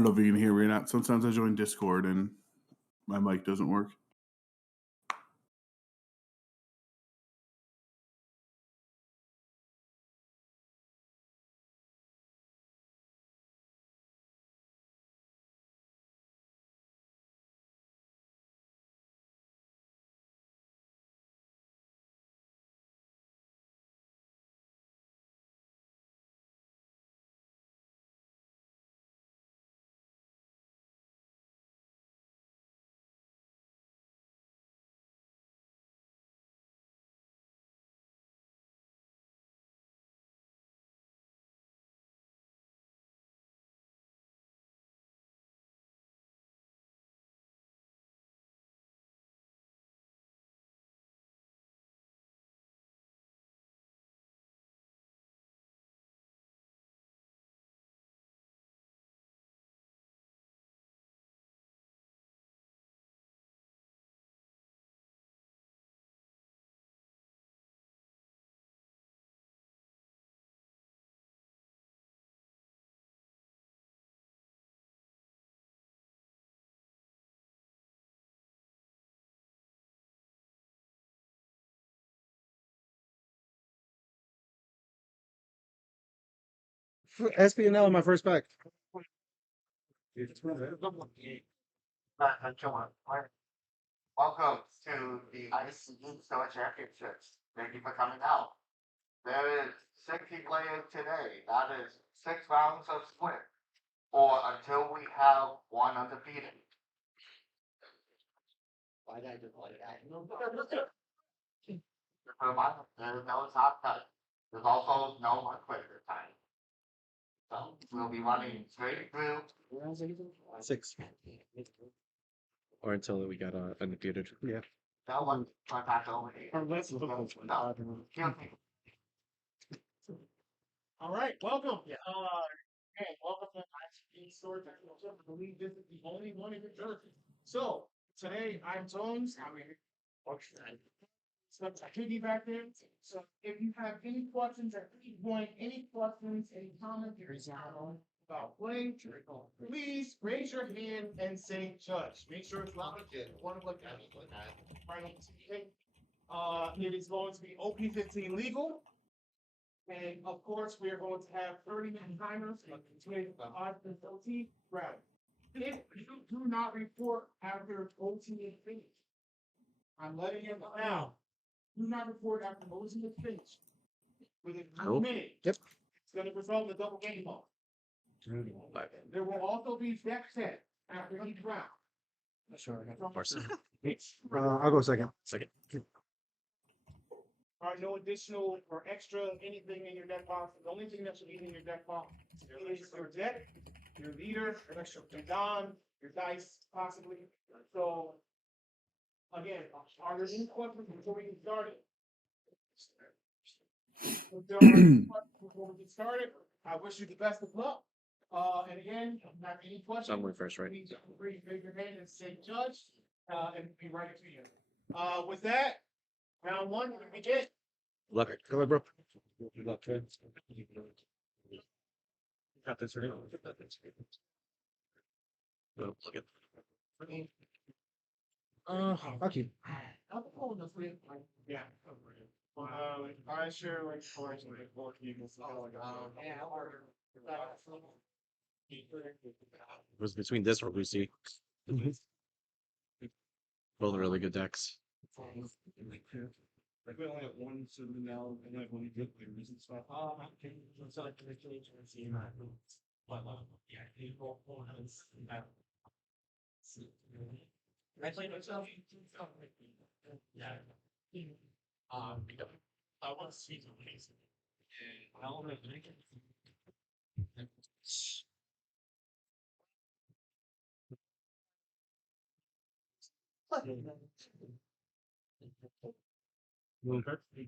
don't know if you can hear me or not. Sometimes I join Discord and my mic doesn't work. SPNL in my first pack. Welcome to the ICG Store Championships. Thank you for coming out. There is 60 players today. That is 6 rounds of split, or until we have one undefeated. Why did I do that? There's no top cut. There's also no one quicker time. So we'll be running straight through. 6. Or until we got undefeated. Yeah. That one try back over here. All right, welcome. Hey, welcome to ICG Store Championship. I believe this is the only one in New Jersey. So today I'm Jones. I'm here. So Kitty back there. So if you have any questions at any point, any questions, any comments, about playing, please raise your hand and say judge. Make sure it's not legit. One of like right on the it is going to be OP15 legal. And of course, we are going to have 30-minute timers between 5 and 14 round. If you do not report after OT is finished, I'm letting you know now. Do not report after OT is finished. Within 2 minutes, Yep. it's going to result in a double game ball. There will also be deck set after each round. Sure. I'll go second. All right, no additional or extra anything in your deck box. The only thing that should be in your deck box is your deck, your leader, your Don, your dice, possibly. So, again, are there any questions before we get started? If there are any questions before we get started, I wish you the best of luck. And again, if you have any questions, Someone first, right? please raise your hand and say judge, and be ready to you. With that, round one, we begin. Luck. Go ahead, bro. Luck. Got this right. Look at. Fuck you. Yeah. I share like collection like board games. It was between this or Lucy. Both really good decks. Like we only have one solution now, and like when we get the reason stuff. Okay. So like the change and see that. But yeah, people have. I played myself. Yeah. I want to see some case. I don't know.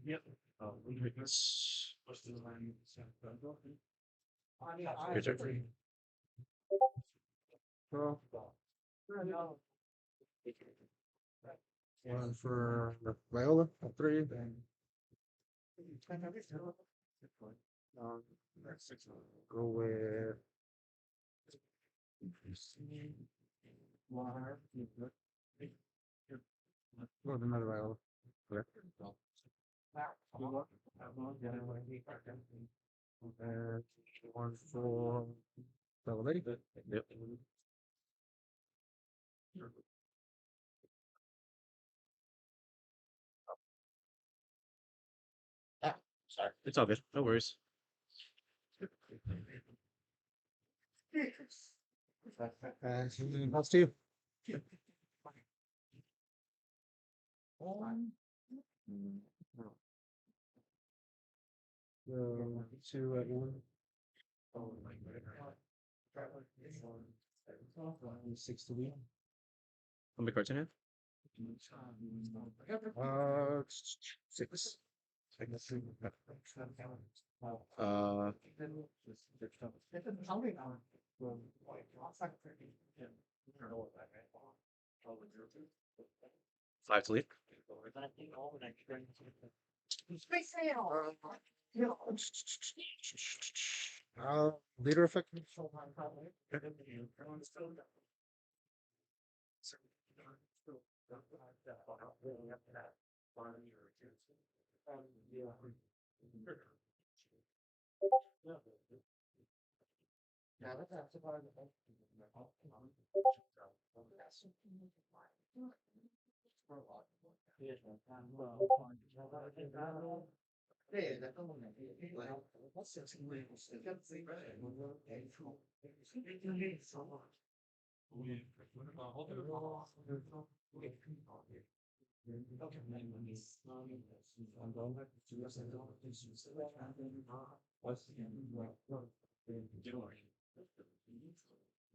Yep. Your turn. One for Viola, 3. Go with Oh, another Viola. Okay. One for double lady. Yep. Sorry. It's all good. No worries. And that's to you. Two at one. 6 to win. How many cards in it? 6. Five to lead. Leader effect.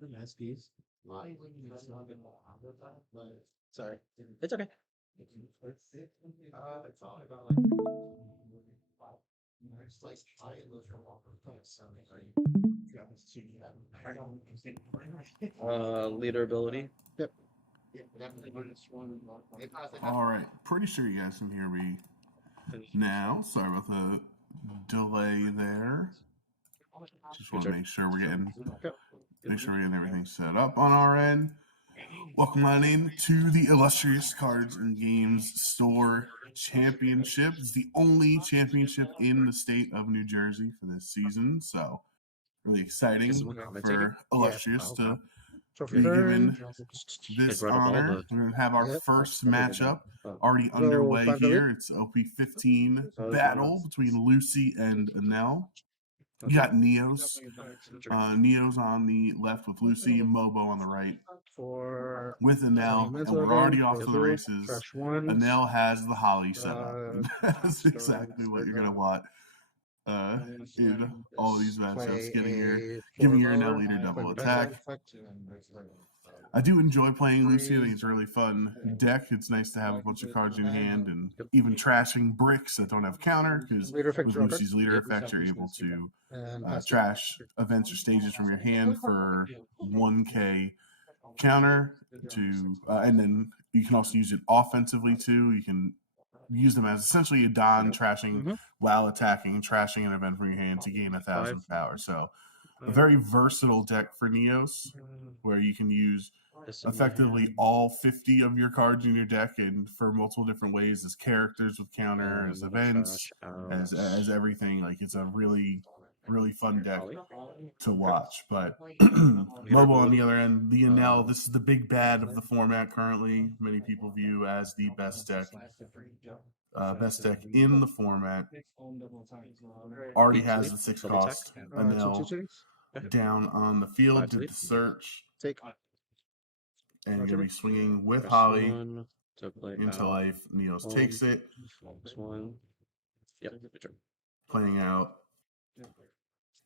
Nice piece. Sorry. It's okay. Leader ability. Yep. All right, pretty sure you guys can hear me now. Sorry about the delay there. Just want to make sure we're getting everything set up on our end. Welcome on in to the Illustrious Cards and Games Store Championship. It's the only championship in the state of New Jersey for this season, so really exciting for Illustrious to be given this honor. We're going to have our first matchup already underway here. It's OP15 battle between Lucy and Anel. You got Neos. Neos on the left with Lucy and Mobo on the right with Anel. And we're already off to the races. Anel has the Holly set up. That's exactly what you're going to want in all these matchups. Giving your Anel leader double attack. I do enjoy playing Lucy. I think it's a really fun deck. It's nice to have a bunch of cards in hand and even trashing bricks that don't have counter, because with Lucy's leader effect, you're able to trash events or stages from your hand for 1k counter and then you can also use it offensively too. You can use them as essentially a Don trashing while attacking, trashing an event from your hand to gain 1,000 power. So a very versatile deck for Neos, where you can use effectively all 50 of your cards in your deck and for multiple different ways, as characters with counter, as events, as everything. Like, it's a really, really fun deck to watch. But Mobo on the other end, the Anel, this is the big bad of the format currently. Many people view as the best deck in the format. Already has the 6 cost. Anel down on the field, did the search. And you're going to be swinging with Holly into life. Neos takes it. Playing out.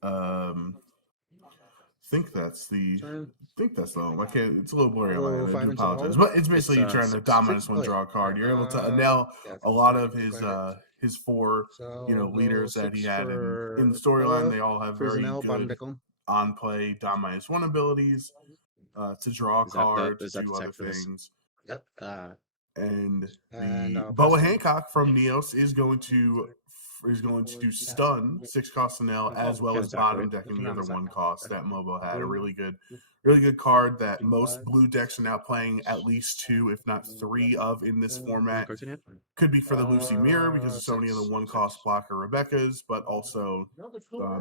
I think that's the one. I can't. It's a little blurry on my end. I do apologize, but it's basically trying to dominate one draw card. You're able to Anel a lot of his 4 leaders that he had in the storyline. They all have very good on play Dom -1 abilities to draw cards, do other things. And the Boa Hancock from Neos is going to is going to stun 6-cost Enel as well Can as attack, bottom right? decking Can the other attack. 1-cost that Mobo had. A Blue. really good card that most blue decks are now playing at least 2, if not 3 of in this How many format. cards in hand? Could be for the Lucy Mirror because of so many of the Six. 1-cost blocker Rebecca's, but also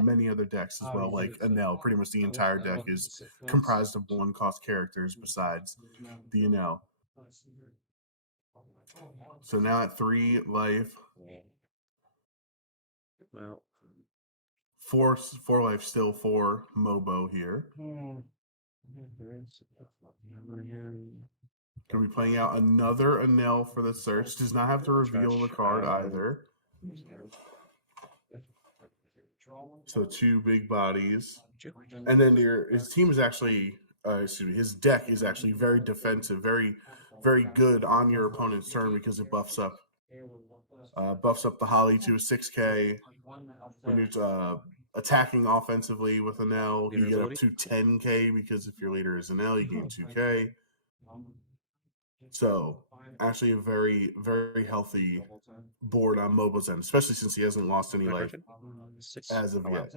many other decks as well, like Enel. Pretty much the entire deck is comprised of 1-cost characters besides the Enel. So now at 3 life, Well, 4 life still for Mobo here. Gonna be playing out another Enel for the search. Does not have to reveal the card either. So 2 big bodies. And then his team is actually, his deck is actually very defensive, very, very good on your opponent's turn because it buffs up the Holly to a 6K. When you're attacking offensively with Enel, you get up to 10K because if your leader is Enel, you gain 2K. So actually a very, very healthy board on Mobo's end, especially since he hasn't lost any life as of yet.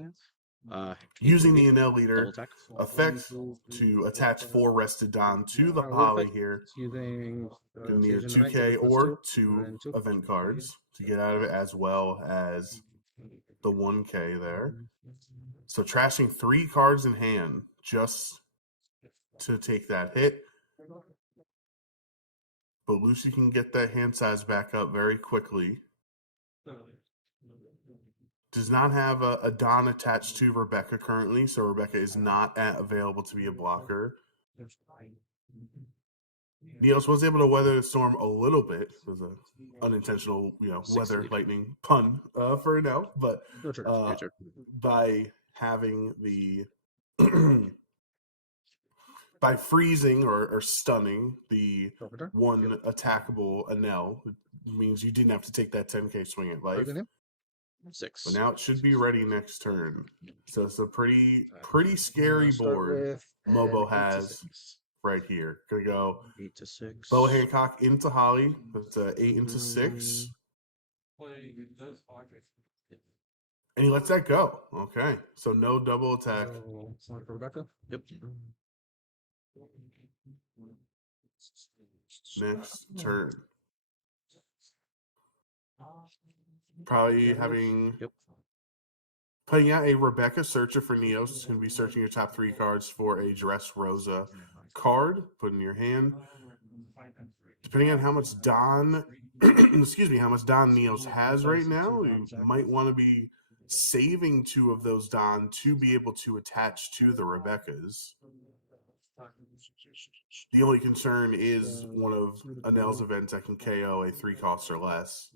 Using the Enel leader effect to attach 4 rested Don to the Holly here. Using Gonna need a 2K or 2 event cards to get out of it, as well as the 1K there. So trashing 3 cards in hand just to take that hit. But Lucy can get that hand size back up very quickly. Does not have a Don attached to Rebecca currently, so Rebecca is not available to be a blocker. Neos was able to weather the storm a little bit. It was an unintentional, weather lightning pun for now, but by having the by freezing or stunning the one attackable Enel, it means you didn't have to take that 10K swing at life. 6. But now it should be ready next turn. So it's a pretty scary board Mobo has right here. Gonna go 8 to 6. Bo Hancock into Holly. That's 8 into 6. And he lets that go. Okay. So no double attack. Rebecca? Yep. Next turn. Probably playing out a Rebecca Searcher for Neos. It's going to be searching your top 3 cards for a Dressrosa card. Put in your hand. Depending on how much Don, how much Don Neos has right now, you might want to be saving 2 of those Don to be able to attach to the Rebeccas. The only concern is one of Enel's events that can KO a 3 cost or less.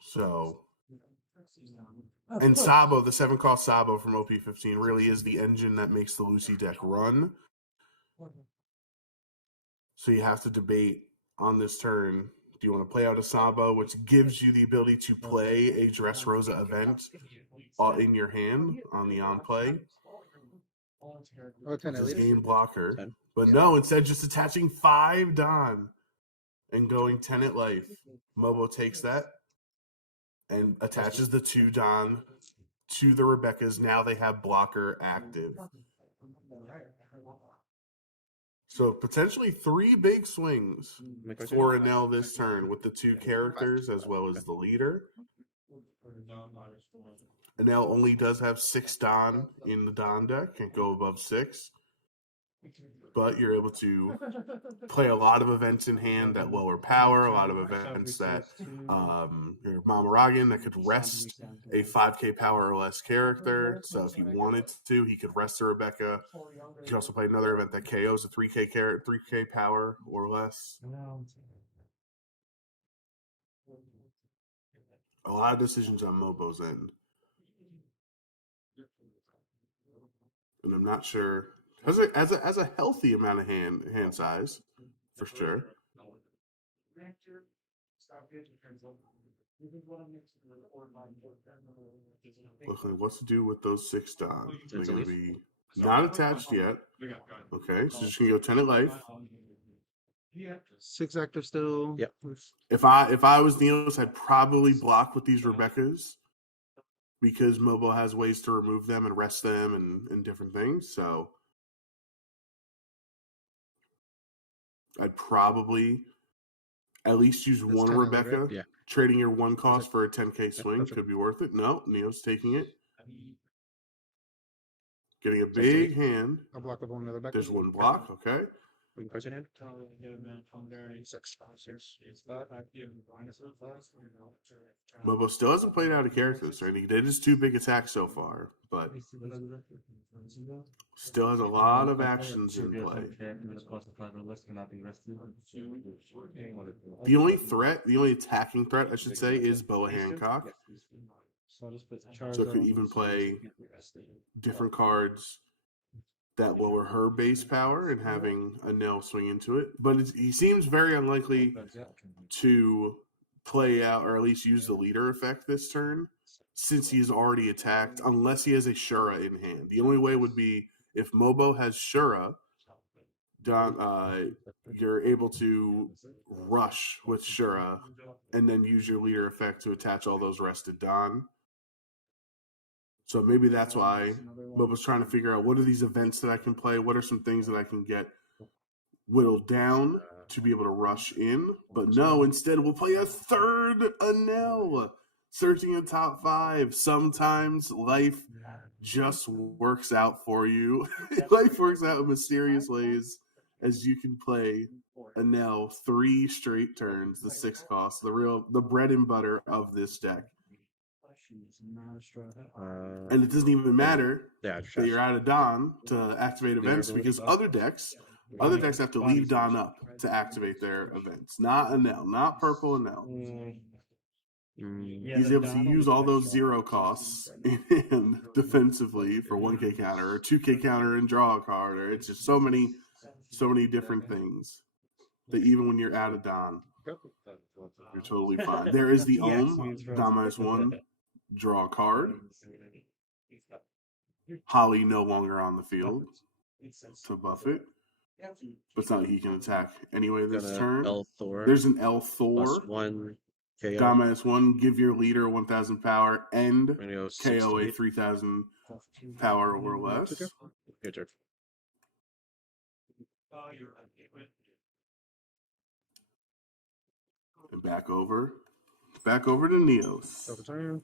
So, and Sabo, the 7-cost Sabo from OP15 really is the engine that makes the Lucy deck run. So you have to debate on this turn. Do you want to play out a Sabo, which gives you the ability to play a Dressrosa event in your hand on the on-play? Just game blocker. But no, instead just attaching 5 Don and going 10 at life. Mobo takes that and attaches the 2 Don to the Rebeccas. Now they have blocker active. So potentially 3 big swings for Enel this turn with the 2 characters as well as the leader. Enel only does have 6 Don in the Don deck, can't go above 6. But you're able to play a lot of events in hand that lower power, a lot of events that your Mamaragan that could rest a 5K power or less character. So if he wanted to, he could rest a Rebecca. He could also play another event that KOs a 3K power or less. A lot of decisions on Mobo's end. And I'm not sure. As a healthy amount of hand size, for sure. What's to do with those 6 Don? They're going to be not attached yet. Okay, so just going to go 10 at life. 6 active still. Yep. If I was Neos, I'd probably block with these Rebecca's because Mobo has ways to remove them and rest them and different things. So I'd probably at least use That's one kinda Rebecca. Yeah. Trading your one cost for a 10K swing that's could be worth it. No, Neo's taking it. Getting a So big hand. I'll block with one of the Rebecca. There's one block. Okay. We can cards in hand. 6. Mobo still hasn't played out of characters, right? He did his 2 big attacks so far, but still has a lot of actions in play. The only threat, the only attacking threat, I should say, is Boa Hancock. So it could even play different cards that lower her base power and having a nail swing into it. But he seems very unlikely to play out or at least use the leader effect this turn since he's already attacked, unless he has a Shura in hand. The only way would be if Mobo has Shura, you're able to rush with Shura and then use your leader effect to attach all those rested Don. So maybe that's why Mobo's trying to figure out what are these events that I can play, what are some things that I can get whittled down to be able to rush in. But no, instead we'll play a third Anel, searching a top 5. Sometimes life just works out for you. Life works out in mysterious ways as you can play Anel 3 straight turns, the 6 cost, the bread and butter of this deck. And it doesn't even matter that you're out of Don to activate events because other decks have to leave Don up to activate their events. Not Anel, not purple Anel. He's able to use all those 0 costs and defensively for 1K counter or 2K counter and draw a card. Or it's just so many different things that even when you're out of Don, you're totally fine. There is the Ohm, Don -1. Draw a card. Holly no longer on the field to buff it. But it's not like he can attack anyway this turn. There's an L Thor. +1 KO. Don -1, give your leader 1,000 power and KO KO a 3,000 power or less. Your turn. And back over to Neos. Overturn.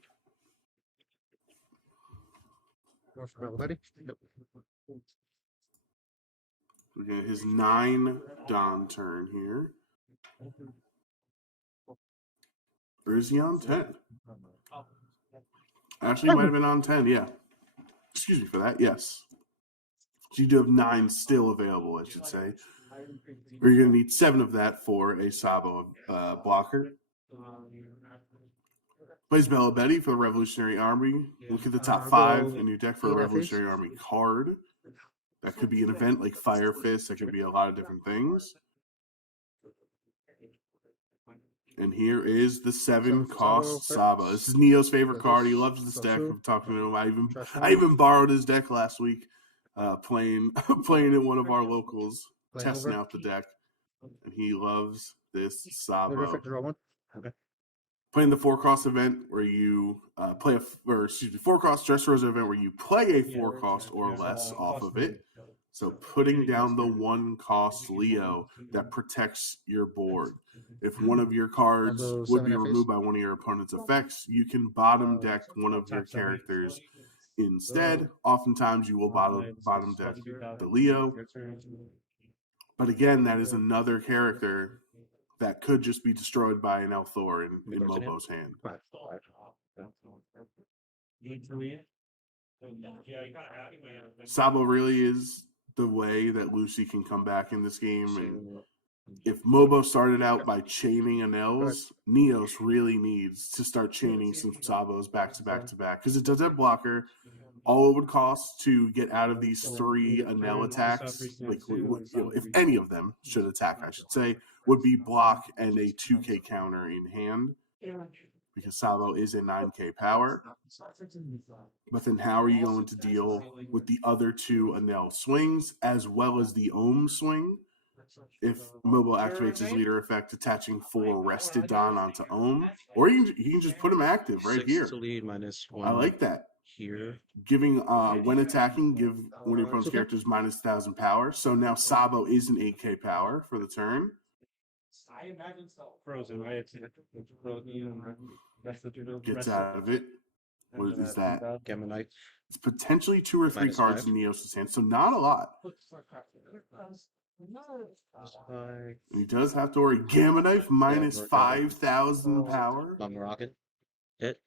Go for Buddy. Yep. We get his 9 Don turn here. Or is he on 10? Actually, he might have been on 10, yeah. Excuse me for that, yes. So you do have 9 still available, I should say. Or you're going to need 7 of that for a Sabo blocker. Plays Bella Betty for the Revolutionary Army. Look at the top 5 in your deck for a Revolutionary Army card. That could be an event like Fire Fist. That could be a lot of different things. And here is the 7 cost Saba. This is Neo's favorite card. He loves this deck. I'm talking to him. I even borrowed his deck last week, playing in one of our locals, testing out the deck. And he loves this Saba. Okay. Playing the 4-cost event where you 4-cost Dressrosa event where you play a 4-cost or less off of it. So putting down the 1-cost Leo that protects your board. If one of your cards would be removed by one of your opponent's effects, you can bottom deck one of your characters instead. Oftentimes you will bottom deck the Leo. But again, that is another character that could just be destroyed by an Elthor in Mobo's hand. Sabo really is the way that Lucy can come back in this game. And if Mobo started out by chaining Anels, Neos really needs to start chaining some Sabos back to back to back. Because it does have blocker. All it would cost to get out of these 3 Anel attacks, like if any of them should attack, I should say, would be block and a 2K counter in hand. Because Sabo is a 9K power. But then how are you going to deal with the other 2 Anel swings as well as the Ohm swing? if Mobile activates his leader effect, attaching 4 rested Don onto Ohm, or you can just put him active right 6 here. to lead minus 1. I like that. Here. Giving when attacking, give one of your opponent's characters minus 1,000 power. So now Sabo is an 8k power for the turn. I imagine so. Frozen, right? Gets out of it. What is that? Gamma Knight. It's potentially 2 or 3 Minus cards 5. in Neos' hand, so not a lot. Five. And he does have to worry. Gamma Knife minus work out. 5,000 power. Mama Rocket. Hit.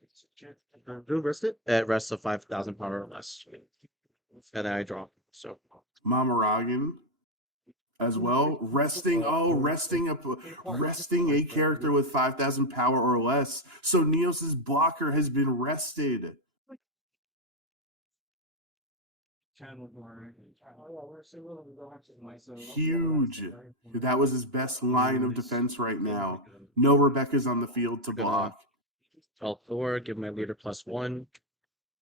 Who rest it? It rests of 5,000 power or less. And then I draw. So Mamaragan as well. Resting a character with 5,000 power or less. So Neos' blocker has been rested. Huge. That was his best line of defense right now. No Rebecca's on the field to block. L4, give my leader +1.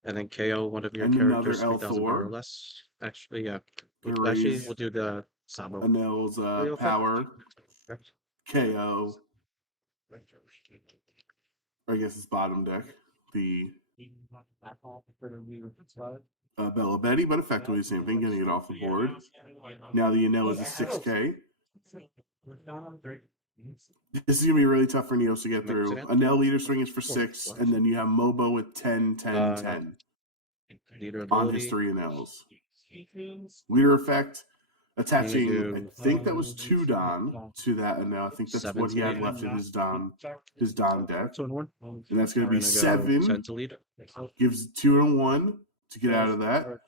And then KO one of your And another characters 3,000 L4. power or less. Actually, yeah. Erase Actually, we'll do the Sabo. Anel's power. KO. I guess it's bottom deck. The Bella Betty, but effectively the same thing, getting it off the board. Now the Enel is a 6k. This is going to be really tough for Neos to get through. Enel leader swing is for 6, and then you have Mobo with 10, 10, 10 on his 3 Enels. Leader effect, attaching, I think that was 2 Don to that Enel. I think that's what he had left in his Don deck. And that's going to be 7. Gives 2 and 1 to get out of that.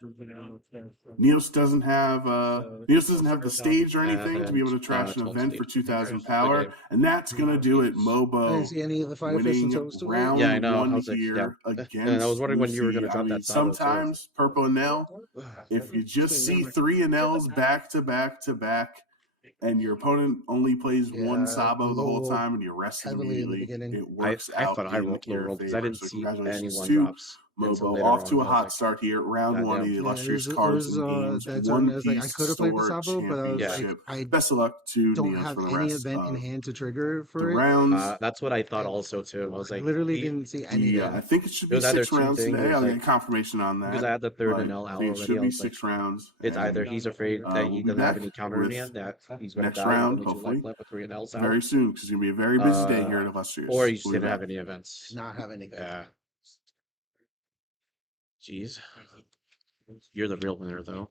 Neos doesn't have the stage or anything to be able to trash an event for 2,000 power, and that's gonna do it. Mobo winning round 1 here against and I was wondering when you were Lucy. gonna drop I mean, that Sabo, sometimes Purple and Nell, if you just see 3 Nels back to back to back, and your opponent only plays 1 Sabo the whole time, and you rest it immediately, it works I out thought I in rolled low your roll because favor. I didn't So see congratulations anyone to drops. Mobo, off to a hot start here. Round 1 in the illustrious cards and games. One Piece I could have played the Store Sabo, but I was Championship. like, I Best of luck to don't Niels have for the any rest event in of hand to trigger the for it. rounds. That's what I thought also too. I was I like, literally didn't see any. I think it should be was either 6 rounds 2 things, today. I'll like- get confirmation on that. because I had the third but NL I out think it already. should I be was like, 6 rounds. it's and, either he's afraid that he we'll be doesn't have back any counter in with hand that he's going to next die. round, Only 2 hopefully. life left with 3 NLs out. very soon, because it's going to be a very busy day here at Illustrious. Or you just We'll be didn't have back. any events. Not have any. Yeah. Jeez. You're the real winner, though.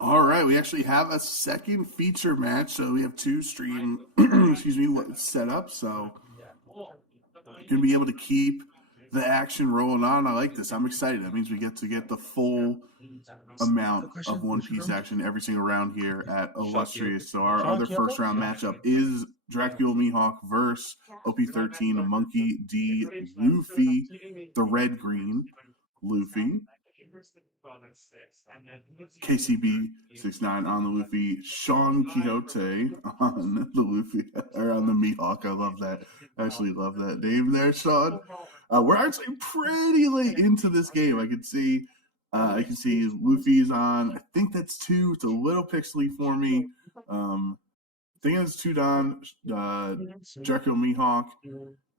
All right, we actually have a second feature match, so we have two stream, set up. So gonna be able to keep the action rolling on. I like this. I'm excited. That means we get to get the full amount of One Piece action every single round here at Illustrious. So our other first round matchup is Dracula Mihawk versus OP13 Monkey D Luffy, the red green Luffy. KCB 69 on the Luffy, Sean Quixote on the Luffy or on the Mihawk. I love that. I actually love that name there, Sean. We're actually pretty late into this game. I can see Luffy's on. I think that's 2. It's a little pixely for me. I think it's 2 Don. Dracula Mihawk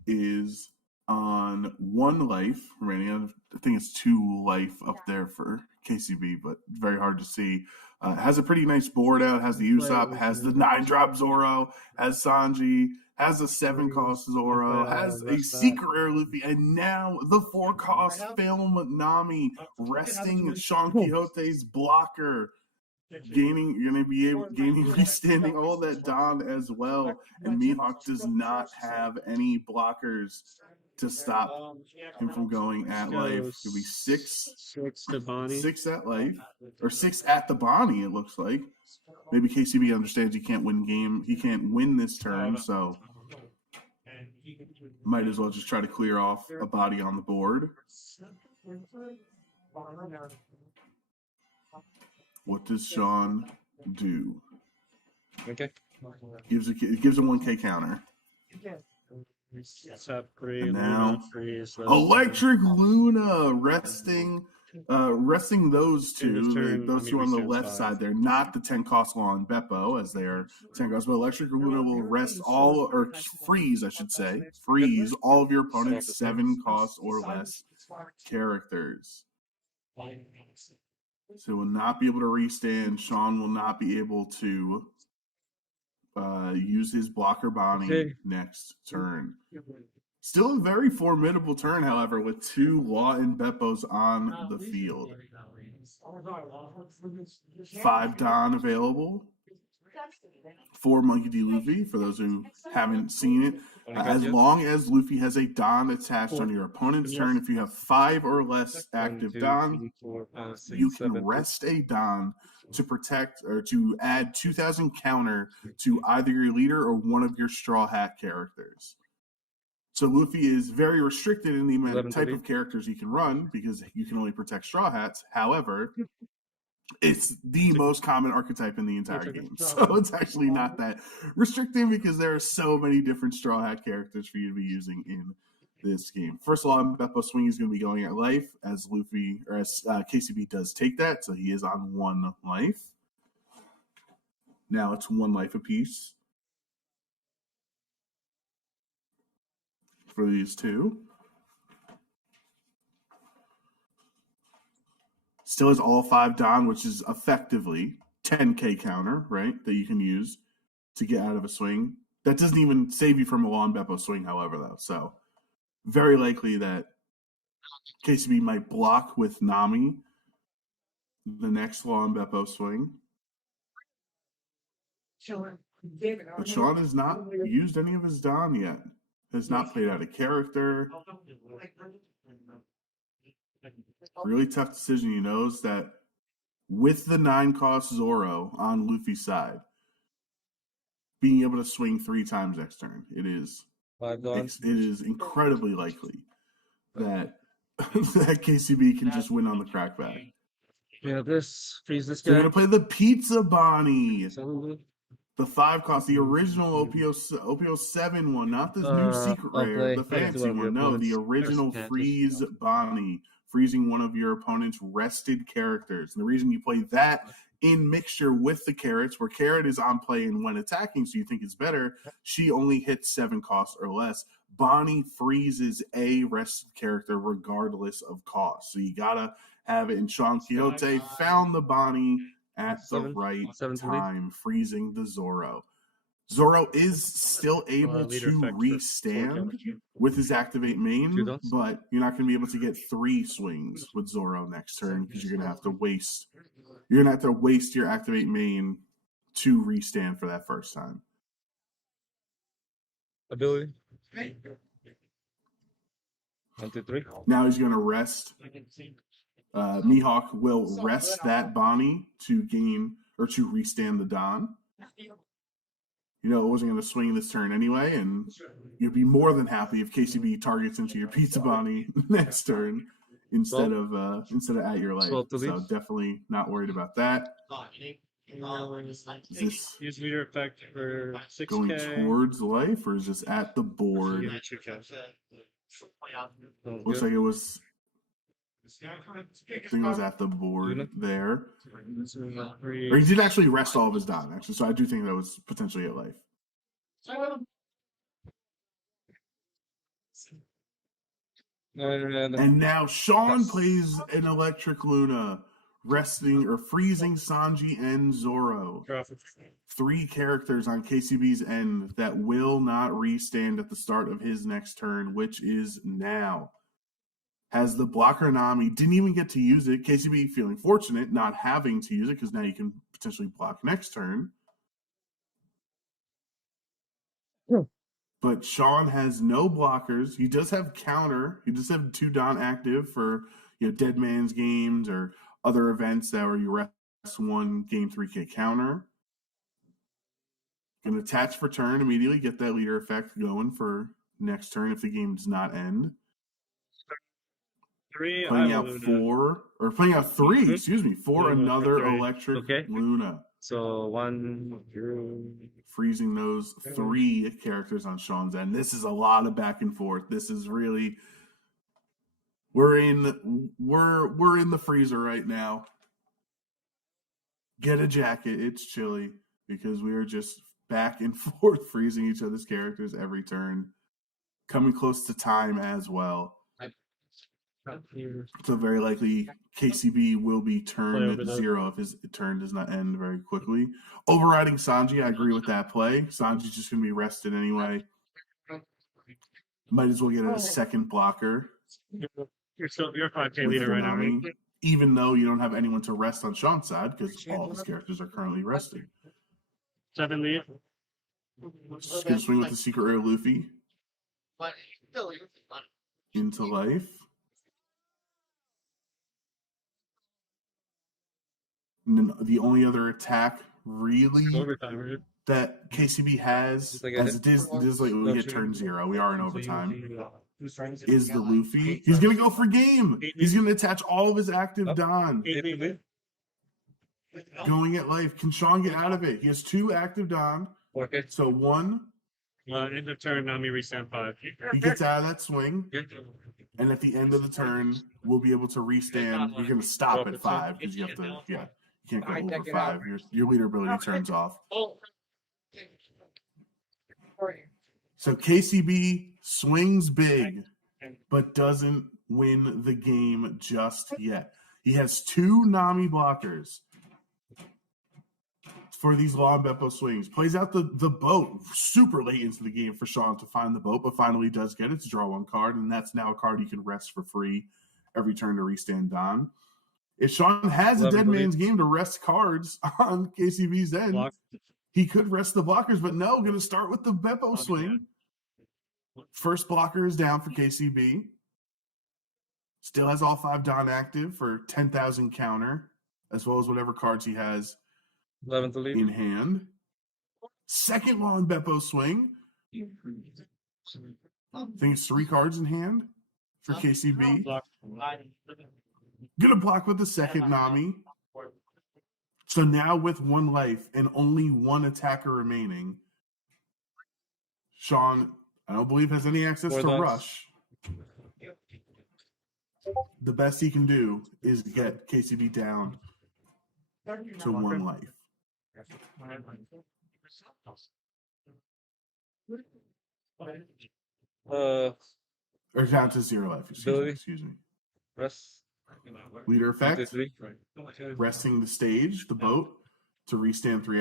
is on 1 life remaining. I think it's 2 life up there for KCB, but very hard to see. Has a pretty nice board out. Has the Usopp, has the 9-drop Zoro, has Sanji, has a 7-cost Zoro, has a secret rare Luffy, and now the 4-cost film Nami resting Sean Quixote's blocker. Gaining restanding all that Don as well, and Mihawk does not have any blockers to stop him from going at life. It could be 6 to Bonnie. 6 at life, or 6 at the Bonnie. It looks like maybe KCB understands he can't win this turn, so might as well just try to clear off a body on the board. What does Sean do? Okay. Gives a 1K counter. And now Electric Luna resting those two. Those two on the left side. They're not the 10-cost Law and Beppo, as they are 10 costs, but Electric Luna will rest freeze all of your opponent's 7 cost or less characters. So will not be able to restand. Sean will not be able to use his blocker Bonnie next turn. Still a very formidable turn, however, with 2 Law and Beppos on the field. 5 Don available. 4 Monkey D. Luffy, for those who haven't seen it. As long as Luffy has a Don attached on your opponent's turn, if you have 5 or less active Don, you can rest a Don to protect or to add 2,000 counter to either your leader or one of your Straw Hat characters. So Luffy is very restricted in the type of characters he can run because you can only protect Straw Hats. However, it's the most common archetype in the entire game. So it's actually not that restricting because there are so many different Straw Hat characters for you to be using in this game. First of all, Beppo Swing is going to be going at life as Luffy, or as KCB does take that. So he is on 1 life. Now it's 1 life apiece for these two. Still has all 5 Don, which is effectively 10K counter, right? That you can use to get out of a swing. That doesn't even save you from a Law and Beppo swing, however, though. So very likely that KCB might block with Nami the next Law and Beppo swing. But Sean has not used any of his Don yet. Has not played out a character. Really tough decision. He knows that with the 9-cost Zoro on Luffy's side, being able to swing 3 times next turn, it is incredibly likely that that KCB can just win on the crackback. Yeah, freeze this guy. They're gonna play the Pizza Bonnie. The 5-cost, the original OPO 7 one, not this new secret rare, the fancy one. No, the original Freeze Bonnie, freezing one of your opponent's rested characters. And the reason you play that in mixture with the Carrots, where Carrot is on play and when attacking, so you think it's better, she only hits 7 costs or less. Bonnie freezes a rested character regardless of cost. So you gotta have it. And Sean Quixote found the Bonnie at the right time, freezing the Zoro. Zoro is still able to restand with his activate main, but you're not going to be able to get 3 swings with Zoro next turn because you're going to have to waste You're gonna have to waste your activate main to restand for that first time. Ability. 1, 2, 3. Now he's gonna rest. Mihawk will rest that Bonnie to gain or to restand the Don. You know, it wasn't going to swing this turn anyway, and you'd be more than happy if KCB targets into your Pizza Bonnie next turn instead of at your life. So definitely not worried about that. Is this Use meter effect for 6K. going towards life or is this at the board? Looks like it was. I think it was at the board there. Or he did actually rest all of his Don, actually. So I do think that was potentially at life. And now Sean plays an Electric Luna, resting or freezing Sanji and Zoro. 3 characters on KCB's end that will not restand at the start of his next turn, which is now. Has the blocker Nami, didn't even get to use it. KCB feeling fortunate not having to use it because now you can potentially block next turn. Yeah. But Sean has no blockers. He does have counter. He does have 2 Don active for Dead Man's games or other events that where you rest 1 game 3K counter. Can attach for turn immediately, get that leader effect going for next turn if the game does not end. Playing out 3, excuse me, for another Electric Luna. So 1, 2, freezing those 3 characters on Sean's end. This is a lot of back and forth. This is really we're in the freezer right now. Get a jacket. It's chilly because we are just back and forth freezing each other's characters every turn. Coming close to time as well. So very likely KCB will be turn 0 if his turn does not end very quickly. Overriding Sanji, I agree with that play. Sanji's just going to be rested anyway. Might as well get a second blocker. You're 5K leader right now, right? Even though you don't have anyone to rest on Sean's side because all of his characters are currently resting. 7 lead. Just going to swing with the Secret Rare Luffy into life. And then the only other attack really that KCB has, as it is like we get turn 0, we are in overtime, is the Luffy. He's going to go for game. He's going to attach all of his active Don. Going at life. Can Sean get out of it? He has 2 active Don. So 1. End of turn, Nami restand 5. He gets out of that swing. And at the end of the turn, we'll be able to restand. You're going to stop at 5 because you have to, you can't go over 5. Your leader ability turns off. So KCB swings big, but doesn't win the game just yet. He has 2 Nami blockers for these long Beppo swings. Plays out the boat super late into the game for Sean to find the boat, but finally does get it to draw 1 card, and that's now a card you can rest for free every turn to restand Don. If Sean has a Dead Man's game to rest cards on KCB's end, he could rest the blockers, but no, going to start with the Beppo swing. First blocker is down for KCB. Still has all 5 Don active for 10,000 counter, as well as whatever cards he has 11th lead in hand. Second long Beppo swing. I think it's 3 cards in hand for KCB. Gonna block with the second Nami. So now with 1 life and only 1 attacker remaining, Sean, I don't believe has any access to rush. The best he can do is get KCB down to 1 life. Or down to 0 life, excuse me. Rest. Leader effect, resting the stage, the boat, to restand 3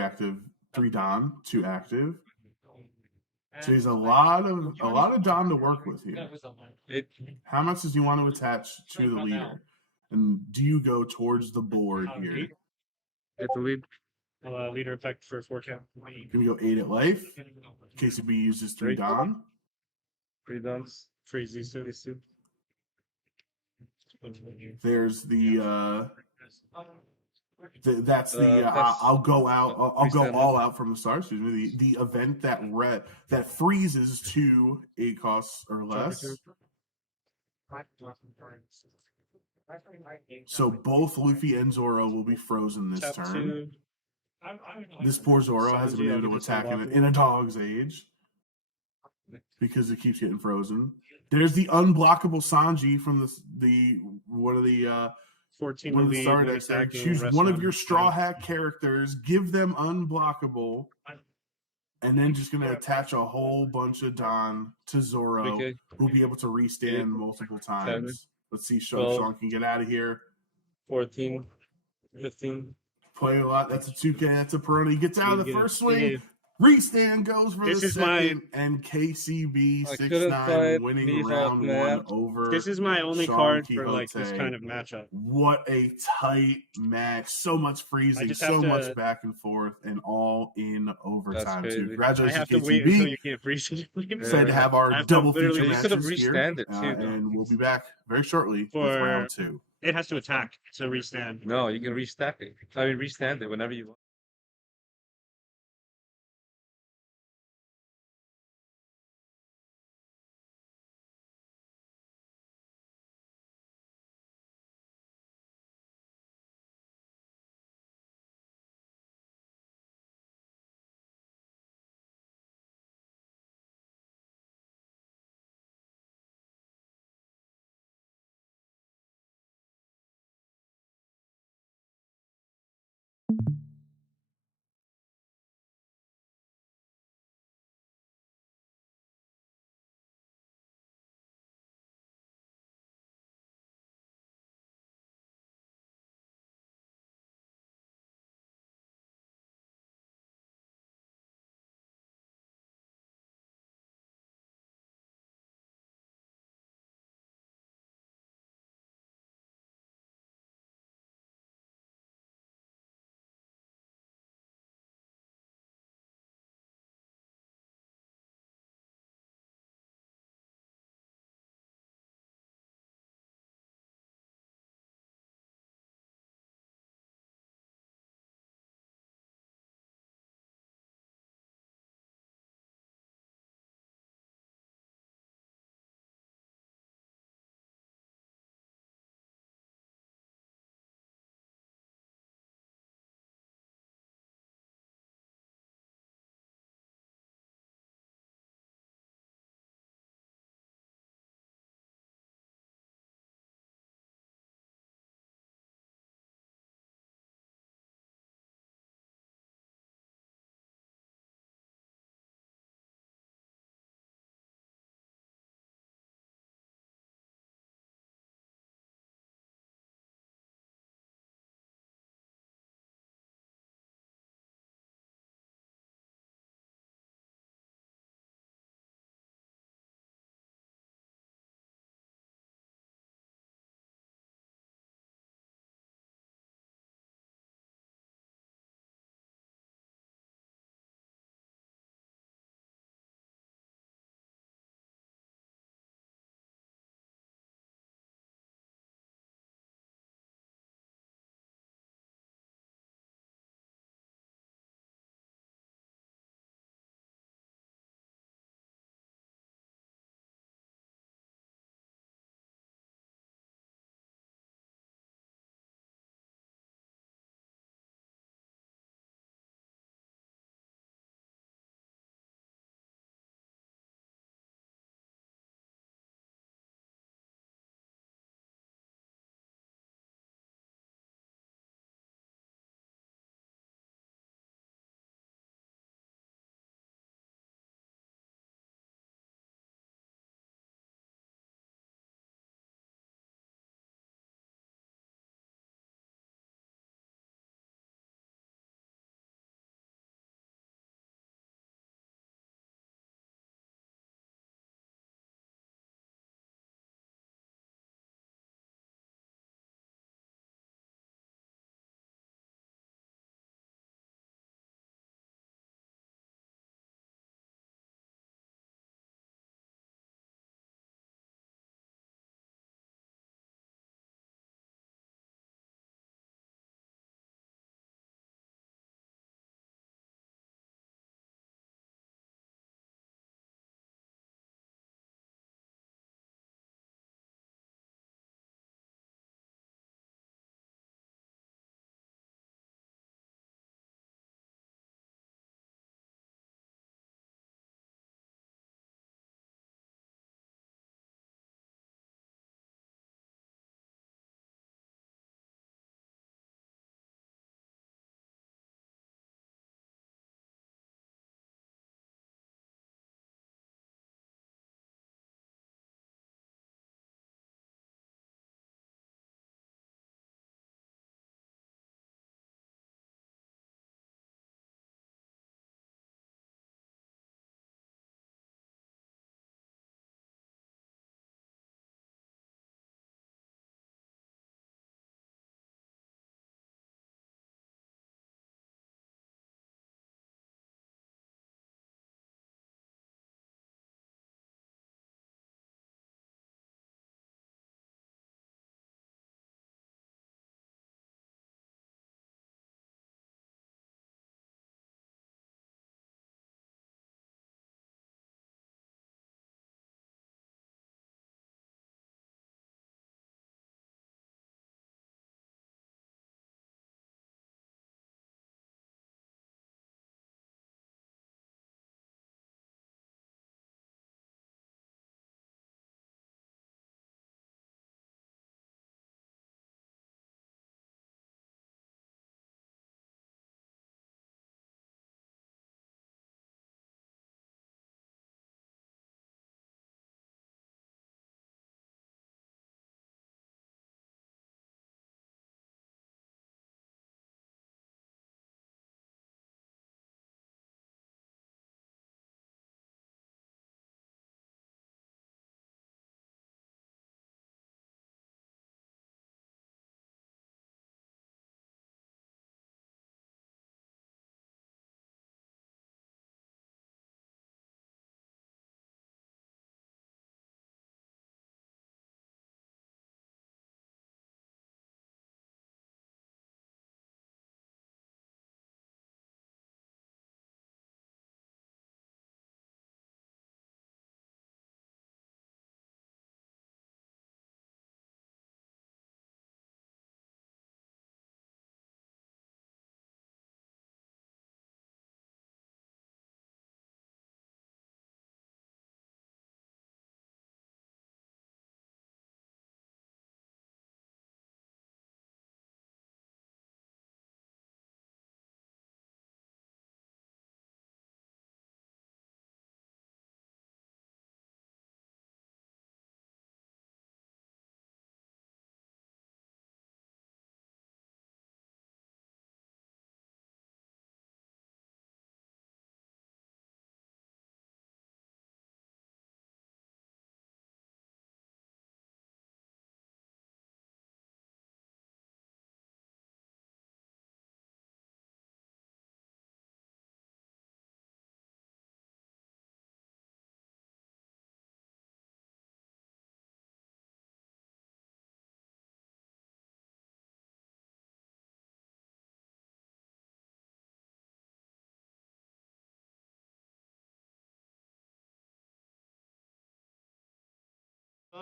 Don, 2 active. So he's a lot of Don to work with here. How much does he want to attach to the leader? And do you go towards the board here? Get the lead. Leader effect for 4 count. Gonna go 8 at life. KCB uses 3 Don. 3 dons. Freeze these two. There's the that's the Pass. I'll go out. I'll go Restand all one. out from the start. Excuse me. The event that freezes to 8 costs or less. So both Luffy and Zoro will be frozen this Tap turn. 2. This poor Zoro has been Sanji, I'll able to give you some attack in blockable. a dog's age because it keeps getting frozen. There's the unblockable Sanji from the one of the 14 one to of the lead, star one decks there. attacking, Choose rest one of one. your straw Yeah. hat characters, give them unblockable, and then just gonna attach a whole bunch of Don to Zoro, Okay. who'll be able to restand multiple times. Let's see if 12. Sean can get out of here. 14. 15. Play a lot. That's a 2K. That's a Peroni. He gets out of the Get it. first swing. Restand goes for This the is my- second, and KCB I 6-9 couldn't find winning Mihawk round map. 1 over. This is my only Sean card for like this Quixote. kind of matchup. What a tight match! So much freezing, just have so to- much back and forth, and all in overtime crazy. too. I Congratulations, have to wait until KCB! you can't freeze it. Excited to have I our have to double feature literally- You could have matches here, restanded too, though. and we'll be back very shortly with For- round 2. It has to attack to restand. No, you can restack it. Restand it whenever you want.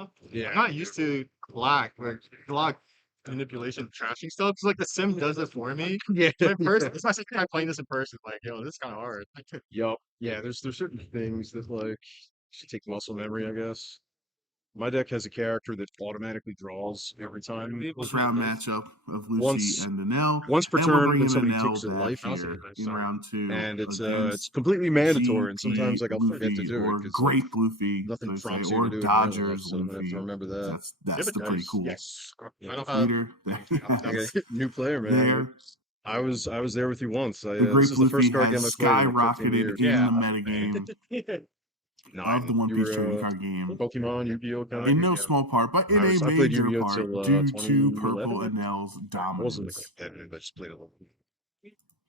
I'm not used to Glock manipulation trashing stuff. It's like the sim does it for me. Yeah. But in person, it's my second time playing this in person. Like, yo, this is kind of hard. Yup. Yeah, there's certain things that like should take muscle memory, I guess. My deck has a character that automatically draws every time. This round matchup of Lucy Once and Danelle. once per And we're turn bringing when somebody Danelle takes their back life, here in round 2 and it's against completely mandatory, and GP sometimes like I'll forget to Luffy do or it because Great Luffy, nothing as they prompts say, you or to do it in real life, Dodgers so I'm gonna have Luffy. to remember that. That's the pretty cool. Yes. Leader, Okay, new player, man. there. I was there with you once. The This Great is the first Luffy card game I has played in like 15 skyrocketed years. in Yeah. the metagame of the One You Piece were, trading card game. Pokemon, Yu-Gi-Oh, kind In of. no small part, but in a I played major Yu-Gi-Oh part till due to 2011. Purple and Nell's I wasn't like dominance. competitive. I just played a little.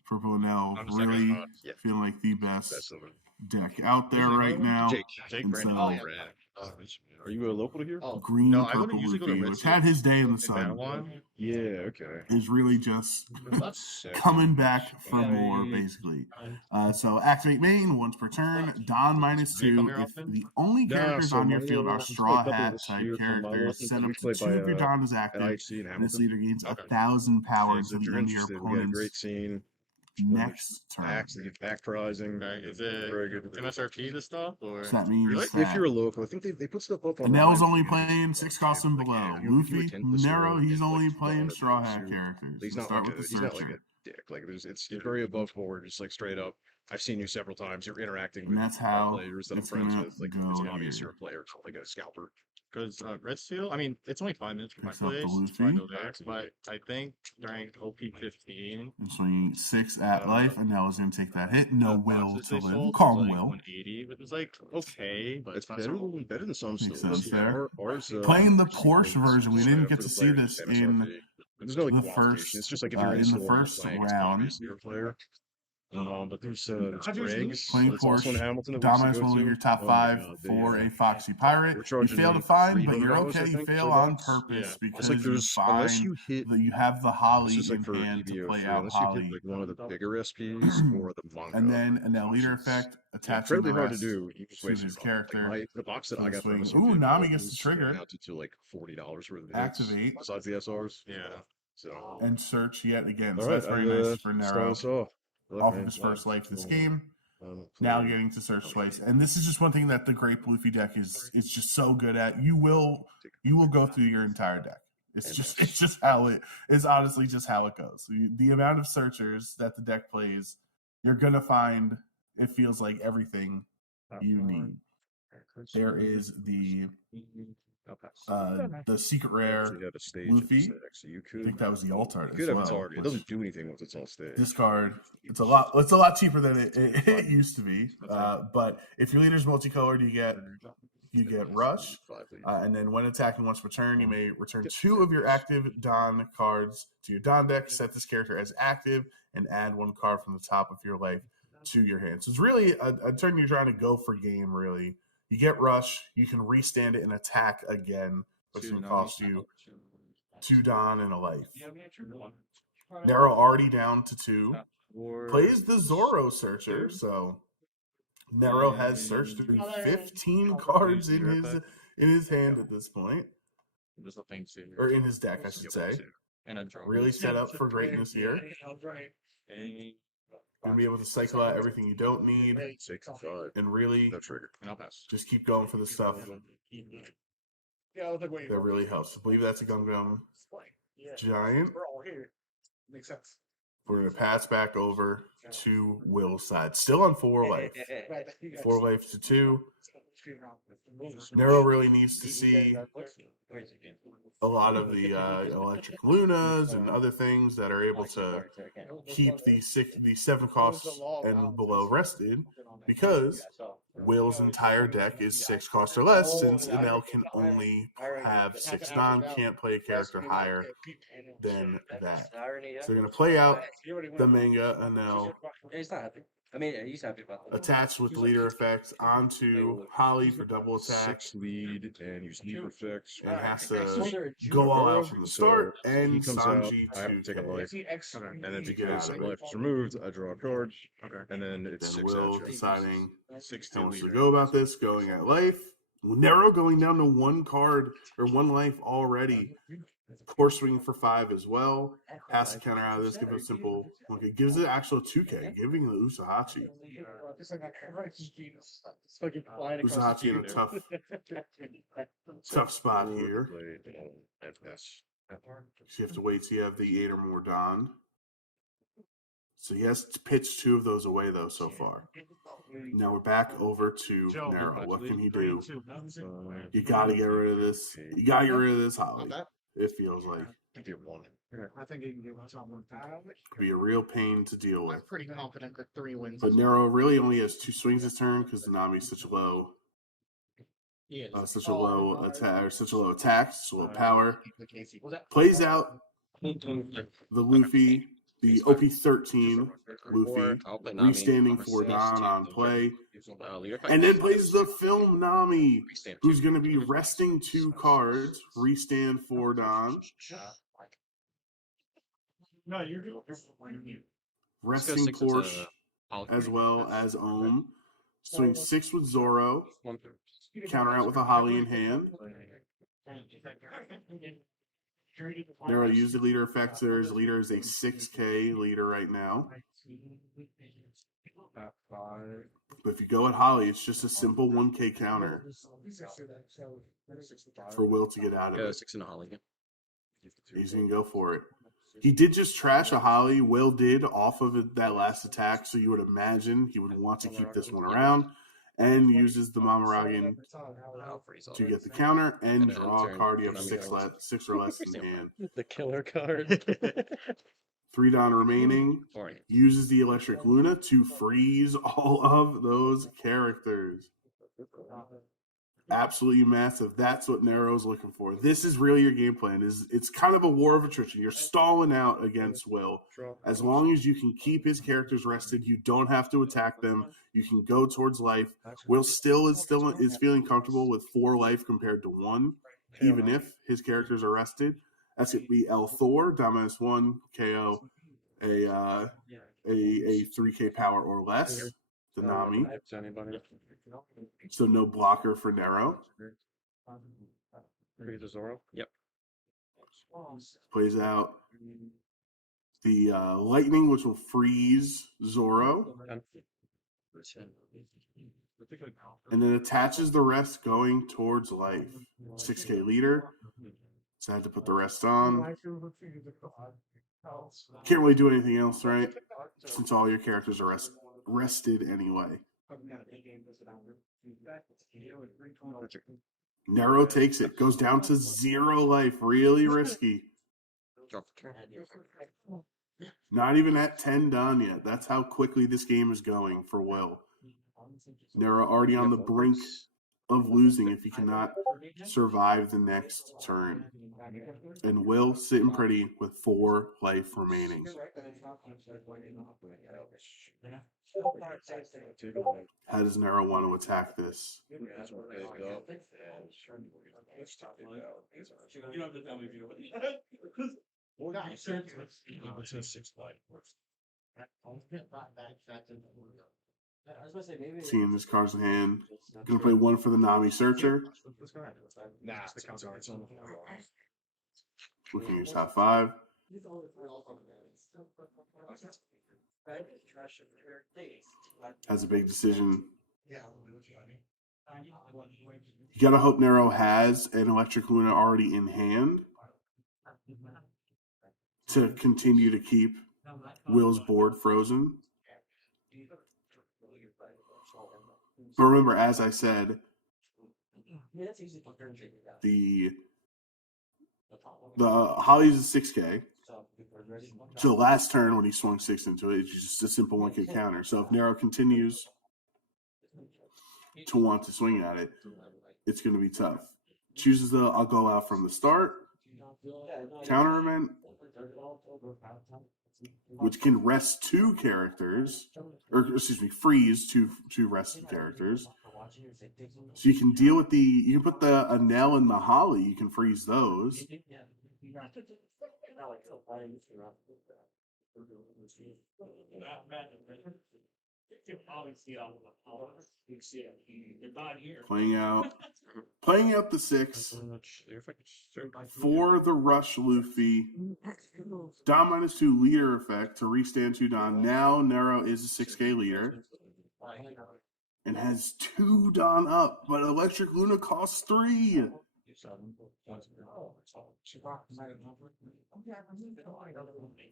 Purple and Nell I'm just like, really yeah. feeling like the best Best of it. deck out there right now. Jake. And Brandon. so, Oh, yeah. Are you a local to here? Green No, I Purple wouldn't usually go to Luffy, Red which Seal. had his day in the In that sun, one. Yeah, okay. is really just Second. coming back for more, basically. So activate main once per turn. Don -2. If the only Nah, characters so on your my field are just Straw play a couple of Hat this type here from my characters, lessons. set We up to play 2 by, of your Don as at active, ICG in and this Hamilton. leader gains Okay. 1,000 power Yeah, so until if the you're end of your interested, we got a great opponent's scene. next turn. Max, they get back prizing. Is it Very good. MSRP this stuff or So that means really? If that you're a local, I think they put stuff up on. Nell's only online. playing 6 costs and below. If you Luffy, attend the store, Nero, he's it's only like playing $2 Straw per Hat suit. characters. He's We'll not start like with the he's not like Searcher. a dick. Like it's very above board, just like straight up. I've seen you several times. You're interacting And with that's how players that I'm it's friends gonna with. Like go it's obvious here. you're a player, like a scalper. Because Red Seal, I mean, it's only 5 minutes for my Picks up the plays, so I Luffy. know that. But I think during OP15, And swinging 6 at life, and Nell is going to take that hit. No the will boxes to they live. sold We'll call was him like Will. 180, but it's like okay, but It's it's not better so. better than some Makes stores. sense there. Ours, Playing the just Porsche goes version, we straight didn't up get for to the see players, this MSRP. in There's no like the qualification. first It's just like if you're in into the the one we're first playing, it's round. obvious you're a player. But there's How'd you Briggs. Playing It's also in Porsche, Hamilton that we Dom used to is go one of to. your top Oh my 5 God, for they, a Foxy Pirate. we're You charging fail to find, but you're $300, okay. I You think, fail for on box. purpose It's because like you there's unless find you hit. that you have the This Holly is like in for hand to EVO play 3, out unless you hit Holly. like one of the bigger SPs or the manga. And then a Nell leader which is effect, attaching incredibly the hard to rest do. You just to waste his your money. character. The box that So I the got from swing. MSRP Ooh, Nami gets the was trigger. amounted to like $40 worth of hits, Activate. besides the SRs. Yeah. So And search yet again. all So right, that's very nice for start Nero. us off. Good luck, Off of man. his first life this Um, game. Now getting to search twice. And this is just one thing that the Great Luffy deck is just so good at. You will go through your entire deck. It's just how it is. Honestly, just how it goes. The amount of searchers that the deck plays, you're gonna find. It feels like everything you need. There is the secret rare You have a stage Luffy. at the stack, so you I think that was the alt art you as could have well. a target. It which- doesn't do anything once it's on stage. This card, it's a lot cheaper than it used to be. But if your leader's multicolored, you get Rush, and then when attacking once per turn, you may return 2 of your active Don cards to your Don deck. Set this character as active and add 1 card from the top of your life to your hand. So it's really a turn you're trying to go for game. Really, you get Rush, you can restand it and attack again, which is going to cost you 2 Don and a life. Nero already down to 2. Plays the Zoro Searcher, so Nero has searched through 15 cards in his hand at this point, or in his deck, I should say. Really set up for greatness here. Gonna be able to cycle out everything you don't need, and really No trigger. just keep going for the stuff that really helps. I believe that's a Gum Gum Giant. We're all here. Makes sense. We're gonna pass back over to Will's side, still on 4 life. 4 life to 2. Nero really needs to see a lot of the electric lunas and other things that are able to keep the 7 costs and below rested, because Will's entire deck is 6 costs or less, since Enel can only have 6 non, can't play a character higher than that. So they're going to play out the manga Enel He's not happy. I mean, he's happy about that. attached with leader effects onto Holly for double attack, 6 lead and use leader effects. and has to go all out from the start, and he comes out, Sanji I have to take a 2K. life. And then To get because out of a it. life is removed, I draw a card. Okay. And then it's Then 6 Will action. deciding 6 how to wants to leader. go about this, going at life. Nero going down to 1 card or 1 life already. Core swinging for 5 as well. Pass the counter out of this. Give it a simple. Okay, gives it actual 2K, giving the Usahachi. Usahachi in a tough spot here. So you have to wait till you have the 8 or more Don. So he has pitched 2 of those away, though, so far. Now we're back over to Nero. What can he do? You gotta get rid of this. You gotta get rid of this Holly. It feels like. I think he can give us one. Could be a real pain to deal I'm with. pretty confident that 3 wins. But Nero really only has 2 swings this turn because the Nami's such a low attack, such a low power. Plays out the Luffy, the OP-13 Luffy, restanding for Don on play, and then plays the film Nami, who's going to be resting 2 cards, restand for Don. No, you're good. Resting Porsche as well as Ohm. Swing 6 with Zoro. Counter out with a Holly in hand. Nero used the leader effects. His leader is a 6K leader right now. But if you go at Holly, it's just a simple 1K counter for Will to get out of it. 6 and a Holly. He's going to go for it. He did just trash a Holly. Will did off of that last attack, so you would imagine he would want to keep this one around, and uses the Mamaragan to get the counter and draw a card. You have 6 or less in hand. The killer card. 3 Don remaining. Uses the Electric Luna to freeze all of those characters. Absolutely massive. That's what Nero's looking for. This is really your game plan. It's kind of a war of attrition. You're stalling out against Will. As long as you can keep his characters rested, you don't have to attack them. You can go towards life. Will still is feeling comfortable with 4 life compared to 1, even if his characters are rested. That's going to be L Thor, Dominus 1, KO, a 3K power or less. The Nami. So no blocker for Nero. Yep. Plays out the lightning, which will freeze Zoro. And then attaches the rest going towards life. 6K leader. So I had to put the rest on. Can't really do anything else, right? Since all your characters are rested anyway. Nero takes it. Goes down to 0 life. Really risky. Not even at 10 done yet. That's how quickly this game is going for Will. Nero already on the brink of losing if he cannot survive the next turn. And Will sitting pretty with 4 life remaining. How does Nero want to attack this? You don't have to tell me if you know what It's a 6 life. Seeing this card's in hand. Gonna play 1 for the Nami Searcher. Nah, the counter. We can use top 5. Has a big decision. You gotta hope Nero has an Electric Luna already in hand to continue to keep Will's board frozen. But remember, as I said, the Holly's a 6K. So last turn when he swung 6 into it, it's just a simple 1K counter. So if Nero continues to want to swing at it, it's going to be tough. Chooses the I'll go out from the start. Counterment, which can rest 2 characters, or excuse me, freeze 2 rested characters. So you can deal with you can put the Anel and the Holly, you can freeze those. You probably see it on the power. You see it. You're not here. Playing out the 6 for the Rush Luffy. Don -2 leader effect to restand 2 Don. Now Nero is a 6K leader and has 2 Don up, but Electric Luna costs 3.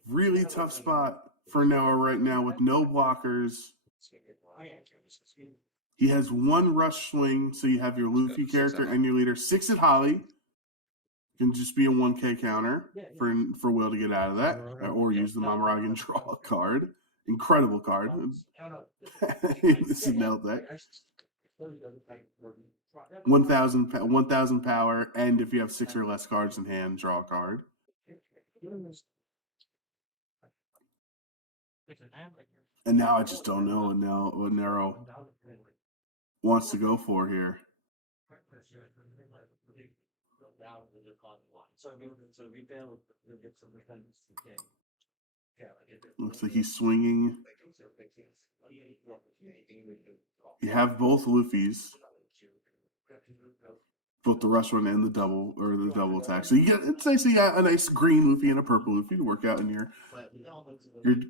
Really tough spot for Noah right now with no blockers. He has 1 rush swing, so you have your Luffy character and your leader. 6 at Holly. Can just be a 1K counter for Will to get out of that, or use the Mamaragan draw card. Incredible card. This is nailed deck. 1,000 power, and if you have 6 or less cards in hand, draw a card. And now I just don't know what Nero wants to go for here. Looks like he's swinging. You have both Luffy's, both the rush one and the double attack. So you get a nice green Luffy and a purple Luffy to work out in your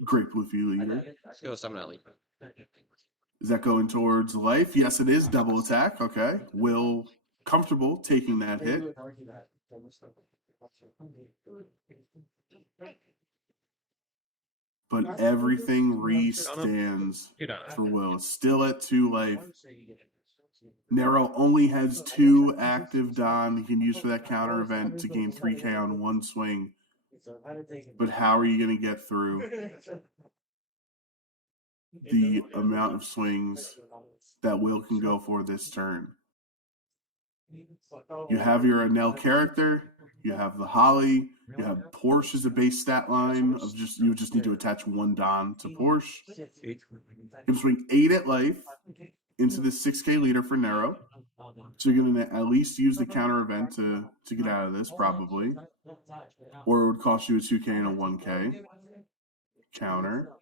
grape Luffy leader. Let's go summon that leader. Is that going towards life? Yes, it is. Double attack. Okay. Will comfortable taking that hit. But everything restands for Will. Still at 2 life. Nero only has 2 active Don he can use for that counter event to gain 3K on 1 swing. But how are you going to get through the amount of swings that Will can go for this turn? You have your Anel character, you have the Holly, you have Porsche as a base stat line of you just need to attach 1 Don to Porsche. You can swing 8 at life into the 6K leader for Nero. So you're going to at least use the counter event to get out of this, probably. Or it would cost you a 2K and a 1K counter.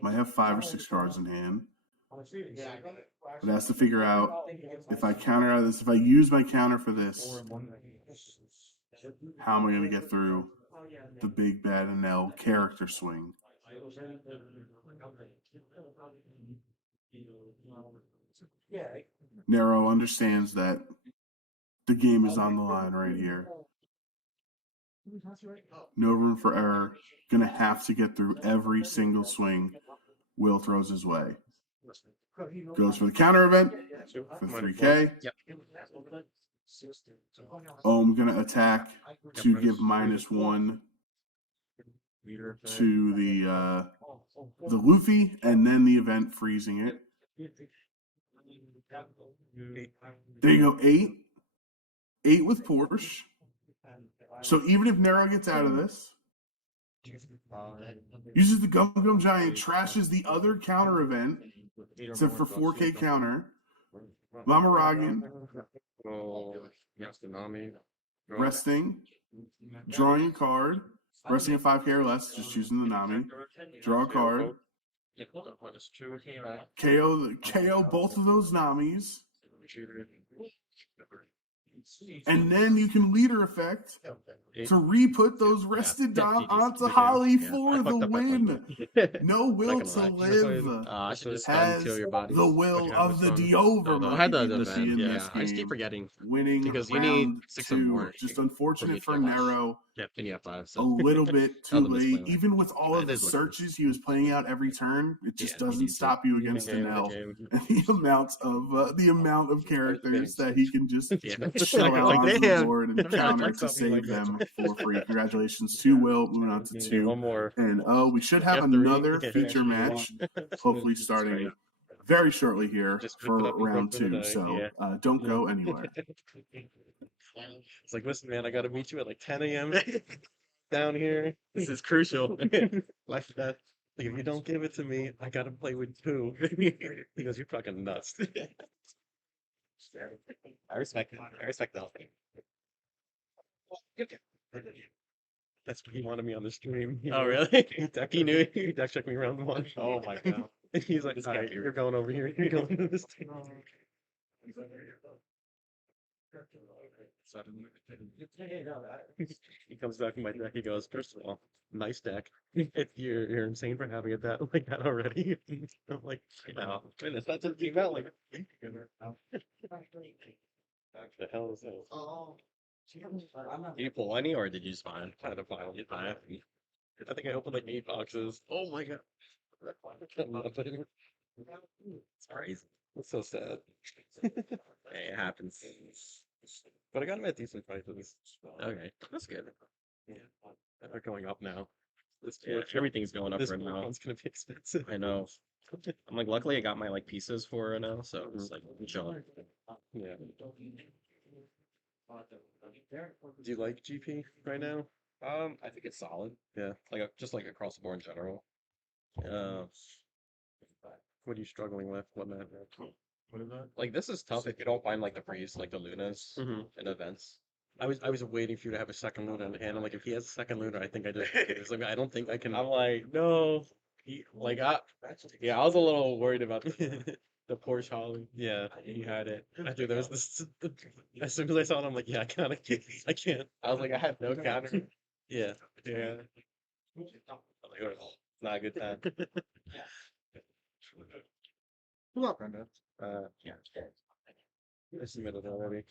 Might have 5 or 6 cards in hand. But has to figure out if I counter out of this, if I use my counter for this, how am I going to get through the big bad Anel character swing? Nero understands that the game is on the line right here. No room for error. Gonna have to get through every single swing Will throws his way. Goes for the counter event for 3K. I'm gonna attack to give -1 to the Luffy, and then the event freezing it. There you go, 8. 8 with Porsche. So even if Nero gets out of this, uses the Gum Gum Giant, trashes the other counter event, except for 4K counter, Mamaragan, resting, drawing a card, resting a 5K or less, just choosing the Nami, draw a card, KO both of those Namis, and then you can leader effect to re-put those rested Dom onto Holly for the win. No will to live. I should just Has until your body. the will of the Diover I had the monkey event, in yeah. this I just keep game. forgetting Winning because you need round 6 or 2. more. Just unfortunate for to get 5. Nero. Yeah, and you have 5. A So little bit too Other than late. spoiler. Even with all of It the is what it searches he was playing out every turn, it just Yeah, he doesn't needs to stop you win the against game, win the Anel. game. And the amount of characters that he can just Yeah. shell out Like, onto the damn. board and counter to save them for free. Congratulations to Will, moving on to 2. One more. And we should have Got 3. another Okay, feature actually, match, hopefully starting very shortly here Just for put up and round go for the 2. day, So yeah. don't go anywhere. It's like, listen, man, I gotta meet you at like 10 a.m. down here. This is crucial. Like that. Like, if you don't give it to me, I gotta play with 2. He goes, you're fucking nuts. I respect it. I respect the whole thing. That's what he wanted me on the stream. Oh, really? He knew he deck checked me round 1. Oh my god. He's like, This all guy right, here. you're going over here. You're going to this team. He comes back in my deck. He goes, first of all, nice deck. You're insane for having it that like that already. I'm like, no, goodness, that doesn't seem out like. The hell is this? Oh. Did you pull any or did you just find? Kind of file. Five? I think I opened like 8 boxes. Oh my god. It's crazy. It's so sad. Hey, it happens. But I got them at decent prices. Okay, that's good. Yeah, they're going up now. This Yeah, everything's going up this right now. one's gonna be expensive. I know. I'm like, luckily I got my like pieces for it now, so it's like chill. Yeah. Do you like GP right now? I think it's solid. Yeah. Like just like across the board in general. What are you struggling with? What matter? What is that? Like this is tough if you don't find like the freeze, like the Lunas Mhm. and events. I was waiting for you to have a second Luna in hand. I'm like, if he has a second Luna, I think I just. It's like, I don't think I can. I'm like, no. I was a little worried about the Porsche Holly. Yeah. He had it. After there was this, as soon as I saw it, I'm like, yeah, I can't. I can't. I was like, I had no counter. Yeah. Yeah. I'm like, oh, it's not a good time. Pull up, Brenda. Yeah. I submitted already.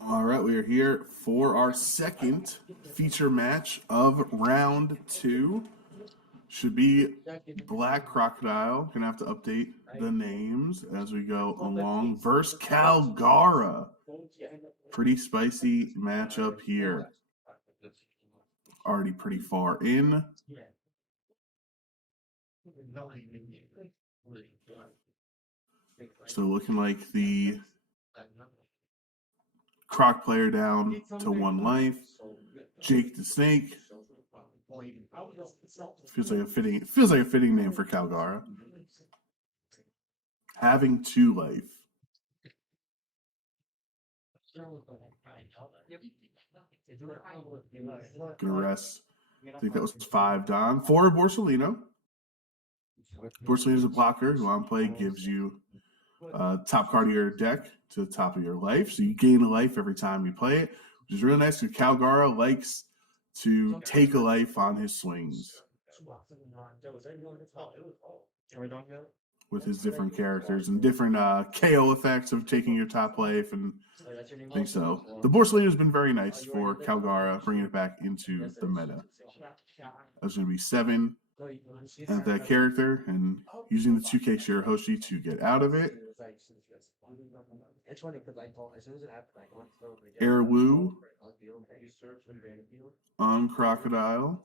All right, we are here for our second feature match of round 2. Should be Black Crocodile. Gonna have to update the names as we go along. Versus Calgara. Pretty spicy matchup here. Already pretty far in. So looking like the Croc player down to 1 life. Jake the Snake. Feels like a fitting name for Calgara. Having 2 life. Gonna rest. I think that was 5 Don. 4 Borsellino. Borsellino's a blocker who on play gives you top card of your deck to the top of your life. So you gain a life every time you play it, which is really nice because Calgara likes to take a life on his swings with his different characters and different KO effects of taking your top life and things. So the Borsellino has been very nice for Calgara, bringing it back into the meta. That's going to be 7 at that character and using the 2K Shirahoshi to get out of it. Air Woo on Crocodile.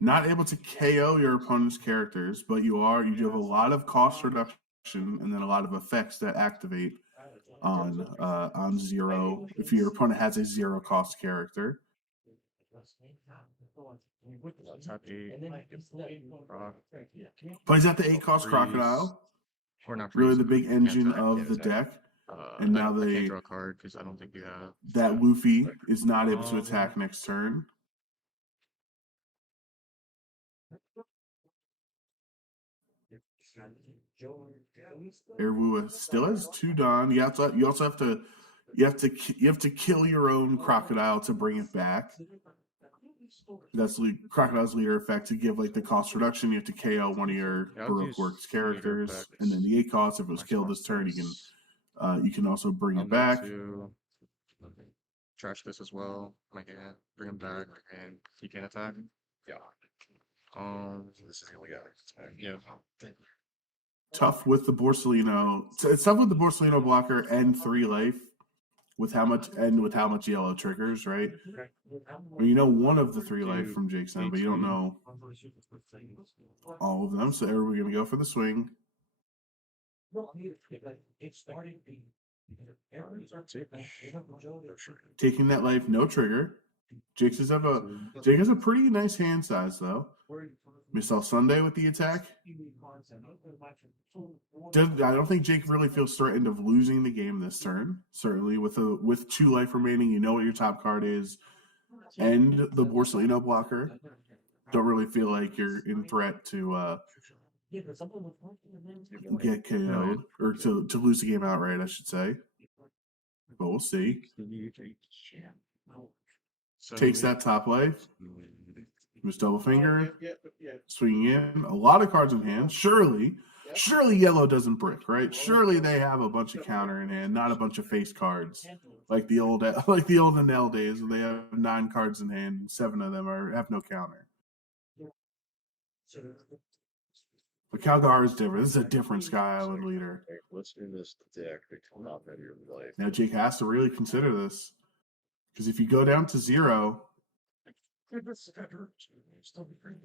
Not able to KO your opponent's characters, but you do have a lot of cost reduction and then a lot of effects that activate on 0 if your opponent has a 0 cost character. Top 8. Plays at the 8 cost Crocodile. Or not Really freeze, the big can't engine attack, of can't the attack. deck. And now I they can't draw a card because I don't think you have. that Luffy is not able to attack next turn. Airwoo still has 2 Don. You also have to kill your own Crocodile to bring it back. That's Crocodile's leader effect to give like the cost reduction. You have to KO one of your Yeah, Baroque Works characters, effects. and then the 8 cost. If it was killed this turn, you can also bring I'm it going back. to trash this as well. My hand, bring him back, and he can't attack. Yeah. This is the only guy. Yeah. Tough with the Borsellino. It's tough with the Borsellino blocker and 3 life with how much yellow triggers, right? Well, you know one of the 3 life from Jake's end, but you don't know all of them. So we're gonna go for the swing. Taking that life, no trigger. Jake has a pretty nice hand size though. Miss all Sunday with the attack. I don't think Jake really feels threatened of losing the game this turn. Certainly, with 2 life remaining, you know what your top card is, and the Borsellino blocker. Don't really feel like you're in threat to get KO'd or to lose the game outright, I should say. But we'll see. Takes that top life. Miss double finger. Swinging in. A lot of cards in hand. Surely yellow doesn't brick, right? Surely they have a bunch of counter in hand, not a bunch of face cards. Like the old NL days where they have 9 cards in hand and 7 of them have no counter. But Calgar is different. This is a different Sky Island leader. Let's do this deck to come out of your life. Now Jake has to really consider this. Because if you go down to 0,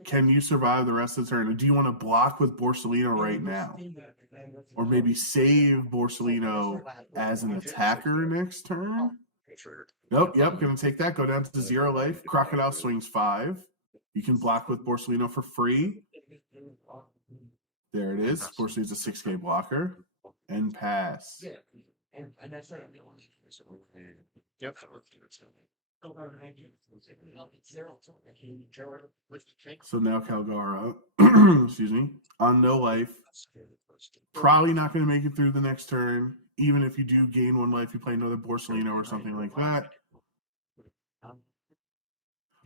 can you survive the rest of the turn? Or do you want to block with Borsellino right now? Or maybe save Borsellino as an attacker next turn? Nope, yep, going to take that. Go down to 0 life. Crocodile swings 5. You can block with Borsellino for free. There it is. Borsellino's a 6K blocker. And pass. Yep. So now Calgara, excuse me, on no life. Probably not going to make it through the next turn. Even if you do gain 1 life, you play another Borsellino or something like that.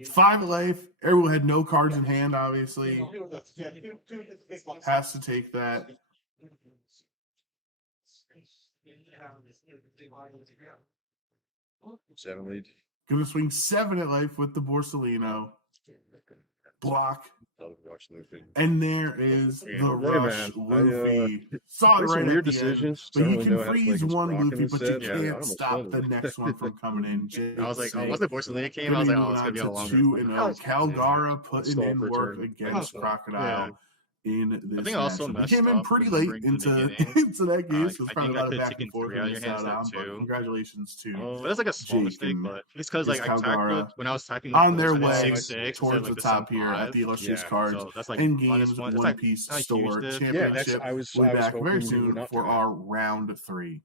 5 life. Errol had no cards in hand, obviously. Has to take that. Seven lead. Gonna swing 7 at life with the Borsellino. Block. And there is the Rush Luffy. Saw it right at the end. But you can freeze one Luffy, but you can't stop the next one from coming in. I was like, oh, once the Borsellino came, I was like, oh, it's gonna be a long 2-0. Calgara putting in work against Crocodile in this I think I also matchup. They messed came in up pretty late remembering into, the beginning. into that game, so it's I probably think a I lot of could have back taken and forth 3 we out of your missed hands out there on, but too. congratulations to But that's like a small Jake mistake, and but it's because his like I Calgara when I was typing on their I way did 6-6 towards the top here at the Illustrious Cards so that's like and minus Games 1. It's One like Piece not a huge Store diff. Championship. I was We'll be back hoping very you would soon not for do that. our round 3.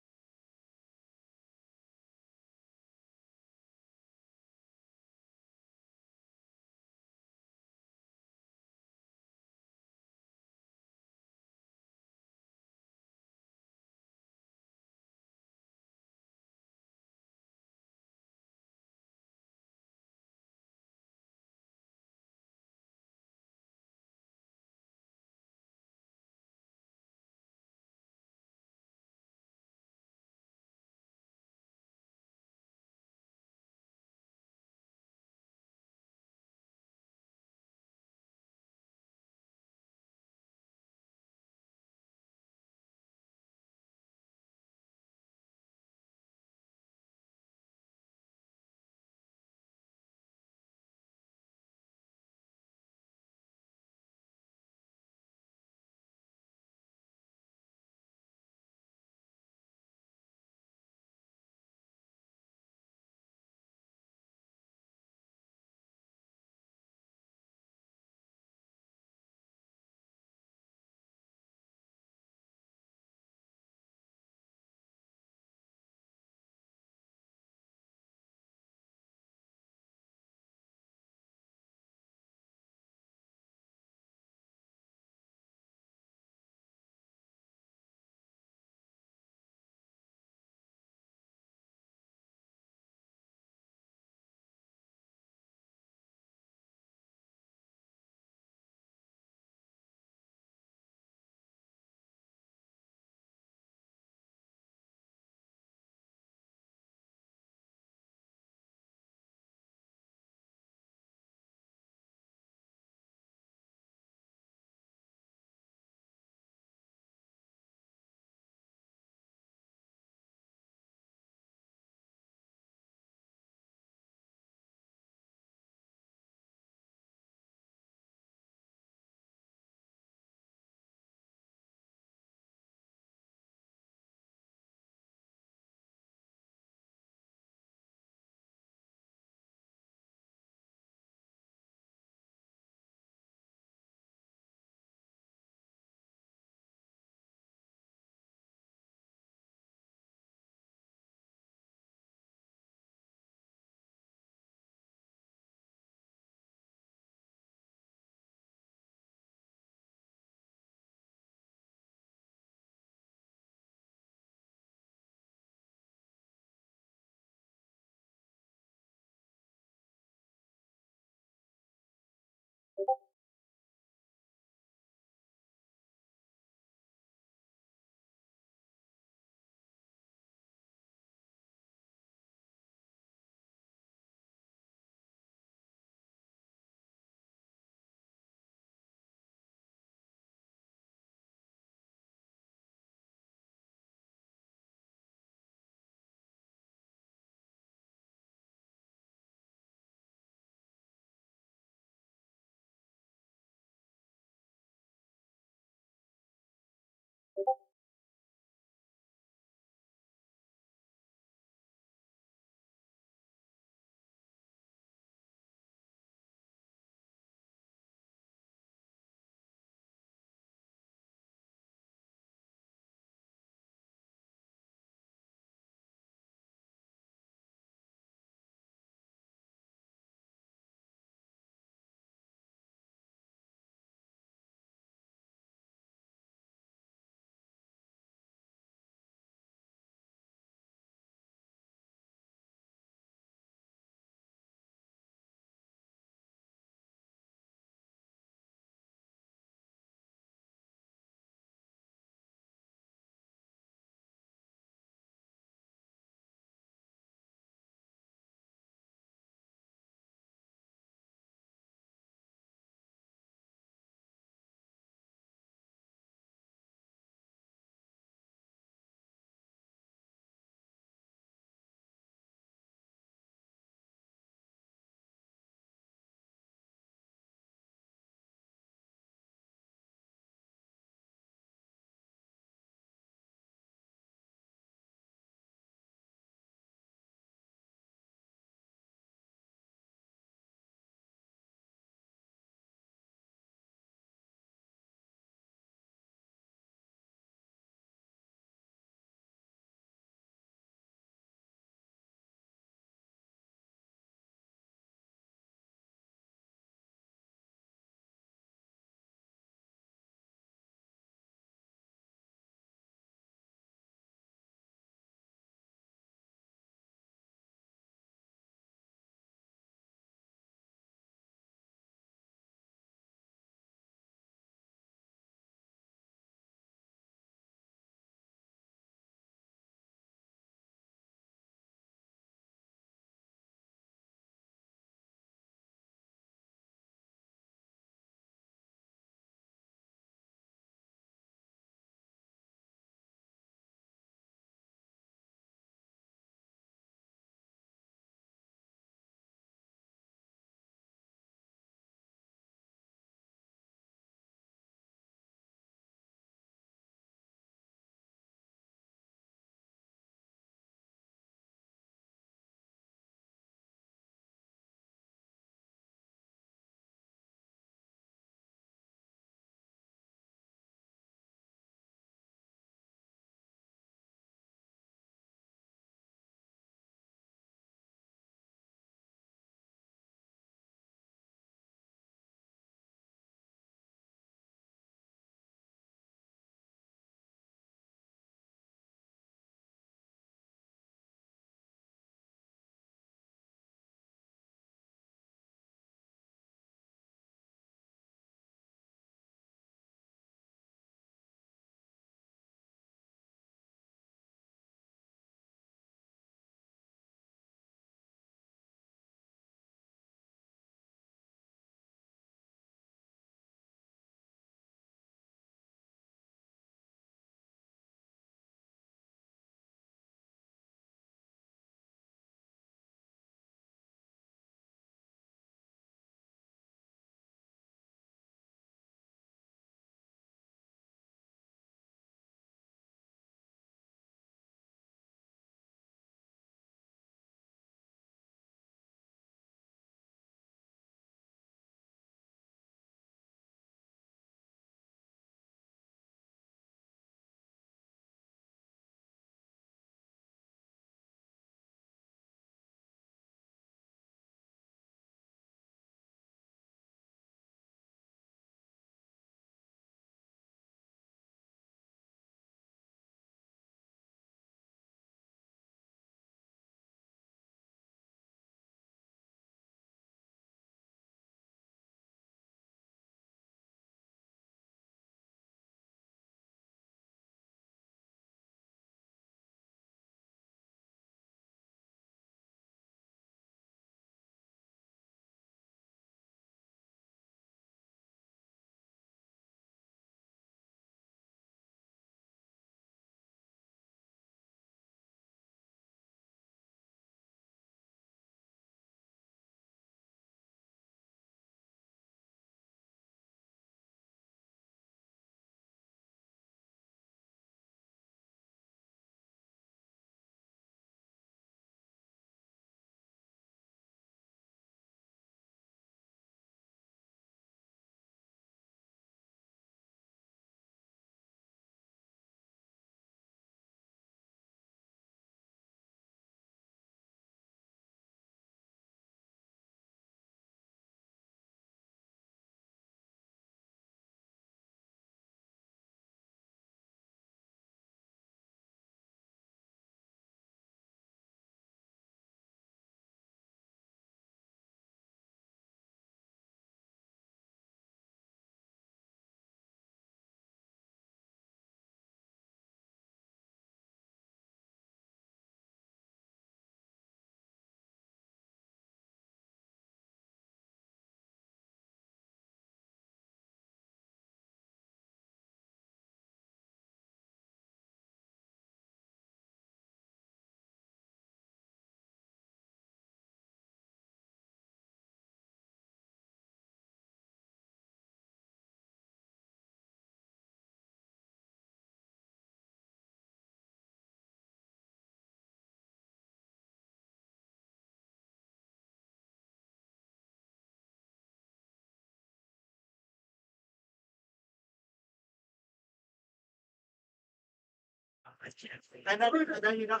And then you know,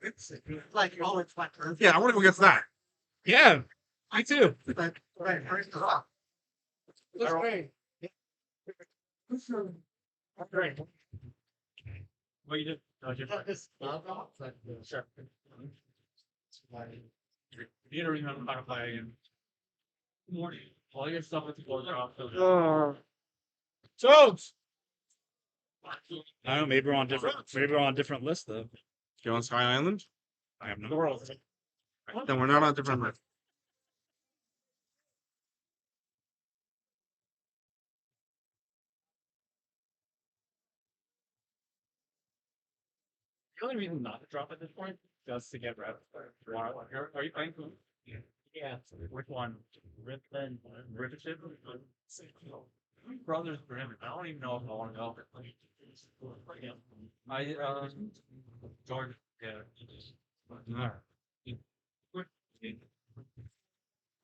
it's like, oh, it's my turn. Yeah, I want to go get that. Yeah, I too. Right, first of all. That's great. Great. What you did? Sure. You don't remember how to play again. Morning. All your stuff with the board off. Jones. I don't know. Maybe we're on different. Maybe we're on a different list though. You on Sky Island? I have no. Then we're not on different list. The only reason not to drop at this point is to get reps. Are you playing food? Yeah. Which one? Ripton, Ripton? Brothers Grimm. I don't even know if I want to go. I George. Yeah.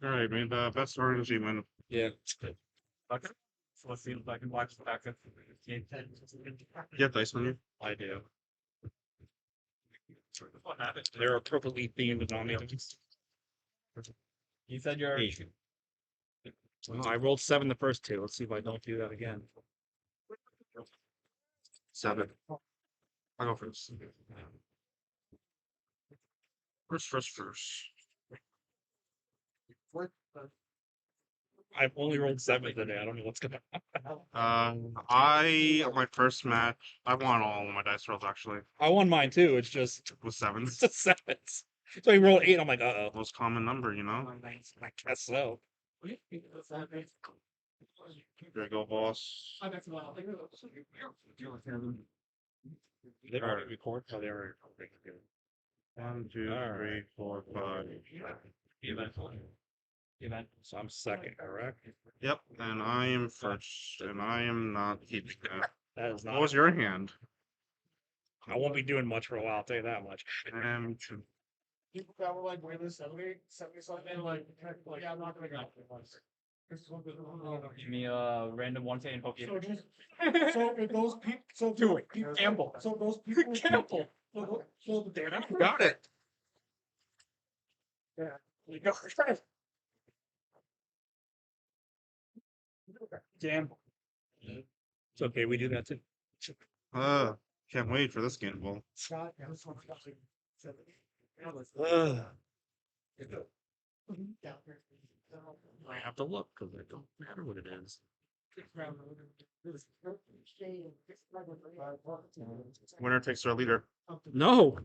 All right, man. Best strategy, man. Yeah. Okay. So let's see if I can watch the back of game 10. You have dice on you? I do. What happened? They're appropriately themed on me. You said you're. Well, I rolled 7 the first two. Let's see if I don't do that again. 7. I'll go first. First. I've only rolled 7 today. I don't know what's gonna. My first match, I won all of my dice rolls actually I won mine too. It's just with 7s. it's just 7s. So he rolled 8. I'm like, uh oh. Most common number, you know. I guess so. There you go, boss. They already record. Oh, they already recording. 1, 2, All 3, 4, 5. Event. So I'm second, correct? Yep, and I am first, and I am not keeping that. That is not. What was your hand? I won't be doing much for a while. I'll tell you that much. And People that were like, wait, 70 something, like, yeah, I'm not gonna go. Give me a random one and hope So just, so if those people, so Do it. people- Gamble. So those people. Gamble. So the data. got it. You go. Gamble. It's okay. We do that too. Can't wait for this gamble. Scott, yeah, this one's got like 70. I have to look because it don't matter what it is. Winner takes their leader. No.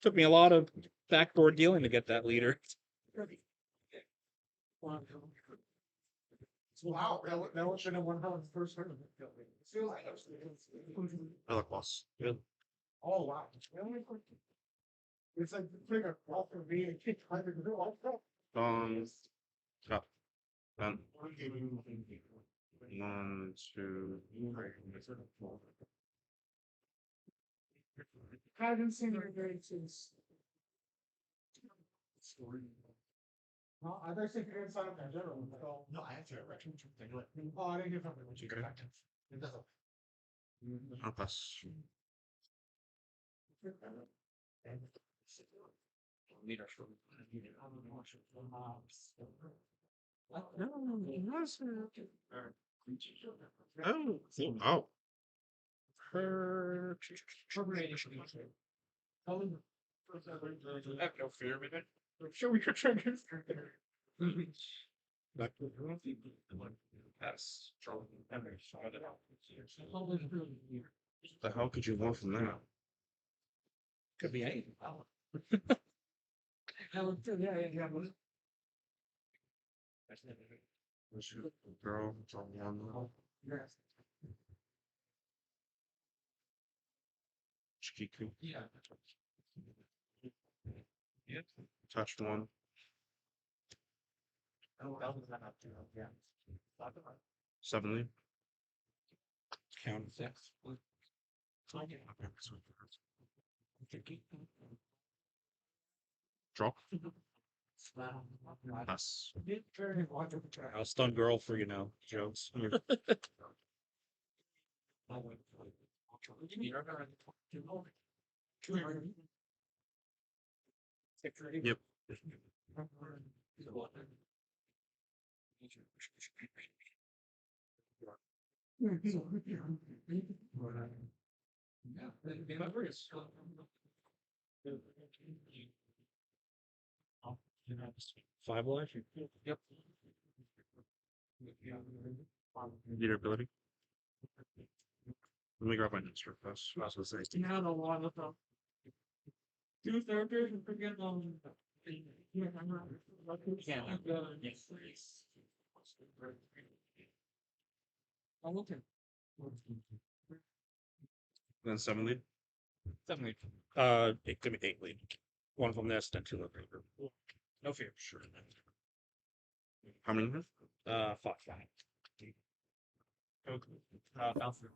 Took me a lot of backboard dealing to get that leader. Wow, that one should have won the first tournament. I like boss. Oh, wow. It's like putting a golf for me and kick trying to do all that. Got 10. 1, 2. I haven't seen her very since. Well, I think you didn't sign up in general. No, I answered it. Oh, I didn't hear something. What you got? It doesn't. I'll pass. Oh. I have no fear with it. I'm sure we could try to Yes. The hell could you want from that? Could be anything. Girl, it's all one. Chikiku. Yeah. Touch 1. Yeah. 7. Count 6. Draw. Pass. I'll stun girl for jokes. Yep. Five life? Yep. Leader ability. Let me grab my next request. I was gonna say. Yeah, no, one of them. Two thirds and forget them. Yeah. I'm looking. Then 7 lead. 7 lead. Give me 8 lead. One from this, then 2 lead. No fear. Sure. How many? 5. Bounce through.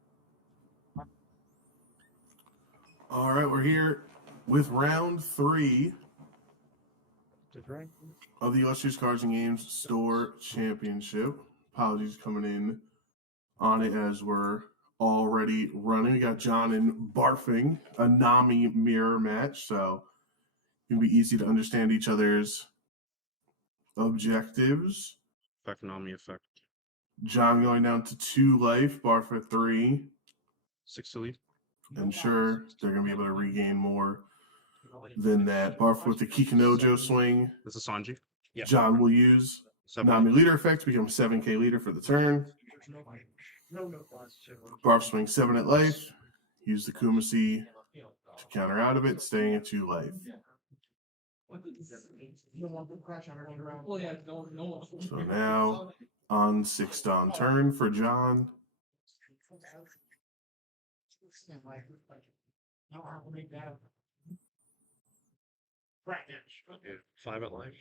All right, we're here with round 3 of the Illustrious Cards and Games Store Championship. Apologies coming in on it as we're already running. We got John and Barfing, a Nami mirror match, so it can be easy to understand each other's objectives. Effect Nami effect. John going down to 2 life, Barf at 3. 6 to lead. And sure, they're going to be able to regain more than that. Barf with the Kikinojo swing. This is Sanji. Yeah. John will use 7 Nami leader effect to become 7k leader for the turn. Barf swings 7 at life. Use the Kumasi to counter out of it, staying at 2 life. So now on 6 dawn turn for John. Yeah, 5 at life.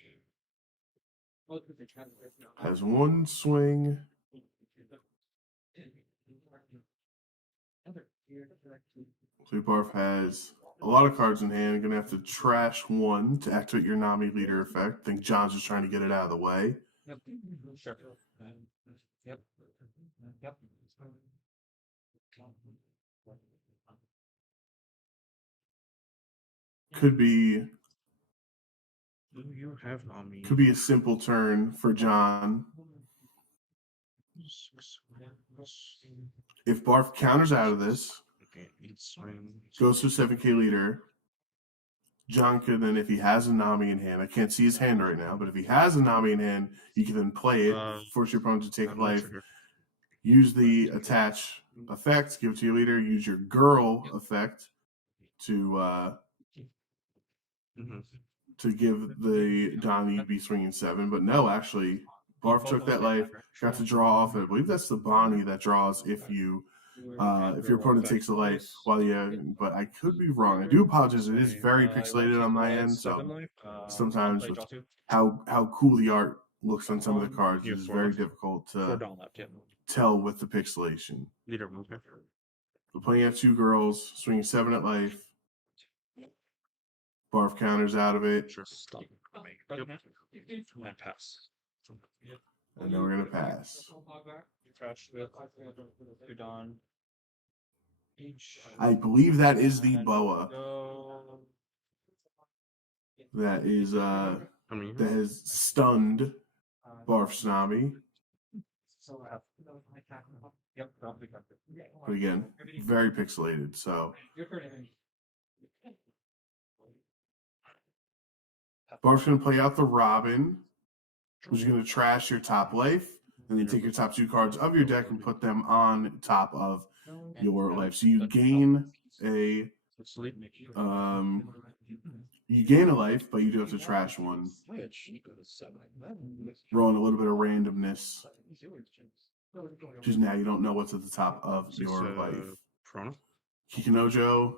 Has 1 swing. So Barf has a lot of cards in hand. You're going to have to trash 1 to activate your Nami leader effect. I think John's just trying to get it out of the way. Yep. Sure. Yep. Yep. Could be Do you have Nami? Could be a simple turn for John. If Barf counters out of this, Okay, 8 swing. goes to 7k leader, John could then, if he has a Nami in hand, I can't see his hand right now, but if he has a Nami in hand, you can then play it, force your opponent to take life, use the attach effect, give it to your leader, use your girl effect to to give the Donnie you'd be swinging 7. But no, actually, Barf took that life, got to draw off it. I believe that's the Bonnie that draws if your opponent takes a life while you. But I could be wrong. I do apologize. It is very pixelated on my end, so sometimes with how cool the art looks on some of the cards, it is very difficult to tell with the pixelation. Leader movement. We're playing at 2 girls, swinging 7 at life. Barf counters out of it. Sure. Stop. Yep. And pass. And then we're going to pass. Trash with Udon. I believe that is the boa. That is that has stunned Barf Tsunami. Yep. But again, very pixelated. So Barf's going to play out the Robin, which is going to trash your top life, and then take your top 2 cards of your deck and put them on top of your life. So you gain a life, but you do have to trash 1. Rolling a little bit of randomness, because now you don't know what's at the top of your life. Kikinojo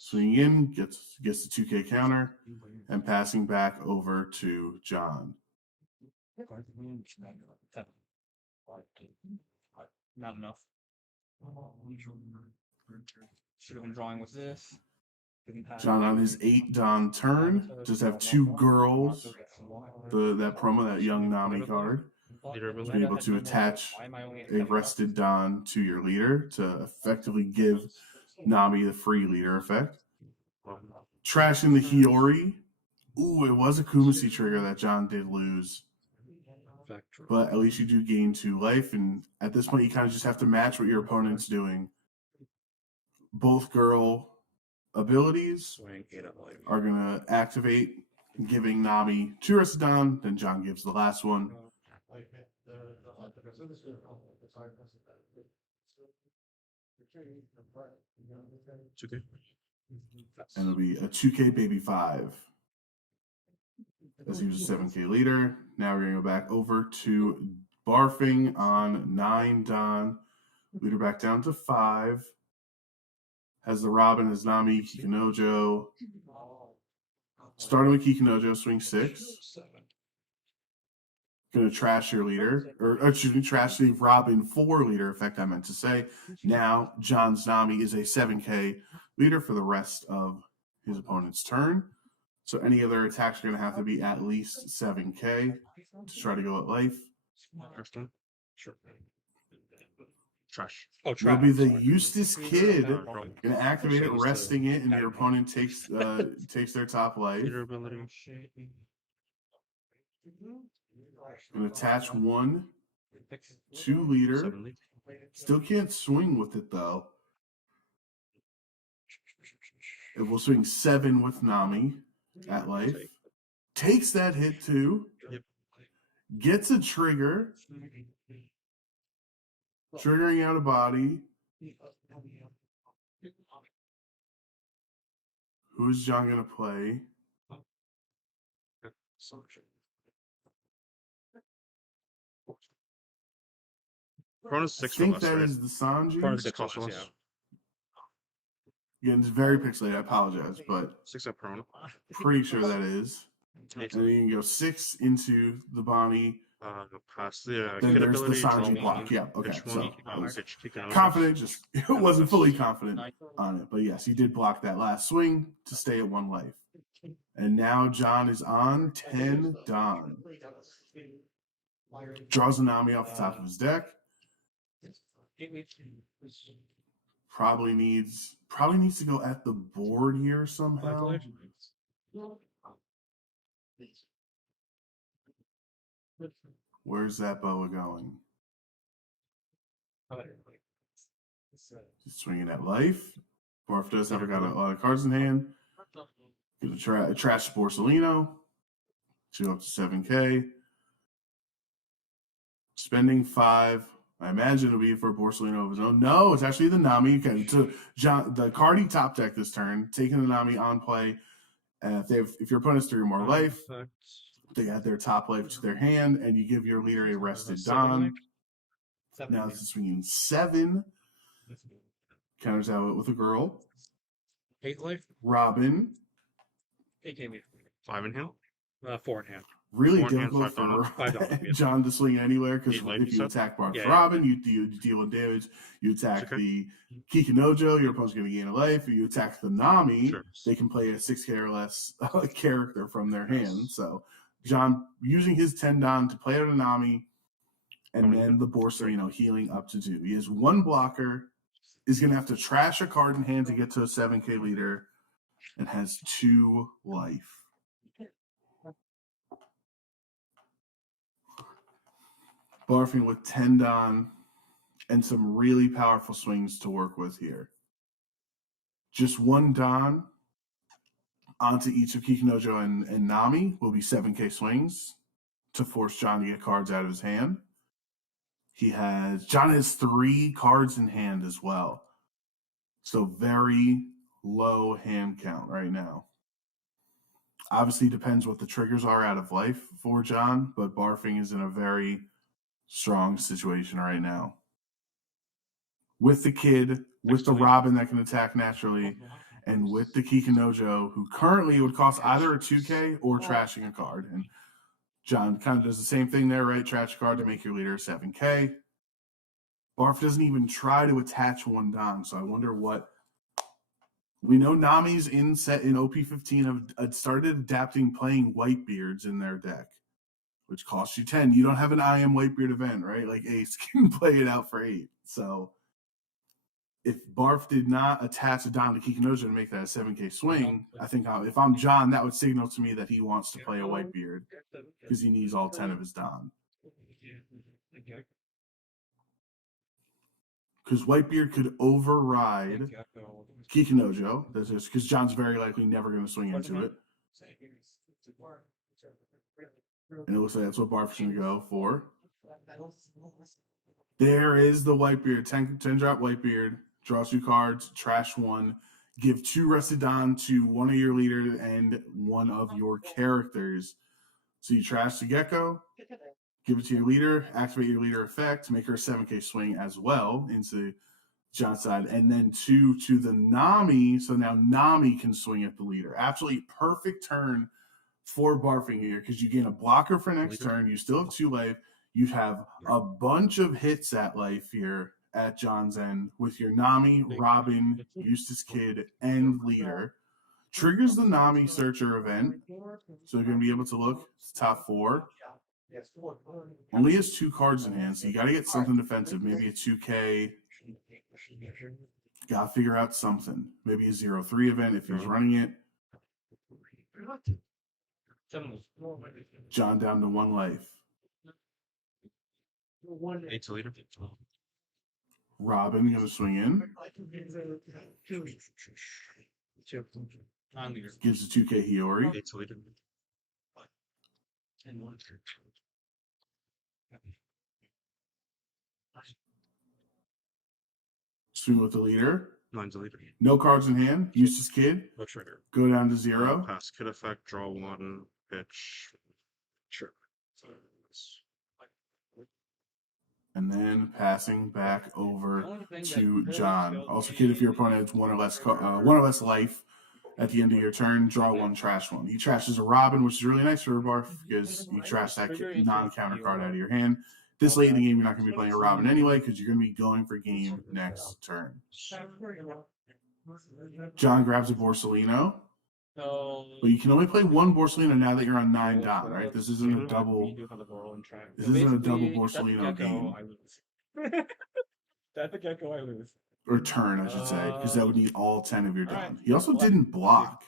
swinging in, gets the 2k counter, and passing back over to John. Not enough. Should have been drawing with this. John on his 8 dawn turn, just have 2 girls. That promo, that young Nami card. Leader to be ability. able to attach a rested Don to your leader to effectively give Nami the free leader effect. Trashing the Hiyori. Ooh, it was a Kumasi trigger that John did lose. But at least you do gain 2 life, and at this point you kind of just have to match what your opponent's doing. Both girl abilities are going to activate, giving Nami 2 rested Don, then John gives the last one. And it'll be a 2K baby 5. As he was a 7K leader. Now we're going to go back over to Barfing on 9 Don. Leader back down to 5. Has the Robin as Nami, Kikunojo. Starting with Kikunojo, swing 6. Going to trash your leader, or excuse me, trash the Robin 4 leader effect I meant to say. Now, John's Nami is a 7K leader for the rest of his opponent's turn. So any other attacks are going to have to be at least 7K to try to go at life. Sure. Trash. Oh, It'll be the Eustace Kid. Going to activate it, resting it, and your opponent takes their top life. Leader ability. Going to attach 1 to leader. Still can't swing with it though. It will swing 7 with Nami at life. Takes that hit too. Gets a trigger. Triggering out a body. Who's John going to play? Chrono's I 6 think or less, that right? is the Sanji. Chrono's 6 6 or less, less. Again, it's very pixelated. I apologize, but 6 up Chrono. pretty sure that is. And then you can go 6 into the Bonnie. Past the Then kid there's the ability, draw Sanji 1, block. Yeah, okay. pitch So 1, I was pitch Kikunojo. confident, just wasn't fully confident on it. But yes, he did block that last swing to stay at 1 life. And now John is on 10 Don. Draws a Nami off the top of his deck. Probably needs to go at the board here somehow. Where's that boa going? Just swinging at life. Barf does have got a lot of cards in hand. Gonna trash Borsellino. 2 up to 7K. Spending 5. I imagine it'll be for Borsellino of his own. No, it's actually the Nami. Okay, so John, the card he top deck this turn, taking the Nami on play. If your opponent's 3 or more life, they add their top life to their hand, and you give your leader a rested Don. Now it's swinging 7. Counters out with a girl. 8 life? Robin. 8 gave me 5 in hand. 4 in hand. Really 4 in hand, difficult $5. for $5, yeah. John to swing anywhere because Eight life, if you you said? attack Barf's Yeah, Robin, you deal with damage. You attack Okay. the Kikunojo, your opponent's going to gain a life. If you attack the Nami, Sure. they can play a 6K or less character from their hand. So John using his 10 Don to play out a Nami, and then the Borsellino healing up to 2. He has 1 blocker, is going to have to trash a card in hand to get to a 7K leader, and has 2 life. Barfing with 10 Don and some really powerful swings to work with here. Just 1 Don onto each of Kikunojo and Nami will be 7K swings to force John to get cards out of his hand. John has 3 cards in hand as well. So very low hand count right now. Obviously depends what the triggers are out of life for John, but Barfing is in a very strong situation right now. With the kid, with the Robin that can attack naturally, and with the Kikunojo, who currently would cost either a 2K or trashing a card. And John kind of does the same thing there, right? Trash a card to make your leader 7K. Barf doesn't even try to attach 1 Don, so I wonder what... We know Nami's in OP15 have started adapting playing Whitebeards in their deck. which costs you 10. You don't have an I Am Whitebeard event, right? Like Ace can play it out for 8. So if Barf did not attach a Don to Kikinojo to make that a 7K swing, I think if I'm John, that would signal to me that he wants to play a Whitebeard because he needs all 10 of his Don. Because Whitebeard could override Kikinojo. That's just because John's very likely never going to swing into it. And it looks like that's what Barf's going to go for. There is the Whitebeard. 10 drop Whitebeard. Draw 2 cards. Trash 1. Give 2 Rusted Don to one of your leaders and one of your characters. So you trash the Gecko. Give it to your leader. Activate your leader effect. Make her a 7K swing as well into John's side. And then 2 to the Nami. So now Nami can swing at the leader. Absolutely perfect turn for Barfing here because you gain a blocker for next turn. You still have 2 life. You have a bunch of hits at life here at John's end with your Nami, Robin, Eustace Kid, and leader. Triggers the Nami Searcher event. So you're going to be able to look at the top 4. Only has 2 cards in hand, so you got to get something defensive. Maybe a 2K. Got to figure out something. Maybe a 0-3 event if he's running it. John down to 1 life. Robin going to swing in. Gives a 2K Hiyori. Swing with the leader. Mine's a leader. No cards in hand. Eustace Kid. No trigger. Go down to 0. Pass kid effect. Draw 1. Pitch. Sure. And then passing back over to John. Also, Kid, if your opponent has one or less life at the end of your turn, draw 1, trash 1. He trashes a Robin, which is really nice for Barf because you trash that non-counter card out of your hand. This late in the game, you're not going to be playing a Robin anyway because you're going to be going for game next turn. John grabs a Borsellino. But you can only play 1 Borsellino now that you're on 9 Don, right? This isn't a double. This isn't a double Borsellino game. That's a Gecko I lose. Or turn, I should say, because that would need all 10 of your Don. He also didn't block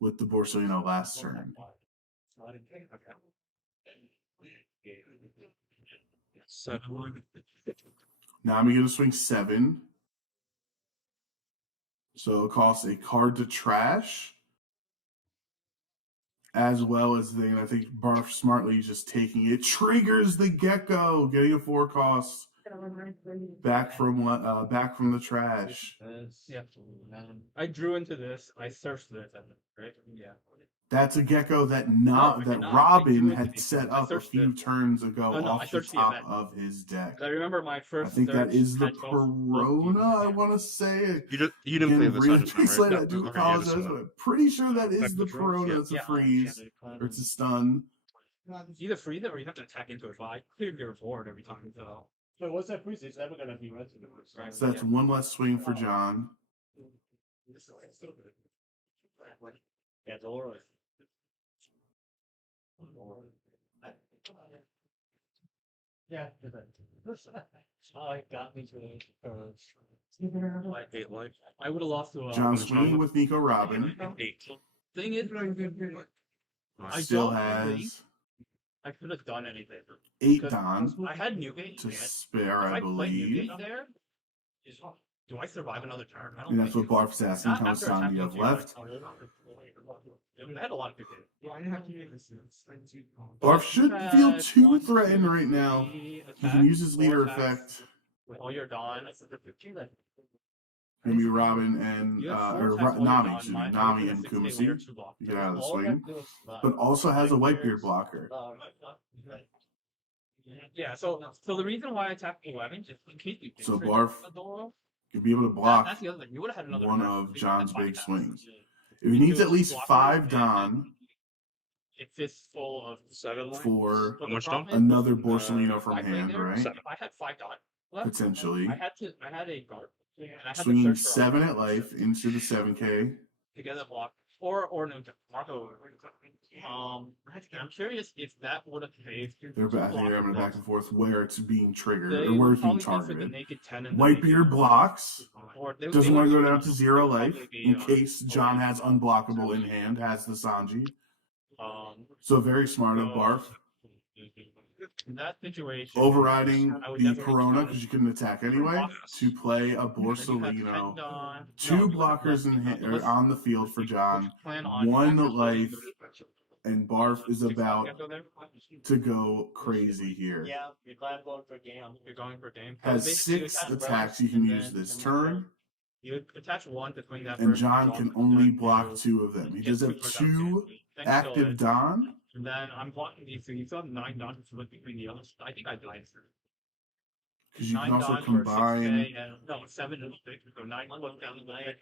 with the Borsellino last turn. Now I'm going to swing 7. So it costs a card to trash. As well as then I think Barf smartly just taking it. Triggers the Gecko, getting a 4 cost. Back from the trash. Yeah. I drew into this. I searched this, right? Yeah. That's a Gecko that Robin had set up a few turns ago off the top of his deck. I remember my first. I think that is the Perona. I want to say it. You didn't play this I do apologize, but I'm pretty sure that is the Perona. It's a freeze or it's a stun. Either freeze it or you have to attack into it. Well, I cleared your board every time. So. But what's that freeze? It's never gonna be right. So that's 1 less swing for John. Yeah, it's all right. Yeah. I got me to like 8 life. I would have lost to John swinging with Nico Robin. 8. Thing is, I Still don't has think I could have done anything. 8 Don I had Newgate to in it. spare, If I I play believe. Newgate there, do I survive another turn? I don't And that's think what Barf's asking. Not How much after Don do you have attacking left? I had a lot of good Barf should feel too threatened right now. He can use his leader effect. With all your Dawn. Maybe Robin and Nami and Kumasi get out of the swing, but also has a Whitebeard blocker. Yeah, so the reason why I attacked 11 is in case you So trigger Barf Adoro, could be able to block that's the other thing. You would have had another one turn. of You John's had 5 big attacks. swings. If he needs at least Blocker 5 and Don If it's full of 7 life. for But the problem is, another Borsellino from I played hand, there, right? If I had 5 Dawn left, Potentially. I had a guard. And I had to Swinging search for 7 at life into the 7K. to get that block. or no, Marco. I'm curious if that would have faced. They're I think they're having a back and forth where it's being triggered They or where would it's being probably go for the targeted. naked 10 and the Whitebeard naked blocks. or they Doesn't would want to go do down to zero would life probably be, in case John has Orion. unblockable in hand, has the Sanji. Um, So very smart of so, Barf. in that situation, Overriding I would the definitely Corona try because you couldn't attack anyway to play a Borsalino. Two blockers on the field for John. One life, and Barf is about to go crazy here. Yeah, you're glad going for game. You're going for game. Has 6 attacks you can use this turn. You attach one to swing that. And John can only block 2 of them. He does have 2 active Don. And then I'm blocking these, so you still have 9 Don to split between the others. I think I died. Because you can also combine no, 7 and 6, so 9 down the way.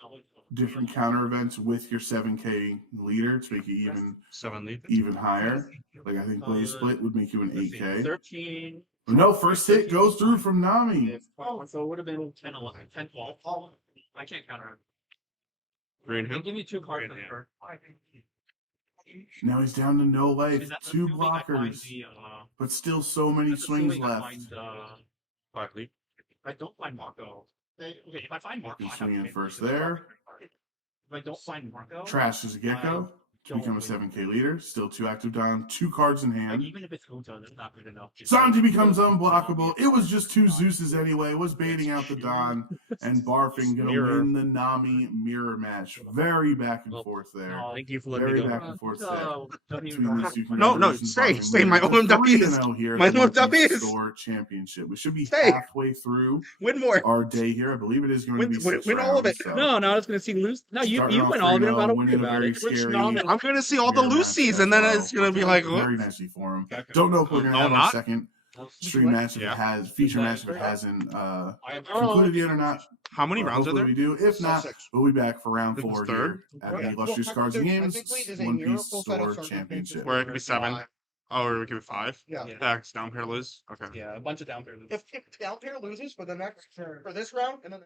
different counter events with your 7K leader to make you even higher. Like I think Blaze Split would make you an 8K. 13. No, first hit goes through from Nami. Oh, so it would have been 10, 11, 10, 12. I can't counter. Give me 2 cards for her. Now he's down to no life, 2 blockers, but still so many swings left. I don't find Marco. Okay, if I find Marco, He's swinging first there. If I don't find Marco, Trashes Gecko to become a 7K leader. Still 2 active Don, 2 cards in hand. even if it's Hoto, that's not good enough. Sanji becomes unblockable. It was just 2 Zeus's anyway. Was baiting out the Don and barfing. Gonna win the Nami mirror match. Very back and forth there. Thank you for letting Very me back go. and forth set between these two. No, stay. My OMW here. my at the OMW is Store Championship. We should be Stay. halfway through Win more. our day here. I believe it is going to be 6 win all of rounds, it. so. No, I was going to see lose. No, you Starting off win all of it. I'm 3-0, about to winning worry a about very it. scary I'm going to see all the mirror match Lucy's, as and then well. it's going to be like, Very nicely for him. Don't know if we're going to have not? a second stream match if it has feature match if it hasn't concluded yet or not. how many But rounds are hopefully there? we do. If not, 6. we'll be back for round This is 4 third? here at the Yeah. Illustrious Cards and Games Technically, it is a One Piece miracle set of Store circumstances Championship. Where it could be 7. Oh, or we could be 5. Yeah. That's down pair lose. Okay. Yeah, a bunch of down pairs. If down pair loses for the next for this round, and then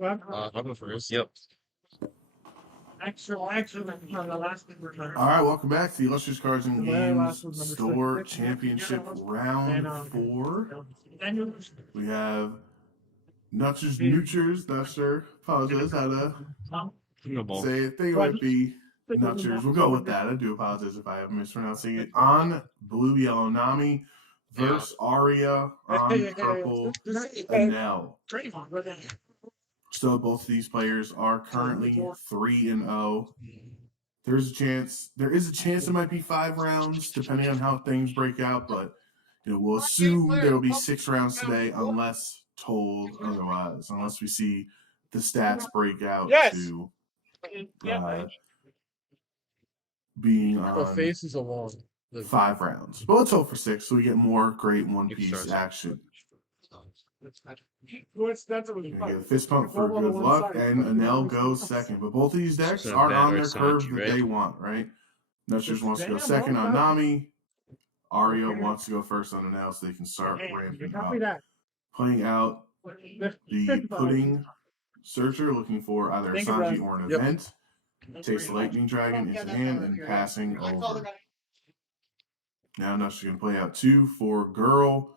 I'll go first. Yep. Extra, on the last thing we're trying to. All right, welcome back to the Illustrious Cards and My last Games was number Store 6. Championship Round 4. We have Nutchers Nutchers. Not sure. Apologize how to say it. Think it might be Nutchers. We'll go with that. I do apologize if I am mispronouncing it. On blue, yellow Nami versus Aria on purple Anel. So both of these players are currently 3-0. There is a chance it might be 5 rounds, depending on how things break out, but we'll assume there will be 6 rounds today unless told otherwise, unless we see the stats break out to being The on face is along. 5 rounds. But let's hope for 6 so we get more great One Piece action. That's what we Gonna give a fist pump for good luck, and Anel goes second. But both of these decks are on their curve that they want, right? Nutchers wants to go second on Nami. Aria wants to go first on Anel so they can start ramping up. Playing out the Pudding Searcher, looking for either a Sanji or an event. Takes the Lightning Dragon into hand and passing over. Now Nutchers going to play out 2 for Girl.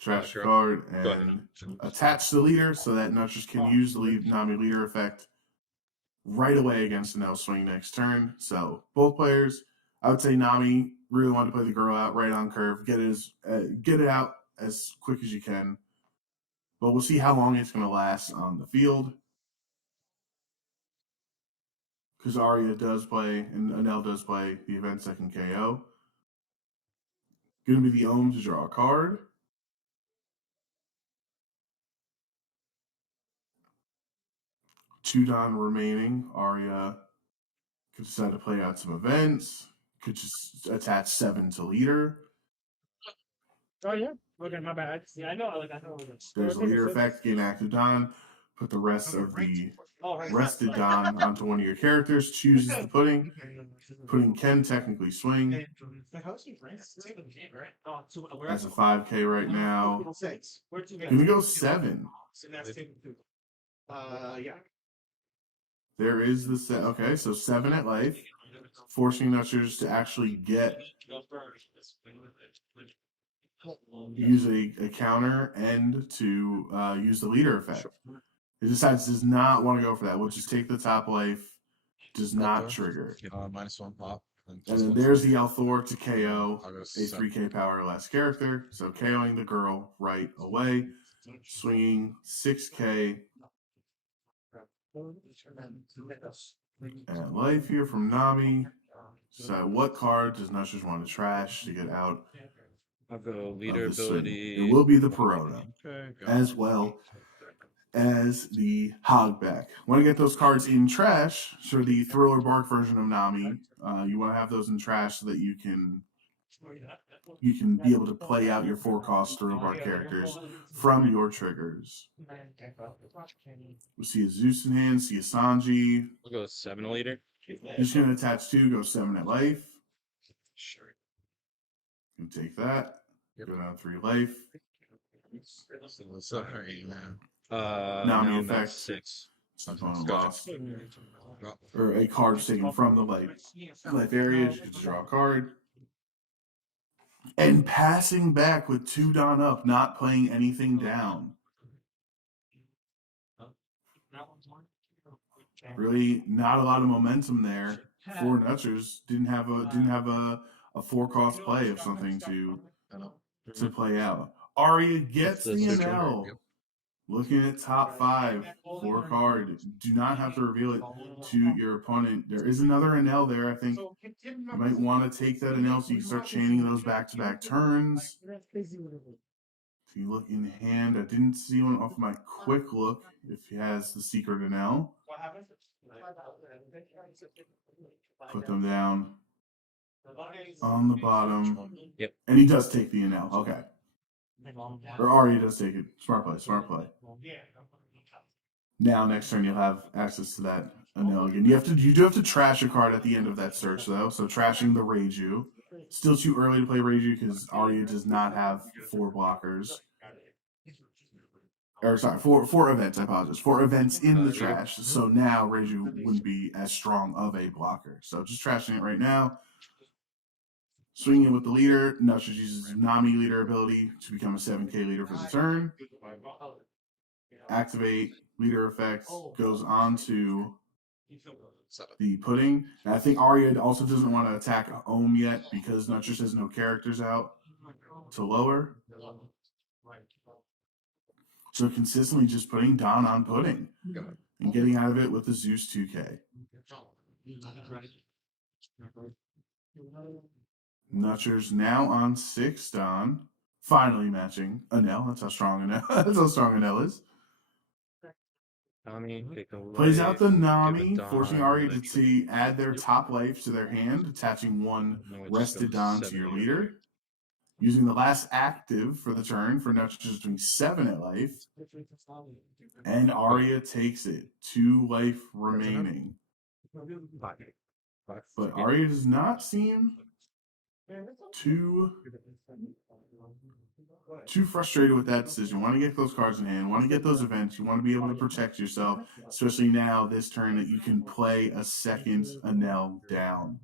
Trash card and attach the leader so that Nutchers can use the Nami leader effect right away against Anel swing next turn. So both players, I would say Nami really wanted to play the Girl out right on curve, get it out as quick as you can. But we'll see how long it's going to last on the field. Because Aria does play and Anel does play the event second KO. Going to be the Ohm to draw a card. 2 Don remaining. Aria could decide to play out some events. Could just attach 7 to leader. Oh yeah. Okay, my bad. See, I know. There's a leader effect. Gain active Don. Put the rest of the rested Don onto one of your characters. Chooses the Pudding. Pudding can technically swing. That's a 5K right now. Can we go 7? Yeah. There is the set. Okay, so 7 at life, forcing Nutchers to actually use a counter and to use the leader effect. It does not want to go for that. We'll just take the top life. Does not trigger. -1 pop. And then there's the Althor to KO a 3K power less character. So KOing the Girl right away. Swinging 6K at life here from Nami. So what card does Nutchers want to trash to get out? I'll go leader of the ability. swing? It will be the Perona, as well as the Hogback. Want to get those cards in trash? So the Thriller Bark version of Nami, you want to have those in trash so that you can be able to play out your 4-cost Thriller Bark characters from your triggers. We see a Zeus in hand, see a Sanji. We'll go 7 leader. Just going to attach 2, go 7 at life. Sure. You take that. Go down 3 life. Sorry, man. Nami no, effect. 6. Opponent lost. Or a card taken from the life area. You get to draw a card. And passing back with 2 Don up, not playing anything down. Really, not a lot of momentum there for Nutchers. Didn't have a 4-cost play of something to play out. Aria gets the NL. Looking at top 5, 4 card. Do not have to reveal it to your opponent. There is another NL there. I think you might want to take that NL so you can start chaining those back-to-back turns. If you look in hand, I didn't see one off my quick look if he has the secret NL. Put them down on the bottom. Yep. And he does take the NL. Okay. Or Aria does take it. Smart play, smart play. Now next turn you'll have access to that NL again. You do have to trash a card at the end of that search though. So trashing the Reiju. Still too early to play Reiju because Arya does not have 4 blockers. Or sorry, four events. I apologize. 4 events in the trash. So now Reiju wouldn't be as strong of a blocker. So just trashing it right now. Swinging with the leader. Nutshers uses Nami leader ability to become a 7k leader for the turn. Activate leader effect. Goes on to the pudding. And I think Arya also doesn't want to attack Ohm yet because Nutshers has no characters out to lower. So consistently just putting Don on pudding and getting out of it with the Zeus 2k. Nutchers now on 6 Don. Finally matching Anel. That's how strong Anel. That's how strong Anel is. Plays out the Nami, forcing Arya to add their top life to their hand, attaching 1 rested Don to your leader. Using the last active for the turn for Nutchers doing 7 at life. And Arya takes it. 2 life remaining. But Arya does not seem too frustrated with that decision. Want to get those cards in hand. Want to get those events. You want to be able to protect yourself, especially now this turn that you can play a second Anel down.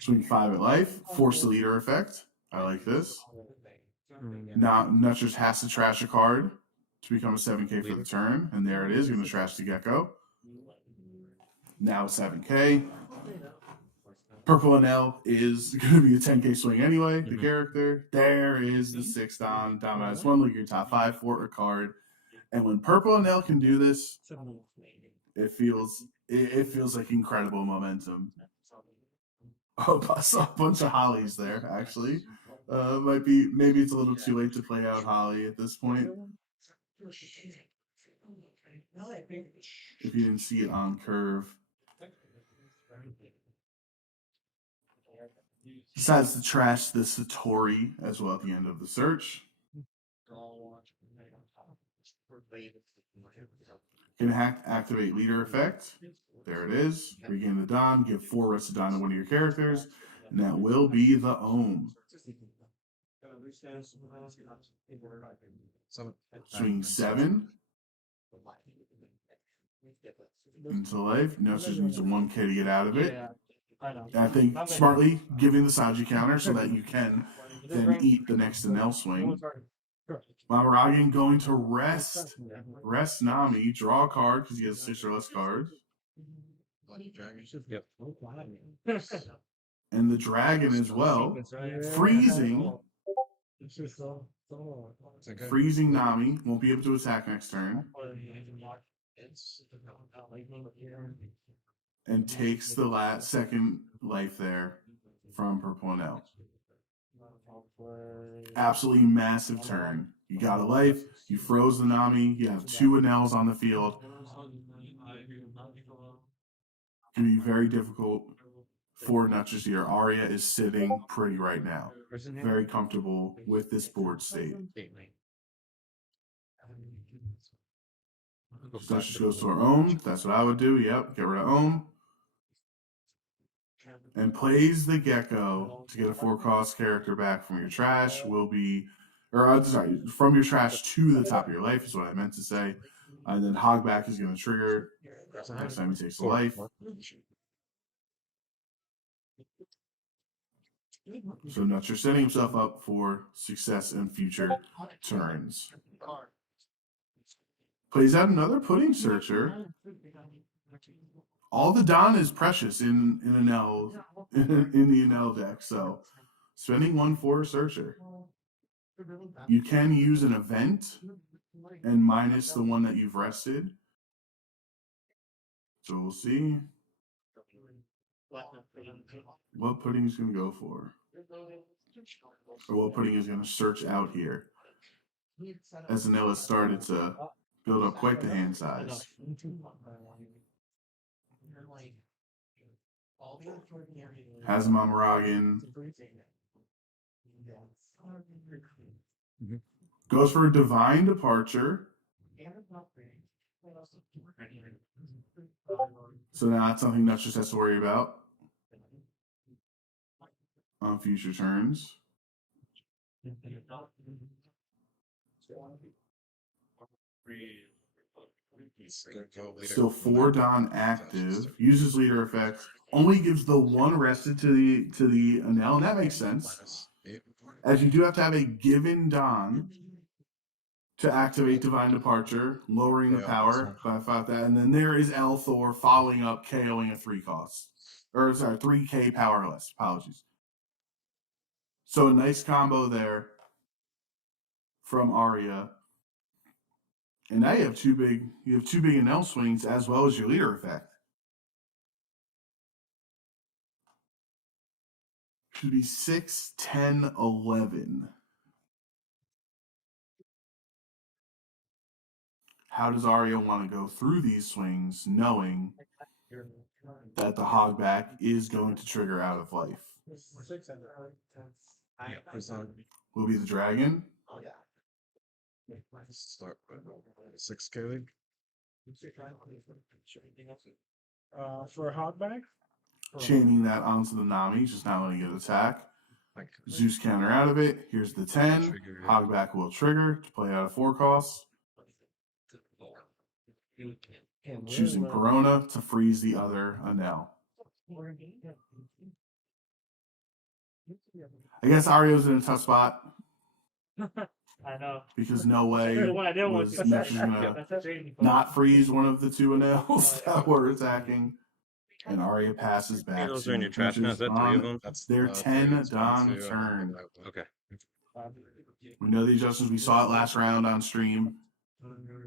Swing 5 at life. Force the leader effect. I like this. Now Nutchers has to trash a card to become a 7k for the turn, and there it is. Going to trash the Gecko. Now 7k. Purple Anel is going to be a 10k swing anyway, the character. There is the 6 Don. Dominance 1, look at your top 5 for a card. And when Purple Anel can do this, it feels like incredible momentum. Oh, I saw a bunch of Hollies there, actually. Maybe it's a little too late to play out Holly at this point. If you didn't see it on curve. Decides to trash the Satori as well at the end of the search. Can activate leader effect. There it is. Regain the Don. Give 4 rested Don to one of your characters. And that will be the Ohm. Swing 7. Into life. Nutchers needs a 1k to get out of it. And I think smartly giving the Saji counter so that you can then eat the next Anel swing. Mamaragan going to rest Nami, draw a card because he has 6 or less cards. And the dragon as well. Freezing Nami. Won't be able to attack next turn. And takes the second life there from Purple Anel. Absolutely massive turn. You got a life, you froze the Nami, you have 2 Anels on the field. It can be very difficult for Nutchers here. Arya is sitting pretty right now. Very comfortable with this board state. So Nutchers goes to our Ohm. That's what I would do. Yep, get rid of Ohm. And plays the Gecko to get a 4-cost character back from your trash from your trash to the top of your life is what I meant to say. And then Hogback is going to trigger next time he takes a life. So Nutcher setting himself up for success in future turns. Plays out another Pudding Searcher. All the Don is precious in the Anel deck, so spending 1 for a Searcher. You can use an event and minus the one that you've rested. So we'll see what Pudding is going to go for. Or what Pudding is going to search out here. As Anel has started to build up quite the hand size. Has him on Maragan. Goes for a Divine Departure. So now that's something Nutch just has to worry about. on future turns. Still 4 Don active. Uses leader effect. Only gives the 1 rested to the Enel, and that makes sense. As you do have to have a given Don to activate Divine Departure, lowering the power by 5 that, and then there is Elthor following up, KOing a 3 cost. Or sorry, 3k powerless. Apologies. So a nice combo there from Arya. And now you have two big Enel swings as well as your leader effect. Should be 6, 10, 11. How does Arya want to go through these swings knowing that the hogback is going to trigger out of life? Will be the dragon. Start with 6k. For a hogback? Chaining that onto the Nami, just not letting it attack. Zeus counter out of it. Here's the 10. Hogback will trigger to play out of 4 costs. Choosing Perona to freeze the other Enel. I guess Arya's in a tough spot. I know. Because no way was Nexus gonna not freeze one of the 2 Enels that were attacking. And Arya passes back. Those are in your trash now. Is that 3 of them? That's their 10 Don turn. Okay. We know the adjustments. We saw it last round on stream.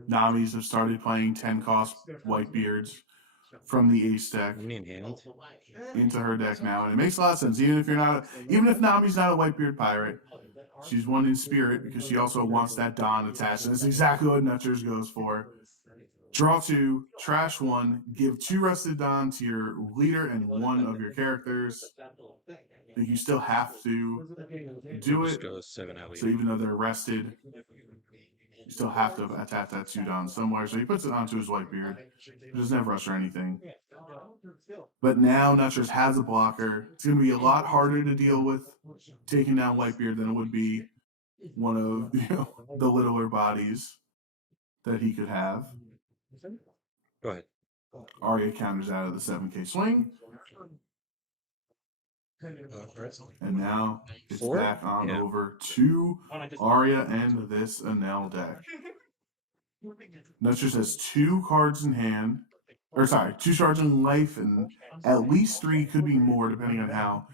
Namis have started playing 10 cost Whitebeards from the ace deck In hand. into her deck now, and it makes a lot of sense. Even if Nami's not a Whitebeard pirate, she's one in spirit because she also wants that Don attached. And it's exactly what Nutchers goes for. Draw 2, trash 1, give 2 rested Don to your leader and 1 of your characters. But you still have to do it. So even though they're rested, you still have to attach that 2 Don somewhere. So he puts it onto his Whitebeard. He doesn't have rush or anything. But now Nutchers has a blocker. It's going to be a lot harder to deal with taking down Whitebeard than it would be one of the littler bodies that he could have. Go ahead. Arya counters out of the 7k swing. And now it's 4? back on Yeah. over to Arya and this Enel deck. Nutchers has 2 cards in hand. Or sorry, 2 cards in life, and at least 3, could be more, depending on how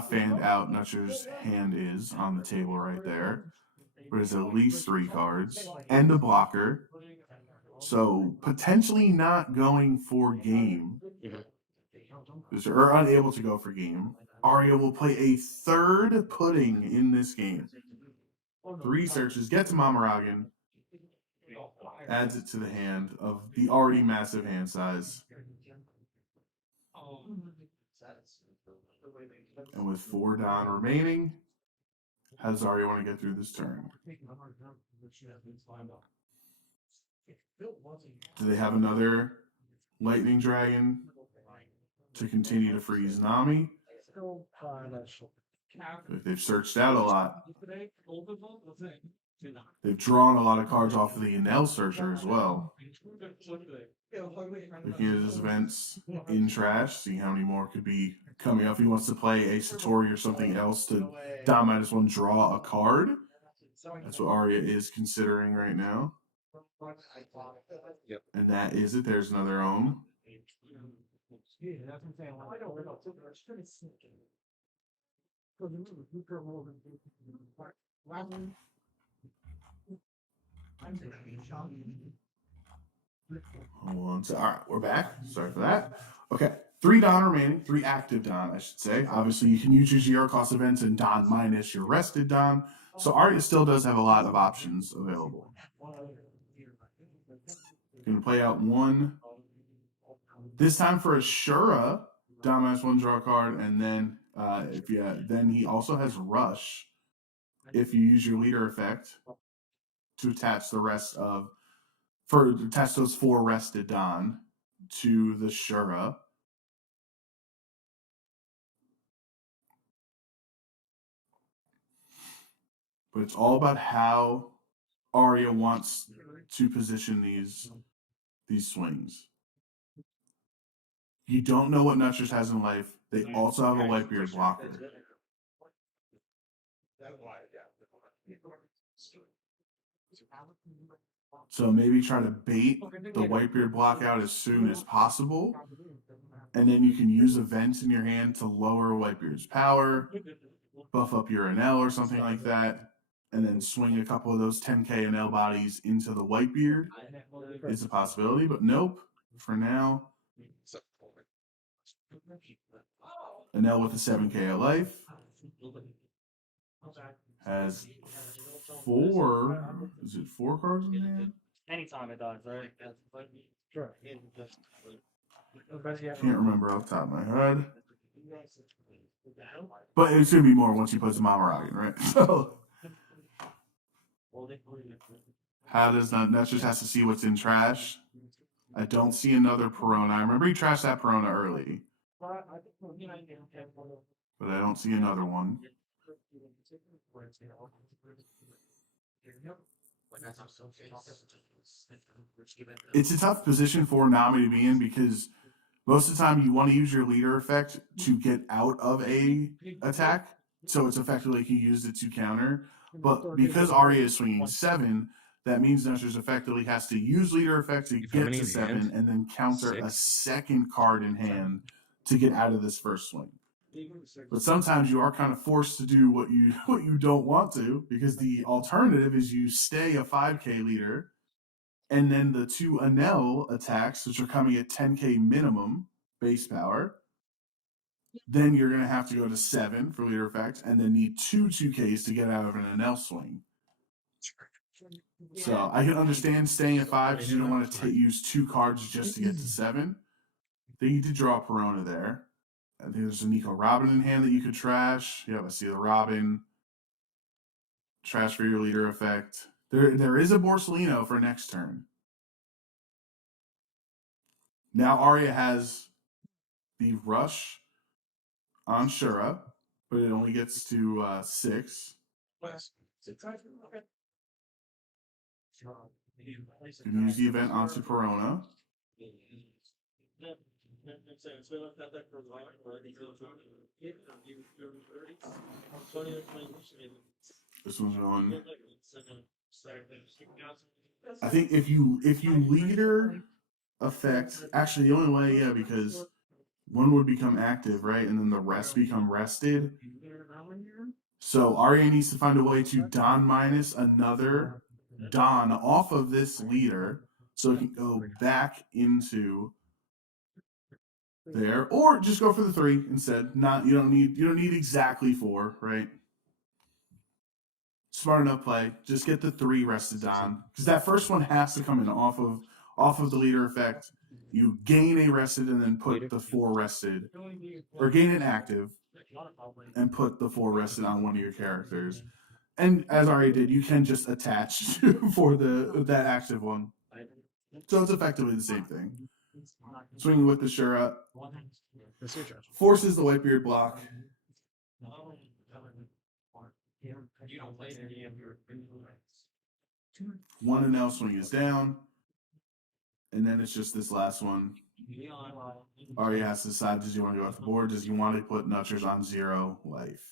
fanned out Nutchers' hand is on the table right there. But it's at least 3 cards and a blocker. So potentially not going for game. Or unable to go for game. Arya will play a 3rd pudding in this game. 3 searches, get to Mamaragan, adds it to the hand of the already massive hand size. And with 4 Don remaining, how does Arya want to get through this turn? Do they have another Lightning Dragon to continue to freeze Nami? They've searched out a lot. They've drawn a lot of cards off of the Enel Searcher as well. Looking at his events in trash, see how many more could be coming up. If he wants to play a Satori or something else to -1 draw a card. That's what Arya is considering right now. Yep. And that is it. There's another Ohm. Hold on. All right, we're back. Sorry for that. Okay, 3 Don remaining, 3 active Don, I should say. Obviously, you can use your zero cost events and Don minus your rested Don. So Arya still does have a lot of options available. Gonna play out 1. This time for Ashura, Don -1 draw card, and then then he also has Rush. If you use your leader effect to attach the rest of attach those 4 rested Don to the Shura. but it's all about how Arya wants to position these swings. You don't know what Nutchers has in life. They also have a Whitebeard blocker. So maybe try to bait the Whitebeard block out as soon as possible. And then you can use events in your hand to lower Whitebeard's power, buff up your NL or something like that, and then swing a couple of those 10k NL bodies into the Whitebeard. It's a possibility, but nope. For now, NL with a 7k of life has four. Is it 4 cards in hand? Anytime it dies, right? Sure. Can't remember off the top of my head. But it's gonna be more once you put some Mamaragan, right? So how does that just has to see what's in trash? I don't see another Perona. I remember he trashed that Perona early, but I don't see another one. It's a tough position for Nami to be in because most of the time you want to use your leader effect to get out of a attack, so it's effectively like you used it to counter. But because Arya is swinging 7, that means Nutchers effectively has to use leader effect to get to 7 and then counter a second card in hand to get out of this first swing. But sometimes you are kind of forced to do what you don't want to, because the alternative is you stay a 5k leader, and then the 2 Anel attacks, which are coming at 10k minimum base power, then you're going to have to go to 7 for leader effect, and then need 2 2ks to get out of an Anel swing. So I can understand staying at 5 because you don't want to use 2 cards just to get to 7. Then you did draw a Perona there. I think there's a Nico Robin in hand that you could trash. Yep, I see the Robin. Trash for your leader effect. There is a Borsellino for next turn. Now Arya has the Rush on Shura, but it only gets to 6. You can use the event onto Perona. This one's on. I think if you leader effect, actually the only way, yeah, because one would become active, right, and then the rest become rested. So Arya needs to find a way to Don minus another Don off of this leader, so it can go back into there, or just go for the 3 instead. You don't need exactly 4, right? Smart enough play. Just get the 3 rested on, because that first one has to come in off of the leader effect. You gain a rested and then put the 4 rested, or gain an active and put the 4 rested on one of your characters. And as Ari did, you can just attach for that active one. So it's effectively the same thing. Swinging with the Shura forces the Whitebeard block. One and now swing is down. And then it's just this last one. Arya has to decide, does he want to go off the board? Does he want to put Nutchers on 0 life?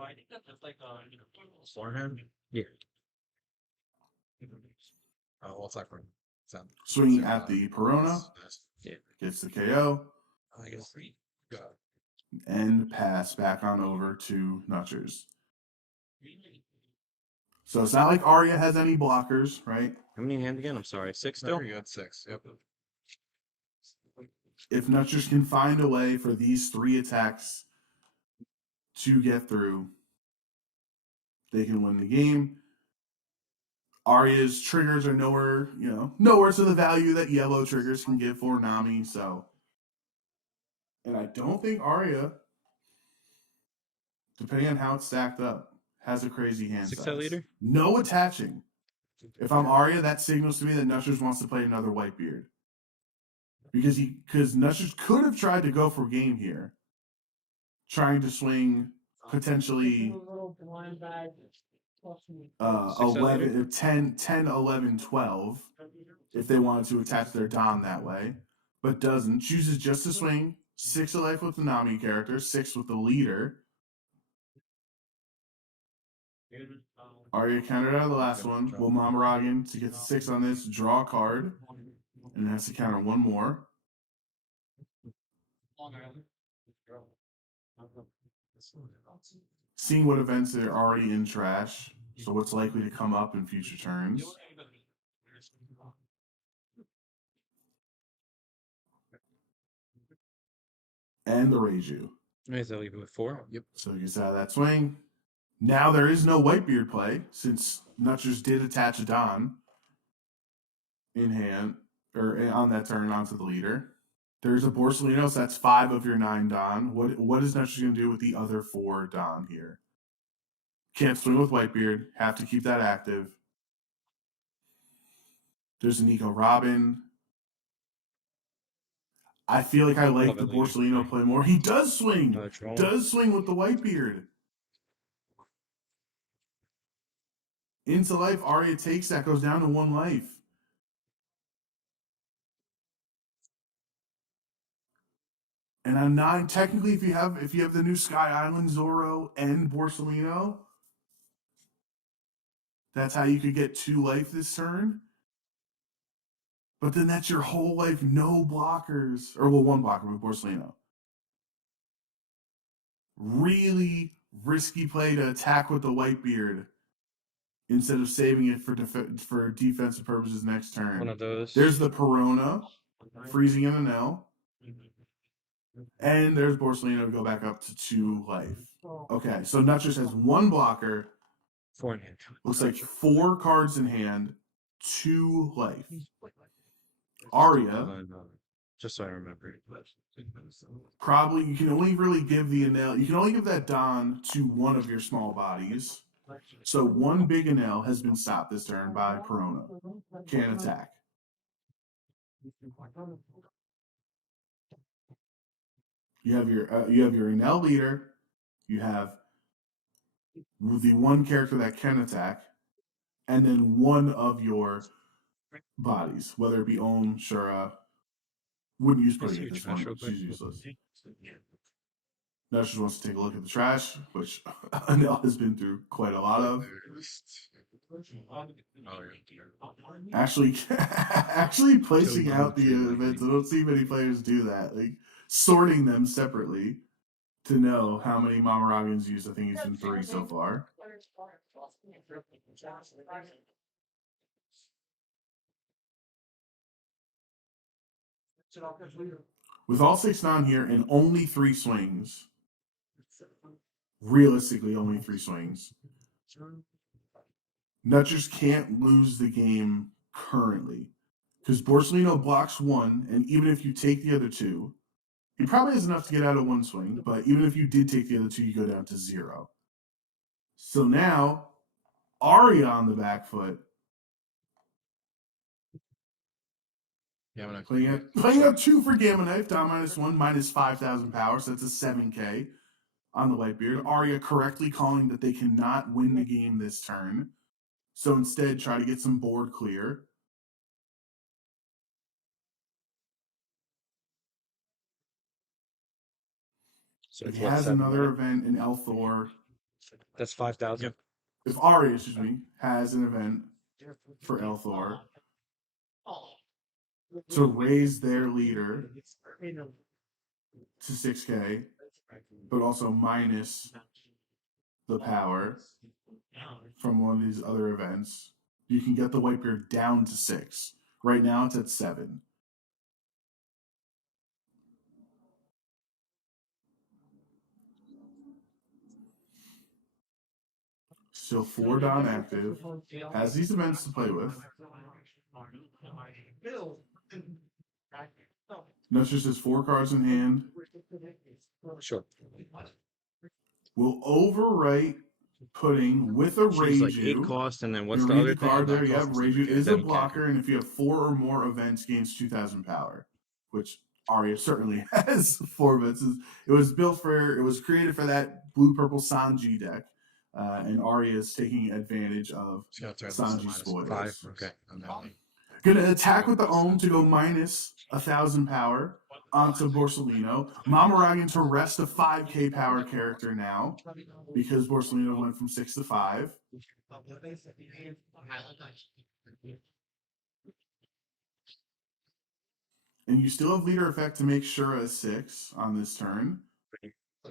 I think that's like Stormhand? Yeah. We'll talk for Swinging at the Perona. Yeah. Gets the KO. I guess. And pass back on over to Nutchers. So it's not like Arya has any blockers, right? How many in hand again? I'm sorry. 6 still? There you got 6. Yep. If Nutchers can find a way for these 3 attacks to get through, they can win the game. Arya's triggers are nowhere to the value that yellow triggers can give for Nami. So, and I don't think Arya, depending on how it's stacked up, has a crazy hand 6 size. leader? No attaching. If I'm Arya, that signals to me that Nutchers wants to play another Whitebeard. Because Nutchers could have tried to go for game here, trying to swing potentially 11, 10, 10, 11, 12 if they wanted to attach their Don that way, but doesn't. Chooses just to swing 6 of life with the Nami character, 6 with the leader. Arya countered out of the last one. Will Mamaragan to get to 6 on this, draw a card, and has to counter one more. Seeing what events are already in trash, so what's likely to come up in future turns. And the Reiju. Nice, I'll leave it with 4. Yep. So he gets out of that swing. Now there is no Whitebeard play, since Nutchers did attach a Don in hand, or on that turn onto the leader. There's a Borsellino, so that's 5 of your 9 Don. What is Nutchers going to do with the other 4 Don here? Can't swing with Whitebeard, have to keep that active. There's a Nico Robin. I feel like I like the Borsellino play more. He does swing! Does swing with the Whitebeard. Into life, Arya takes that, goes down to 1 life. And on 9, technically, if you have the new Sky Island Zoro and Borsellino, that's how you could get 2 life this turn. But then that's your whole life, no blockers. Or, well, 1 blocker with Borsellino. Really risky play to attack with the Whitebeard instead of saving it for defensive purposes next turn. One of those. There's the Perona, freezing in an L. And there's Borsellino to go back up to 2 life. Okay, so Nutchers has 1 blocker. 4 in hand. Looks like 4 cards in hand, 2 life. Arya, just so I remember. probably you can only really give the Enel. You can only give that Don to one of your small bodies. So 1 big Enel has been stopped this turn by Perona. Can't attack. You have your Enel leader. You have the 1 character that can attack, and then 1 of your bodies, whether it be Om, Shura. Wouldn't use putting at this one. She's useless. Now she wants to take a look at the trash, which Anel has been through quite a lot of. Actually placing out the events. I don't see many players do that. Like sorting them separately to know how many Mamaragans used. I think he's been 3 so far. With all 6 non here and only 3 swings, realistically only 3 swings, Nutchers can't lose the game currently. Because Borsellino blocks 1, and even if you take the other 2, he probably has enough to get out of 1 swing, but even if you did take the other 2, you go down to 0. So now, Arya on the back foot. Yeah, playing up 2 for Gamma Knife, down -1, minus 5,000 power, so that's a 7k on the Whitebeard. Arya correctly calling that they cannot win the game this turn, so instead try to get some board clear. So if he has another event in Elthor, that's 5,000. If Arya, has an event for Elthor to raise their leader to 6k, but also minus the power from one of these other events, you can get the Whitebeard down to 6. Right now it's at 7. Still 4 Don active, has these events to play with. Nutchers has 4 cards in hand. Sure. Will overwrite Pudding with a She's like Reiju. 8 cost, and then what's And the other card thing? there? Yeah, Reiju is a 7K. blocker, and if you have 4 or more events, gains 2,000 power, which Arya certainly has 4 events. It was created for that blue-purple Sanji deck. and Arya is taking advantage of It's gonna turn this Sanji's to spoilers. -5. Okay. I'm now. Gonna attack with the Ohm to go minus 1,000 power onto Borsellino. Mamaragan to rest a 5k power character now because Borsellino went from 6 to 5. And you still have leader effect to make Shura a 6 on this turn. So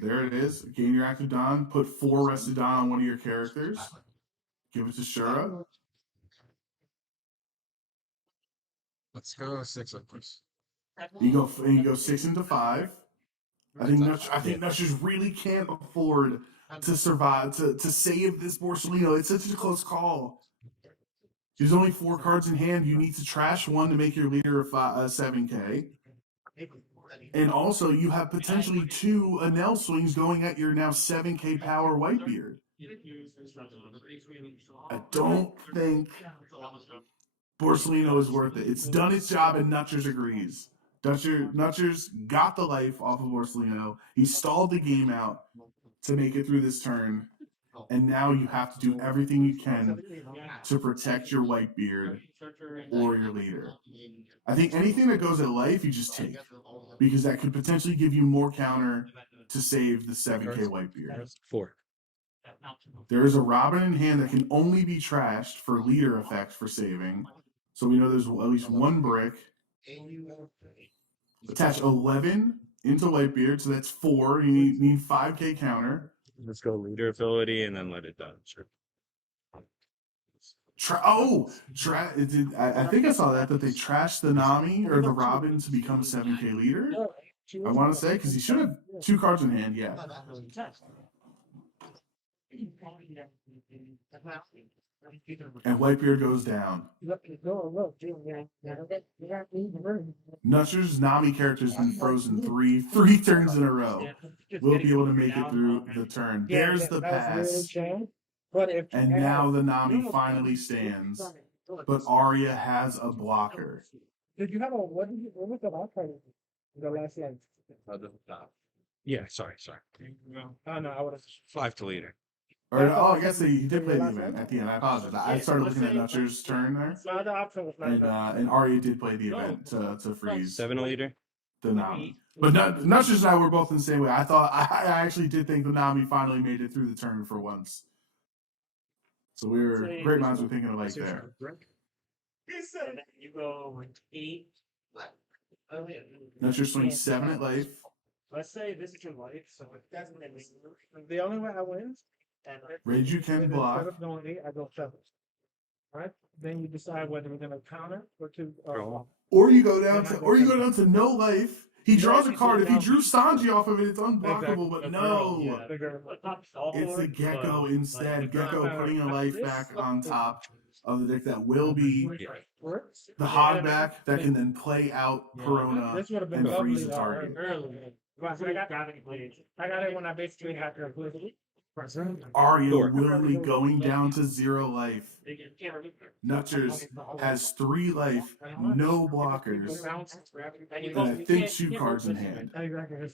there it is. Gain your active Don. Put 4 rested Don on one of your characters. Give it to Shura. Let's go 6 of course. You go 6 into 5. I think Nutchers really can't afford to survive to save this Borsellino. It's such a close call. There's only 4 cards in hand. You need to trash 1 to make your leader a 7k. And also, you have potentially 2 Enel swings going at your now 7k power Whitebeard. I don't think Borsellino is worth it. It's done its job, and Nutchers agrees. Nutchers got the life off of Borsellino. He stalled the game out to make it through this turn, and now you have to do everything you can to protect your Whitebeard or your leader. I think anything that goes at life, you just take, because that could potentially give you more counter to save the 7k Whitebeard. 4. There is a Robin in hand that can only be trashed for leader effect for saving. So we know there's at least 1 brick. Attach 11 into Whitebeard, so that's 4. You need 5k counter. Let's go leader ability and then let it done. Sure. I think I saw that they trashed the Nami or the Robin to become a 7k leader. I want to say, because he should have 2 cards in hand, yeah. And Whitebeard goes down. Nutcher's Nami character has been frozen three turns in a row. We'll be able to make it through the turn. There's the pass. And now the Nami finally stands. But Arya has a blocker. Did you have what was the last card? The last line. Yeah, sorry. Oh no, I would have. 5 to leader. I guess he did play the event at the end. I apologize. I started looking at Nutcher's turn there. And Arya did play the event to freeze 7 a leader. the Nami. But Nutcher's and I were both in the same way. I actually did think the Nami finally made it through the turn for once. So great minds were thinking alike there. You go with 8. Nutcher swings 7 at life. Let's say this is your life, so it doesn't mean The only way I win. Reiju can block. Instead of going 8, I go 7. Right? Then you decide whether we're gonna counter or to. Or you go down to no life. He draws a card. If he drew Sanji off of it, it's unblockable. But no, it's the Gecko instead. Gecko putting a life back on top of the deck that will be the hogback that can then play out Perona and freeze the target. I got it when I basically had to include it. Arya willingly going down to 0 life. Nutchers has 3 life, no blockers, and I think 2 cards in hand.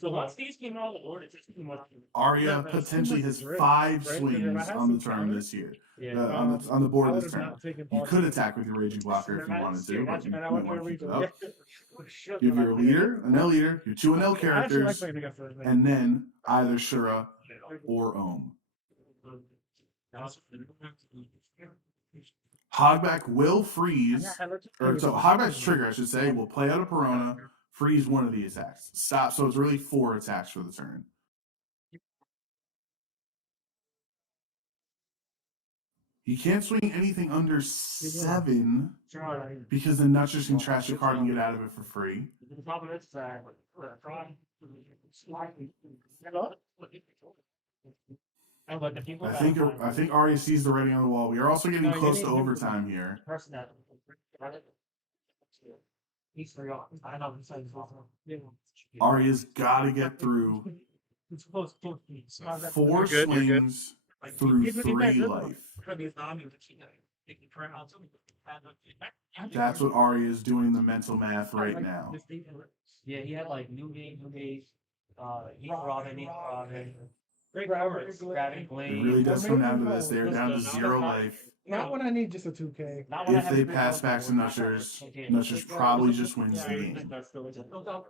So once these came out of the board, it's just too much. Arya potentially has 5 swings on the turn this year. On the board this turn. You could attack with your Raging Blocker if you wanted to, but you might want to keep it up. You have your leader, Enel leader, your 2 Enel characters, and then either Shura or Ohm. Hogback will freeze, Hogback's trigger, I should say, will play out a Perona, freeze one of the attacks. Stop, so it's really 4 attacks for the turn. You can't swing anything under 7 because the Nutchers can trash a card and get out of it for free. The problem is that I think Arya sees the writing on the wall. We are also getting close to overtime here. Arya's got to get through 4 swings through 3 life. That's what Arya is doing the mental math right now. Yeah, he had like new game, Robin. Great cards. It really does come down to this. They are down to 0 life. Not when I need just a 2K. If they pass back to Nushers, Nushers probably just wins the game.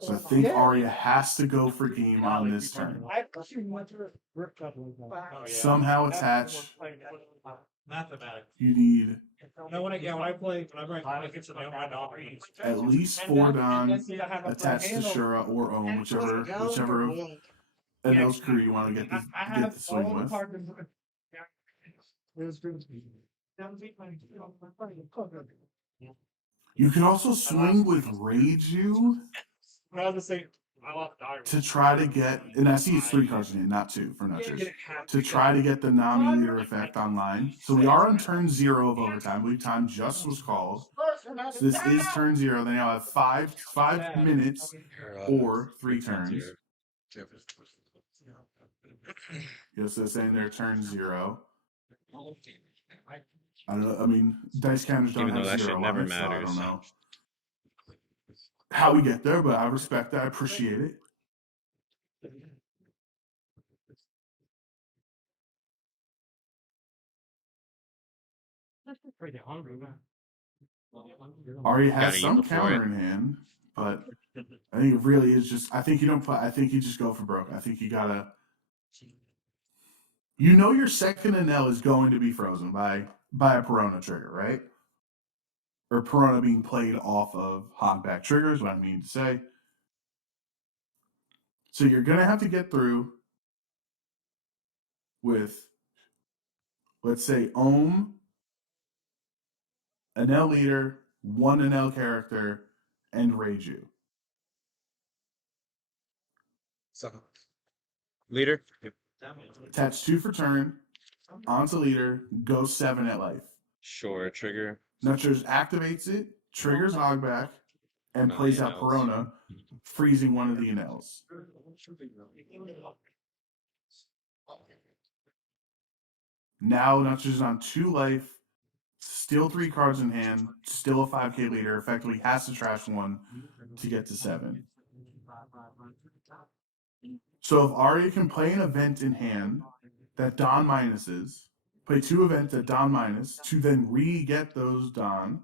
So I think Arya has to go for game on this turn. I actually went to Rip Cup like that. Somehow attach. Mathematics. You need No, when I play, whenever I get to my dog, at least 4 Don attached to Shura or Ohm, whichever Enel's crew you want to get the swing with. You can also swing with Reiju to try to get, and I see it's 3 cards in it, not 2 for Nutchers, to try to get the Nami leader effect online. So we are on turn 0 of overtime. I believe time just was called. So this is turn 0. They now have 5 minutes or 3 turns. Yes, they're saying they're turn 0. I don't know. I mean, dice counters don't Even though have that 0 shit never on it, so I matters. don't know how we get there, but I respect that. I appreciate it. Arya has Gotta eat some before counter it. in hand, but I think it really is just. I think you don't put. I think you just go for broke. I think you gotta. You know your second Enel is going to be frozen by a Perona trigger, right? Or Perona being played off of hogback triggers, what I mean to say. So you're gonna have to get through with, let's say, Ohm, Enel leader, 1 Enel character, and Reiju. Leader? Attach 2 for turn, onto leader, go 7 at life. Sure, trigger. Nutchers activates it, triggers hogback, and Not plays the out Enels. Perona, freezing one of the Enels. Now Nutchers is on 2 life, still 3 cards in hand, still a 5k leader, effectively has to trash 1 to get to 7. So if Arya can play an event in hand that Don minuses, play 2 events that Don minus to then re-get those Don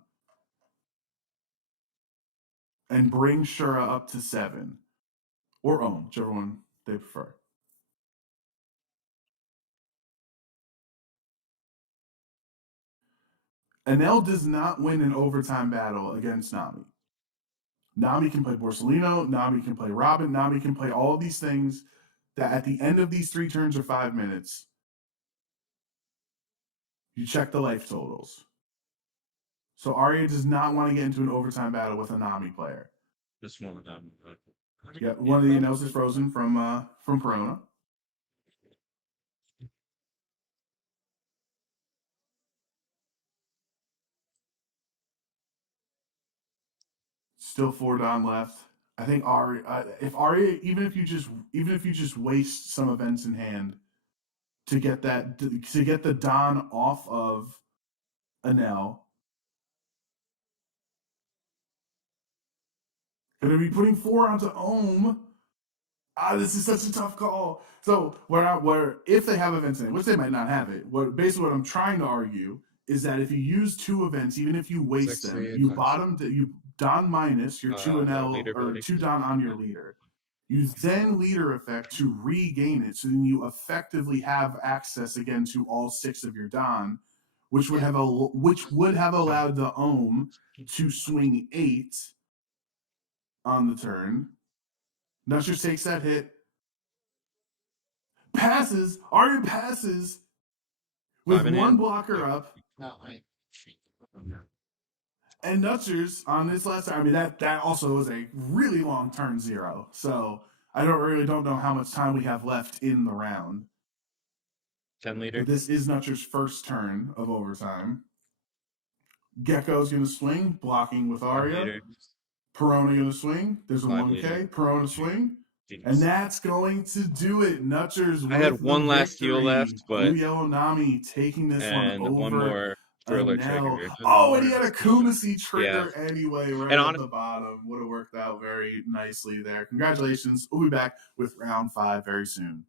and bring Shura up to 7. Or Ohm, whichever one they prefer. Enel does not win an overtime battle against Nami. Nami can play Borsellino, Nami can play Robin, Nami can play all of these things that at the end of these 3 turns or 5 minutes, you check the life totals. So Arya does not want to get into an overtime battle with a Nami player. Just one of them. Yeah, one of the Enels is frozen from Perona. Still 4 Don left. I think Arya, if Arya, even if you just waste some events in hand to get the Don off of Enel, gonna be putting 4 onto Ohm. This is such a tough call. So where if they have events in it, which they might not have it, basically what I'm trying to argue is that if you use 2 events, even if you waste them, you Don minus your 2 Enel or 2 Don on your leader. You then leader effect to regain it, so then you effectively have access again to all 6 of your Don, which would have allowed the Ohm to swing 8 on the turn. Nutchers takes that hit. Passes. Arya passes with 1 blocker up. And Nutchers on this last time, I mean, that also was a really long turn 0. So I don't know how much time we have left in the round. 10 leader. But this is Nutchers' first turn of overtime. Gecko's going to swing, blocking with Arya. Perona going to swing. There's a 1K. Leader. Perona swing. And that's going to do it. Nutchers. I had one last heal left, but Blue Yellow Nami taking this one over. one more thriller trigger. Oh, and he had a Kumasi trigger Yeah. anyway, right And at the bottom. Would have worked out very nicely there. Congratulations. We'll be back with round 5 very soon.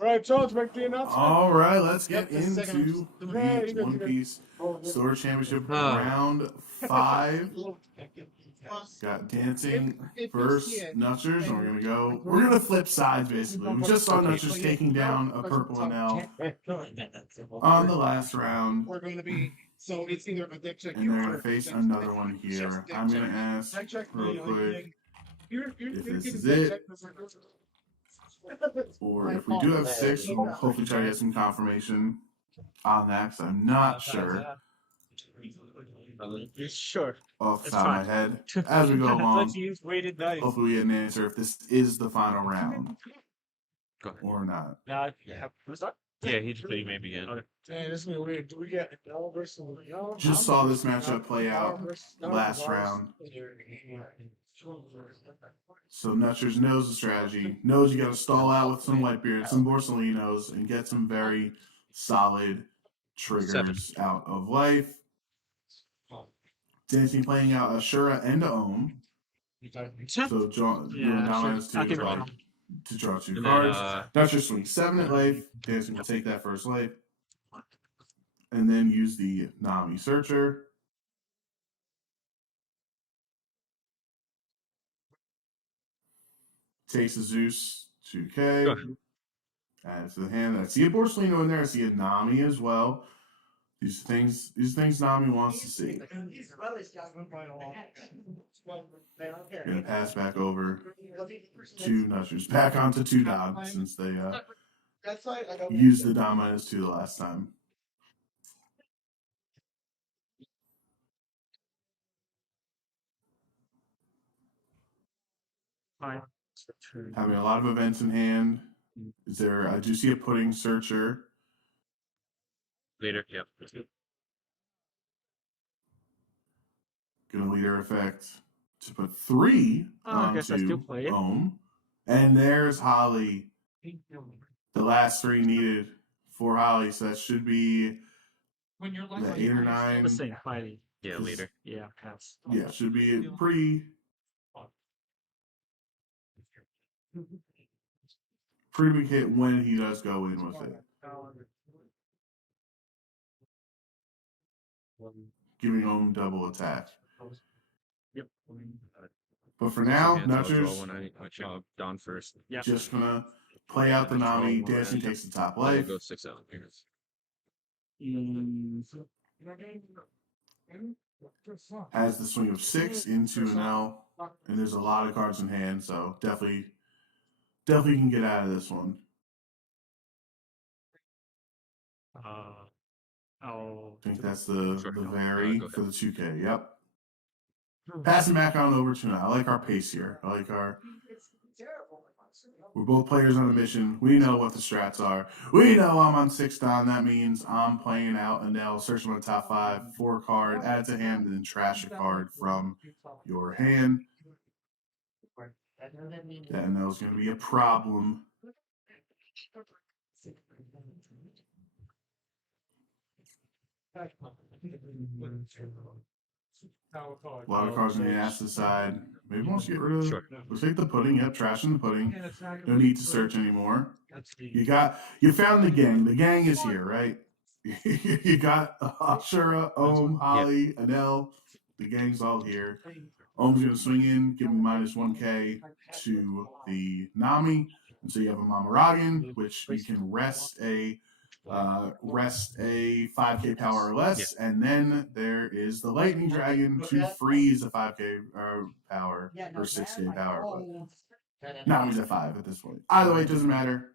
All right, Jones, make the announcement. All right, let's Yep, get just a second. into Yeah, the you good, One you good. Piece Oh, yeah. Store Championship Ah. round 5. Got dancing versus Nutchers, and we're gonna flip sides basically. We just saw Nutchers taking down a purple NL on the last round, We're going to be, so it's either a deck check. and they're gonna face another one here. I'm gonna ask real quick if this is it, or if we do have 6, we'll hopefully try to get some confirmation on that, because I'm not sure Sure. off the It's top of my fine. head as we go along. Let's use weighted dice. Hopefully we get an answer if this is the final round Go ahead. or not. Yeah. Yeah, he just said maybe again. Dang, this is gonna be weird. Do we get L versus L? Just saw this matchup play out last round. So Nutchers knows the strategy, knows you got to stall out with some Whitebeard, some Borsalinos, and get some very solid triggers out of life. Dancing playing out Ashura and Ohm. So doing dominance I'll keep it to, on. to draw 2 And cards. then, Nutchers swing 7 at life. Dancing will take that first life. And then use the Nami Searcher. Takes a Zeus 2K. Adds to the hand. I see a Borsellino in there. I see a Nami as well. These things Nami wants to see. Gonna pass back over to Nutchers. Back onto 2 dogs since they used the dominance 2 the last time. Having a lot of events in hand. Is there? I do see a Pudding Searcher. Later, yep. Gonna leader effect to put 3 I guess I still onto play it. Ohm. And there's Holly. The last 3 needed for Holly, so that should be when you're Is that 8 or 9? The same fighting. Yeah, Is- leader. Yeah, pass. Yeah, should be pretty big hit when he does go in with it. Giving him double attack. Yep. But for now, Hands, I'll draw Nutcher's one. I chop Don first. Yeah. just gonna play out the Draw Nami. one. Dancing takes the top I'll life. go 6 out. Has the swing of 6 into an L. And there's a lot of cards in hand, so definitely can get out of this one. Oh. I think that's the vary go for the 2K. Yep. Passing back on over to now. I like our pace here. I like our. We're both players on a mission. We know what the strats are. We know I'm on 6 Don. That means I'm playing out a Nell, searching my top 5, 4 card, add to hand, and then trash a card from your hand. That Nell's going to be a problem. A lot of cards on the ass side. Maybe wants to get rid of. Sure. We'll take the pudding. Yep, trashing the pudding. No need to search anymore. You found the gang. The gang is here, right? You got Ashura, Ohm, Holly, Adele. The gang's all here. Ohm's gonna swing in, give me minus 1K to the Nami, and so you have a Mamaragan, which you can rest a 5K power or less, and then there is the Lightning Dragon to freeze a 5K power or 6K power. But Nami's at 5 at this point. Either way, it doesn't matter.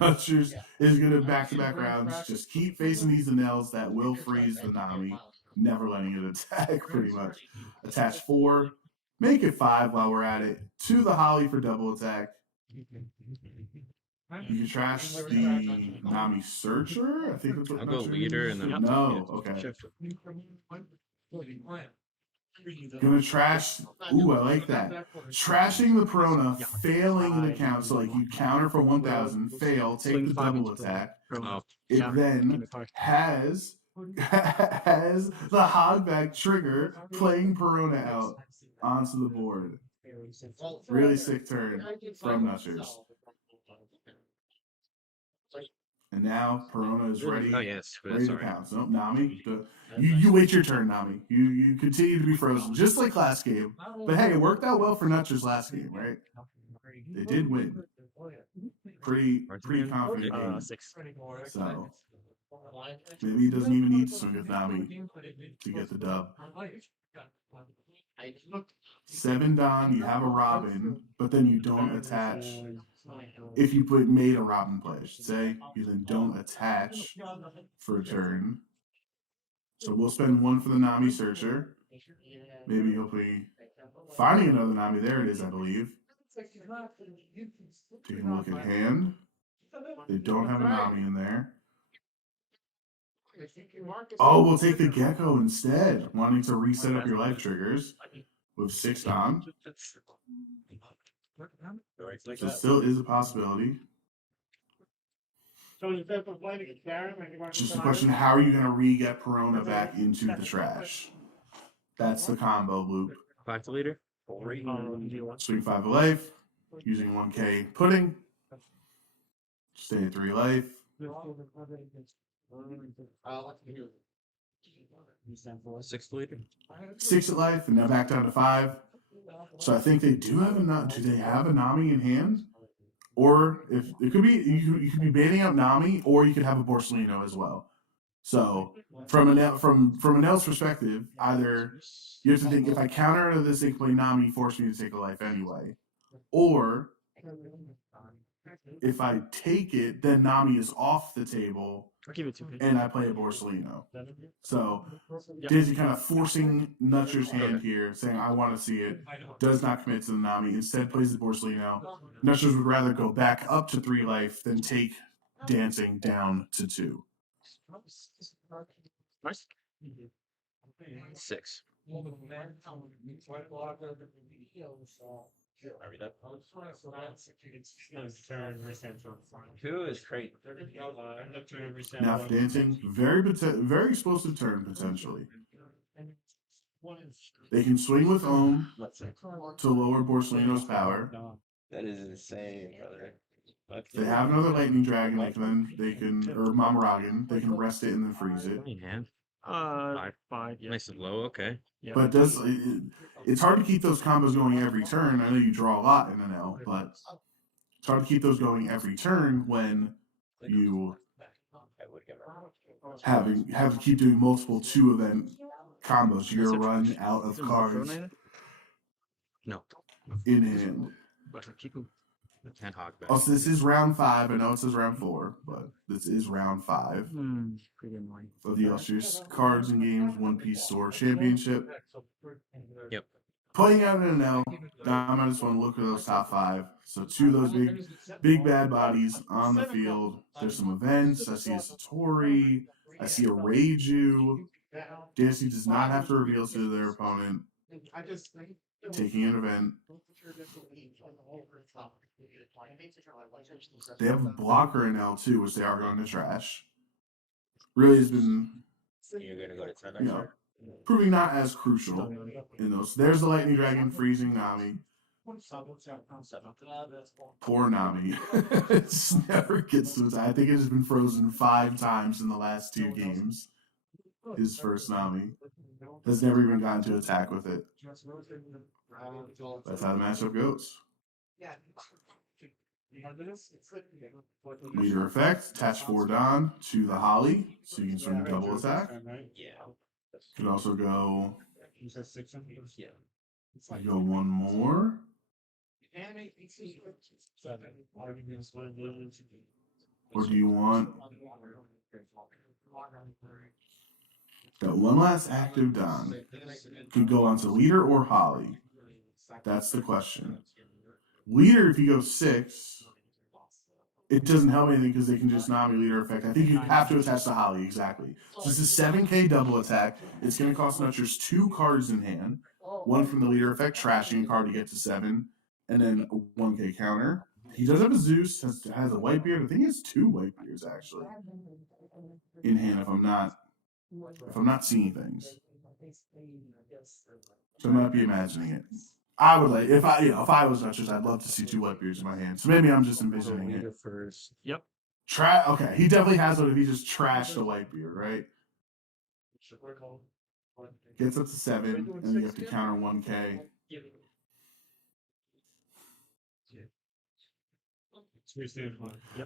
Nutchers is going to back-to-back rounds. Just keep facing these Anels that will freeze the Nami, never letting it attack, pretty much. Attach 4, make it 5 while we're at it, to the Holly for double attack. You can trash the Nami Searcher. I think that's what I'll go Nutcher leader means. and then No, okay. Gonna trash. Ooh, I like that. Trashing the Perona, failing the count. So like you counter for 1,000, fail, take the double attack. Oh, It then has the Hogbag trigger playing Perona out onto the board. Really sick turn from Nutchers. And now Perona is ready. oh yes, but Ready that's to alright. pounce. Nope, Nami. You wait your turn, Nami. You continue to be frozen, just like last game. But hey, it worked out well for Nutchers last game, right? They did win. Pretty confident game. 6. So maybe he doesn't even need to swing with Nami to get the dub. 7 Don, you have a Robin, but then you don't attach. If you made a Robin play, I should say, you then don't attach for a turn. So we'll spend 1 for the Nami Searcher. Maybe hopefully finding another Nami. There it is, I believe. Taking a look at hand. They don't have a Nami in there. Oh, we'll take the Gecko instead, wanting to reset up your life triggers with 6 Don. So still is a possibility. Just a question, how are you going to re-get Perona back into the trash? That's the combo loop. 5 to leader. Swing 5 of life, using 1K pudding. Stay at 3 life. 6 to leader. 6 at life, and now back down to 5. So I think they do have do they have a Nami in hand? Or if it could be, you could be baiting out Nami, or you could have a Borsellino as well. So from Anel's perspective, either you have to think, if I counter out of this, they can play Nami, force me to take a life anyway. Or if I take it, then Nami is off the table, and I play a Borsellino. So Daisy kind of forcing Nutcher's hand here, saying, I want to see it. Does not commit to the Nami. Instead plays the Borsellino. Nutchers would rather go back up to 3 life than take Dancing down to 2. 6. Two is great. Now for dancing, very explosive turn potentially. They can swing with Ohm to lower Borsalino's power. That is insane, brother. If they have another lightning dragon, they can or Mamaragan, they can rest it and then freeze it. Five. Nice and low. Okay. But it's hard to keep those combos going every turn. I know you draw a lot in an L, but it's hard to keep those going every turn when you have to keep doing multiple 2-event combos. You're gonna run out of cards No. in hand. And hog back. Also, this is round 5. I know it says round 4, but this is round 5 of the illustrious Cards and Games One Piece Store Championship. Yep. Playing out in an L, now I just want to look at those top 5. So 2 of those big bad bodies on the field. There's some events. I see a Satori. I see a Reiju. Dancing does not have to reveal to their opponent. Taking an event. They have a blocker in L too, which they are going to trash. Really has been, You're gonna go to 10 proving not as crucial in those. There's the Lightning Dragon freezing Nami. Poor Nami. It just never gets to attack. I think it has been frozen 5 times in the last 2 games. His first Nami has never even gotten to attack with it. That's how the matchup goes. Leader effect, attach 4 Don to the Holly, so you can swing a double attack. Yeah. Could also go one more. Or do you want got one last active Don? Could go onto leader or Holly. That's the question. Leader, if you go 6, it doesn't help anything because they can just Nami leader effect. I think you have to attach the Holly, exactly. So this is 7k double attack. It's going to cost Nutchers 2 cards in hand. 1 from the leader effect, trashing a card to get to 7, and then a 1k counter. He does have a Zeus, has a Whitebeard. I think he has 2 Whitebeards actually in hand. If I'm not seeing things, so I might be imagining it. I would like if I was Nutchers, I'd love to see 2 Whitebeards in my hand. So maybe I'm just envisioning it. First. Yep. Okay, he definitely has one if he just trashed a Whitebeard, right? Gets up to 7, and then you have to counter 1k.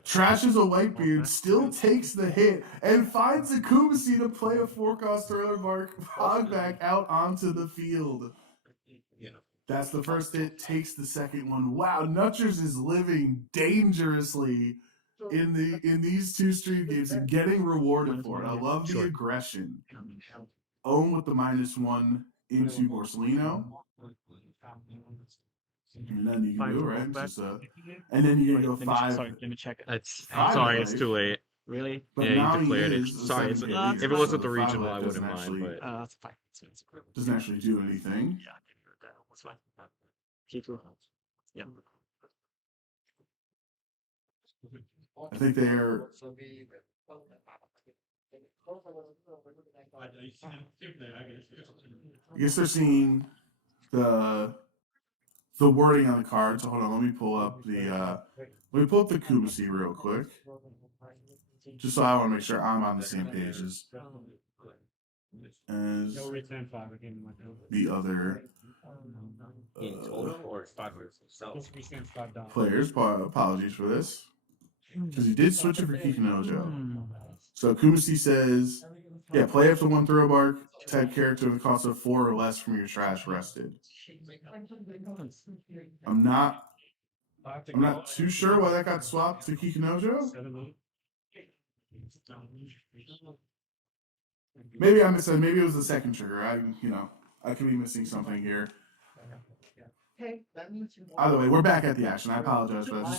Trashes a Whitebeard, still takes the hit, and finds a Kumasi to play a 4-cost thriller mark Hogback out onto the field. That's the first hit, takes the second one. Wow, Nutchers is living dangerously in these 2 stream games and getting rewarded for it. I love the aggression. Ohm with the -1 into Borsalino. And then you can do, right? Just and then you're gonna go 5. Sorry, let me check it. I'm sorry, It's too late. Really? But Yeah, now you declared it. he is Sorry, a if 7K it leader, wasn't so the regional, I wouldn't mind. actually, But That's fine. doesn't actually do anything. Yeah, that's fine. Keep going. Yeah. I think they're. I guess they're seeing the wording on the card. So hold on, let me pull up the Kumasi real quick, just so I want to make sure I'm on the same page as the other In total or 5 players. Apologies for this, because he did switch it for Kikinojo. So Kumasi says, yeah, play after 1 throw bark, type character with a cost of 4 or less from your trash rested. I'm not too sure why that got swapped to Kikinojo. Maybe I missed. Maybe it was the second trigger. I could be missing something here. Either way, we're back at the action. I apologize for that. I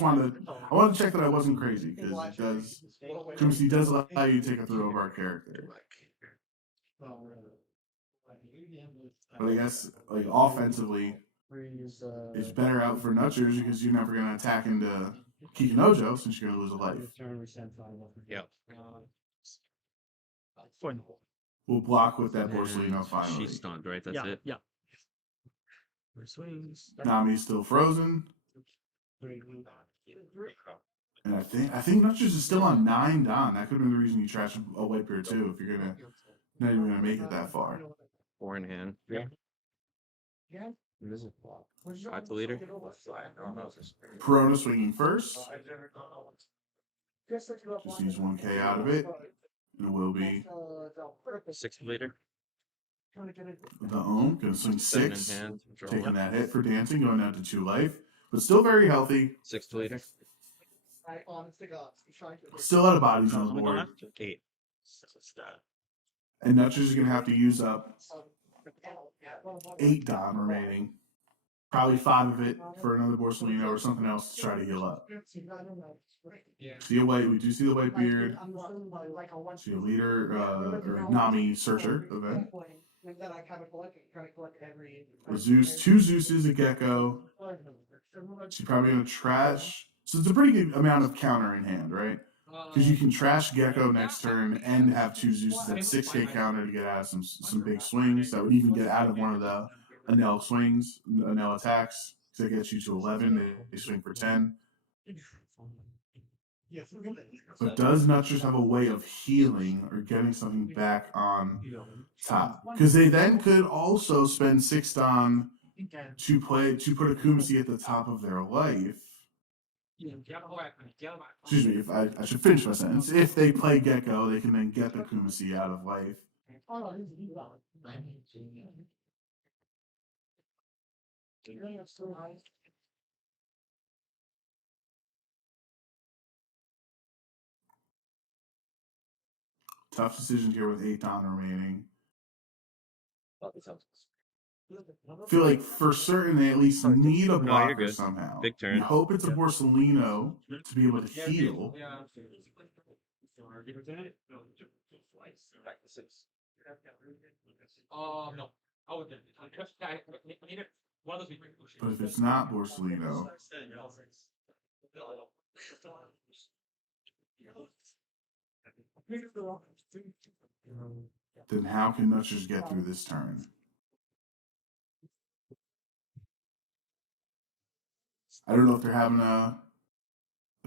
wanted to check that I wasn't crazy because Kumasi does allow you to take a throw of our character. But I guess offensively, It's better out for Nutchers because you're never going to attack into Kikinojo since you're going to lose a life. Yeah. We'll block with that Borsellino finally. She's stunned, right? That's it. Yeah. Swings. Nami's still frozen. And I think Nutchers is still on 9 Don. That could have been the reason you trashed a white pair too if you're gonna not even gonna make it that far. 4 in hand. Yeah. What is it? 5 to leader. Perona swinging first. Just needs 1K out of it. And it will be 6 to leader. the Ohm. Gonna swing 7 in 6. hand. Draw Taking 1. that hit for dancing, going down to 2 life. But still very healthy. 6 to leader. Still out of bodies on the board. 8. And Nutchers is gonna have to use up 8 Don remaining. Probably 5 of it for another Borsellino or something else to try to heal up. See a white, we do see the white beard. See a leader, or Nami Searcher event. A Zeus, 2 Zeuses, a Gecko. She's probably gonna trash. So it's a pretty good amount of counter in hand, right? Because you can trash Gecko next turn and have 2 Zeuses at 6K counter to get out of some big swings. That would even get out of one of the Anel swings, Anel attacks. So that gets you to 11. They swing for 10. But does Nutchers have a way of healing or getting something back on top? Because they then could also spend 6 Don to put a Kumasi at the top of their life. Excuse me, if I should finish my sentence. If they play Gecko, they can then get the Kumasi out of life. Tough decision here with 8 Don remaining. I feel like for certain they at least need a blocker good. somehow. Big turn. You hope it's a Borsellino to be able to heal. No. But if it's not Borsellino, then how can Nutchers get through this turn? I don't know if they're having a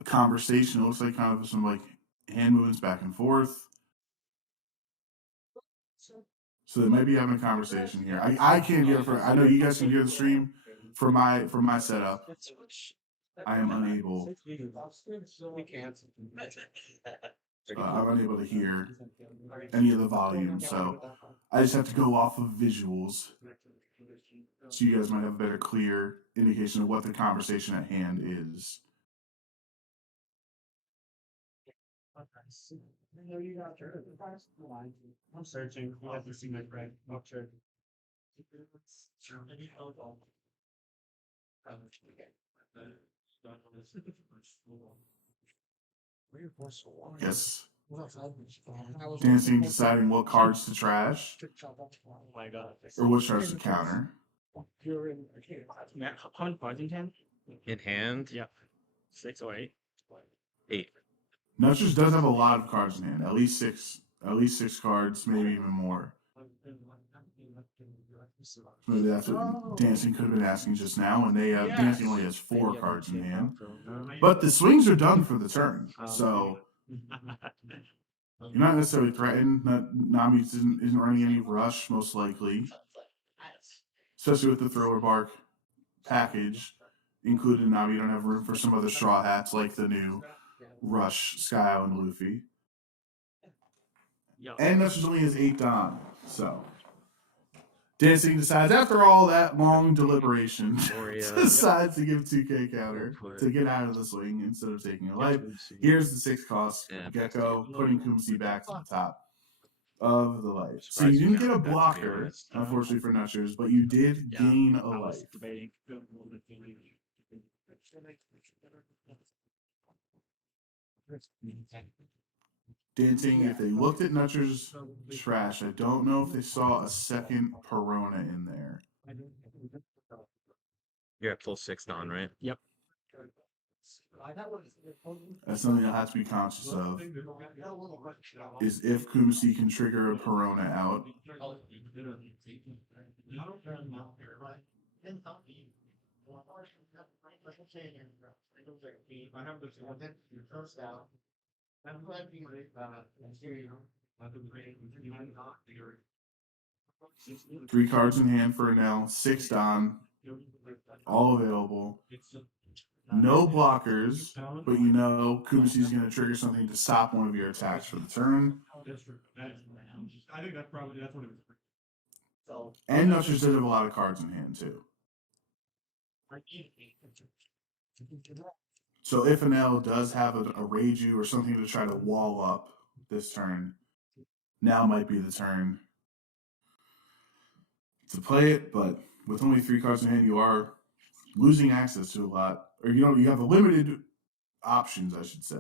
conversation. It looks like kind of some like hand movements back and forth. So they might be having a conversation here. I can't hear I know you guys can hear the stream for my setup. I am unable. I'm unable to hear any of the volume, so I just have to go off of visuals. So you guys might have a better, clear indication of what the conversation at hand is. I'm searching. You have to see my friend. I'll check. Yes. Dancing, deciding what cards to trash Oh my god. or what cards to counter. How many cards in hand? In hand. Yeah. 6 or 8. 8. Nutchers does have a lot of cards in hand. At least six cards, maybe even more. Maybe that's what Dancing could have been asking just now, and they Dancing only has 4 cards in hand. But the swings are done for the turn, so you're not necessarily threatened. Nami isn't running any rush, most likely, especially with the Thriller Bark package included. Nami, you don't have room for some other straw hats like the new Rush, Sky Island, Luffy. And Nutchers only has 8 Don, so Dancing decides, after all that long deliberation, decides to give 2K counter to get out of the swing instead of taking a life. Here's the 6 cost Gecko, putting Kumasi back to the top of the life. So you didn't get a blocker, unfortunately for Nutchers, but you did gain a life. Dancing, if they looked at Nutchers' trash, I don't know if they saw a second Perona in there. You're at full 6 Don, right? That's something you'll have to be conscious of. Is if Kumasi can trigger a Perona out. Three cards in hand for Enel, 6 Don, all available. No blockers, but you know Kumasi's going to trigger something to stop one of your attacks for the turn. I think that's what it was. And Nutchers does have a lot of cards in hand too. So if Enel does have a Reiju or something to try to wall up this turn, now might be the turn to play it, but with only 3 cards in hand, you are losing access to a lot. Or you have a limited options, I should say.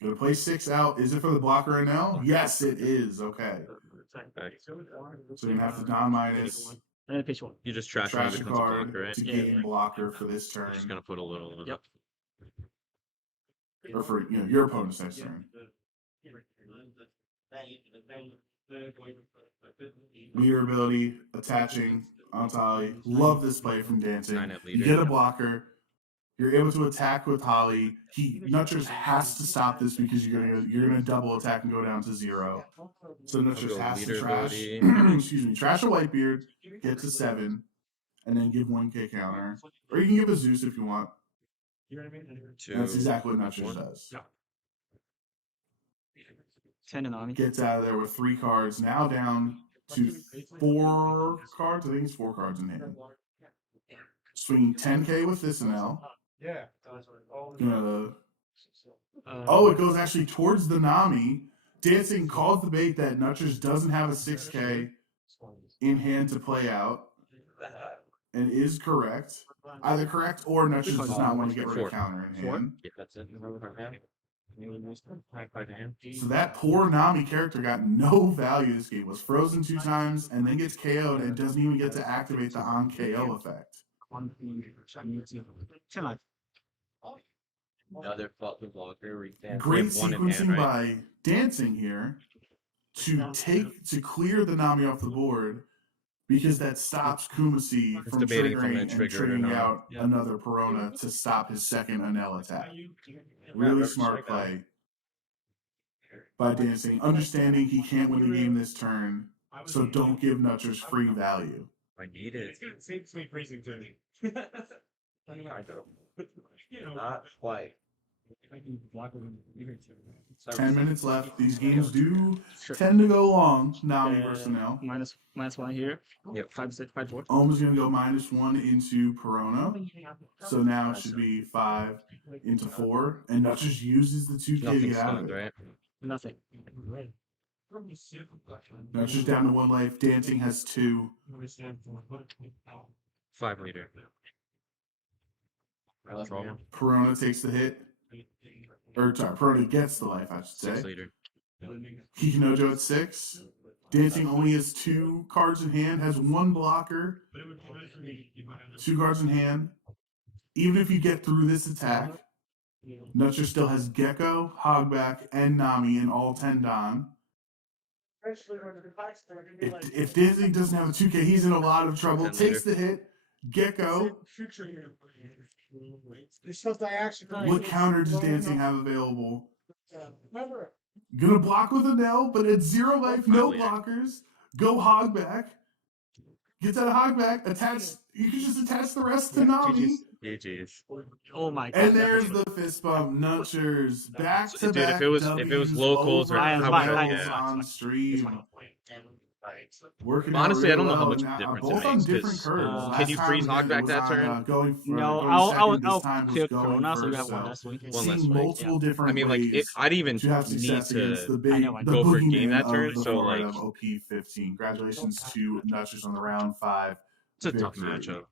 You're gonna play 6 out. Is it for the blocker right now? Yes, it is. Okay. So you're gonna have to non-minus. You just trash Trash it a becomes a card blocker, right? to gain blocker for this turn. You're just gonna put a little. Yep. Or for your opponent's next turn. Leader ability, attaching, on Holly. Love this play from Dancing. 9 at You leader. get a blocker. You're able to attack with Holly. Nutchers has to stop this because you're gonna double attack and go down to 0. So Nutchers go has to leader trash. ability. Excuse me, trash a Whitebeard, get to 7, and then give 1K counter. Or you can give a Zeus if you want. And that's exactly what Nutchers does. 10 and Ami. Gets out of there with 3 cards. Now down to 4 cards. I think it's 4 cards in hand. Swinging 10K with this Enel. Yeah. Oh, it goes actually towards the Nami. Dancing called the bait that Nutchers doesn't have a 6K in hand to play out. And is correct. Either correct or Nutchers does not want to get rid of counter in hand. Yeah, that's it. So that poor Nami character got no value this game. Was frozen 2 times and then gets KO'd and doesn't even get to activate the on KO effect. Another fucking blocker. Great sequencing by Dancing here to clear the Nami off the board because that stops Kumasi from triggering and triggering out another Perona to stop his second Enel attack. Really smart play by Dancing, understanding he can't win the game this turn, so don't give Nutchers free value. I need it. It seems to be freezing to me. Not quite. 10 minutes left. These games do tend to go long. Nami versus Enel. -1 here. Yep. 5, 6, 5, 4. Ohm's going to go -1 into Perona. So now it should be 5 into 4. And Nutchers uses the 2K to Nothing's get out of stunned, it. right? Nothing. Nutchers down to 1 life. Dancing has 2. 5 leader. Perona takes the hit. Or sorry, Perona gets the life, I should 6 say. leader. Kikinojo at 6. Dancing only has 2 cards in hand, has 1 blocker. 2 cards in hand. Even if you get through this attack, Nutcher still has Gecko, Hogback, and Nami in all 10 Don. If Dancing doesn't have a 2K, he's in a lot of trouble. 10 Takes the hit. Gecko. What counter does Dancing have available? Gonna block with Enel, but at 0 life, no blockers. Go Hogback. Gets out of Hogback. Attach. You can just attach the rest to Nami. GG's. Oh my god. And there's the fist bump. Nutchers back to Dude, back. if it was locals or I would on stream. Working Honestly, I out don't know how really much well. difference it Both on makes, different 'cause, curves. can Last you time freeze we did it Hogback was that on, turn? going for, No, going I'll second. This I'll time was clear going Corona, so we first, have one last week. One less seeing week, multiple different I mean, like, ways I'd even to have need success against to the big, know, I the go for a game boogeyman that turn, of the so, forward like- of OP15. Congratulations to Nutchers on the round 5 It's a tough victory. matchup.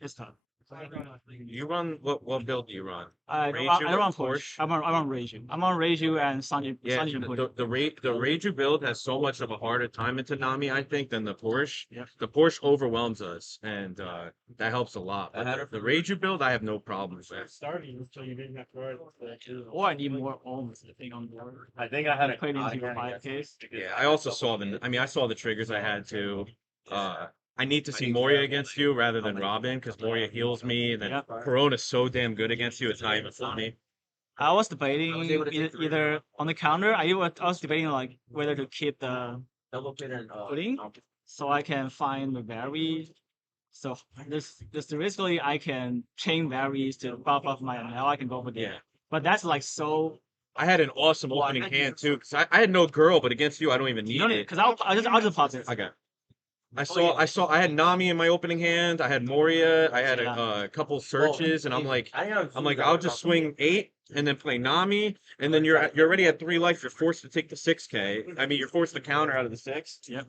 It's tough. You run what build do you run? I Reiju I or run push. I'm on Reiju. I'm on Reiju and Sanji. Yeah, Sanji push. the Reiju build has so much of a harder time into Nami, I think, than the Porsche. Yep. The Porsche overwhelms us, and that helps a lot. But the Reiju build, I have no problems with. Starting until you didn't have to. Or I need more ohms, I think, on board. I think I had I played into 5Ks. Yeah, I also saw I saw the triggers I had to. I need to see Moria against you rather than Robin because Moria heals me, and then Yep. Corona's so damn good against you, it's not even funny. I was debating either on the counter. I was debating like whether to keep the pudding so I can find the berry. So this theoretically I can chain berries to buff up my ML. I can go for the. Yeah. But that's like so. I had an awesome opening hand too, because I had no girl, but against you, I don't even You need don't it. because I'll just pop this. Okay. I had Nami in my opening hand. I had Moria. I had a couple searches, and I'm like, I'll just swing 8 and then play Nami, and then you're already at 3 life. You're forced to take the 6K. I mean, you're forced to counter out of the 6. Yep.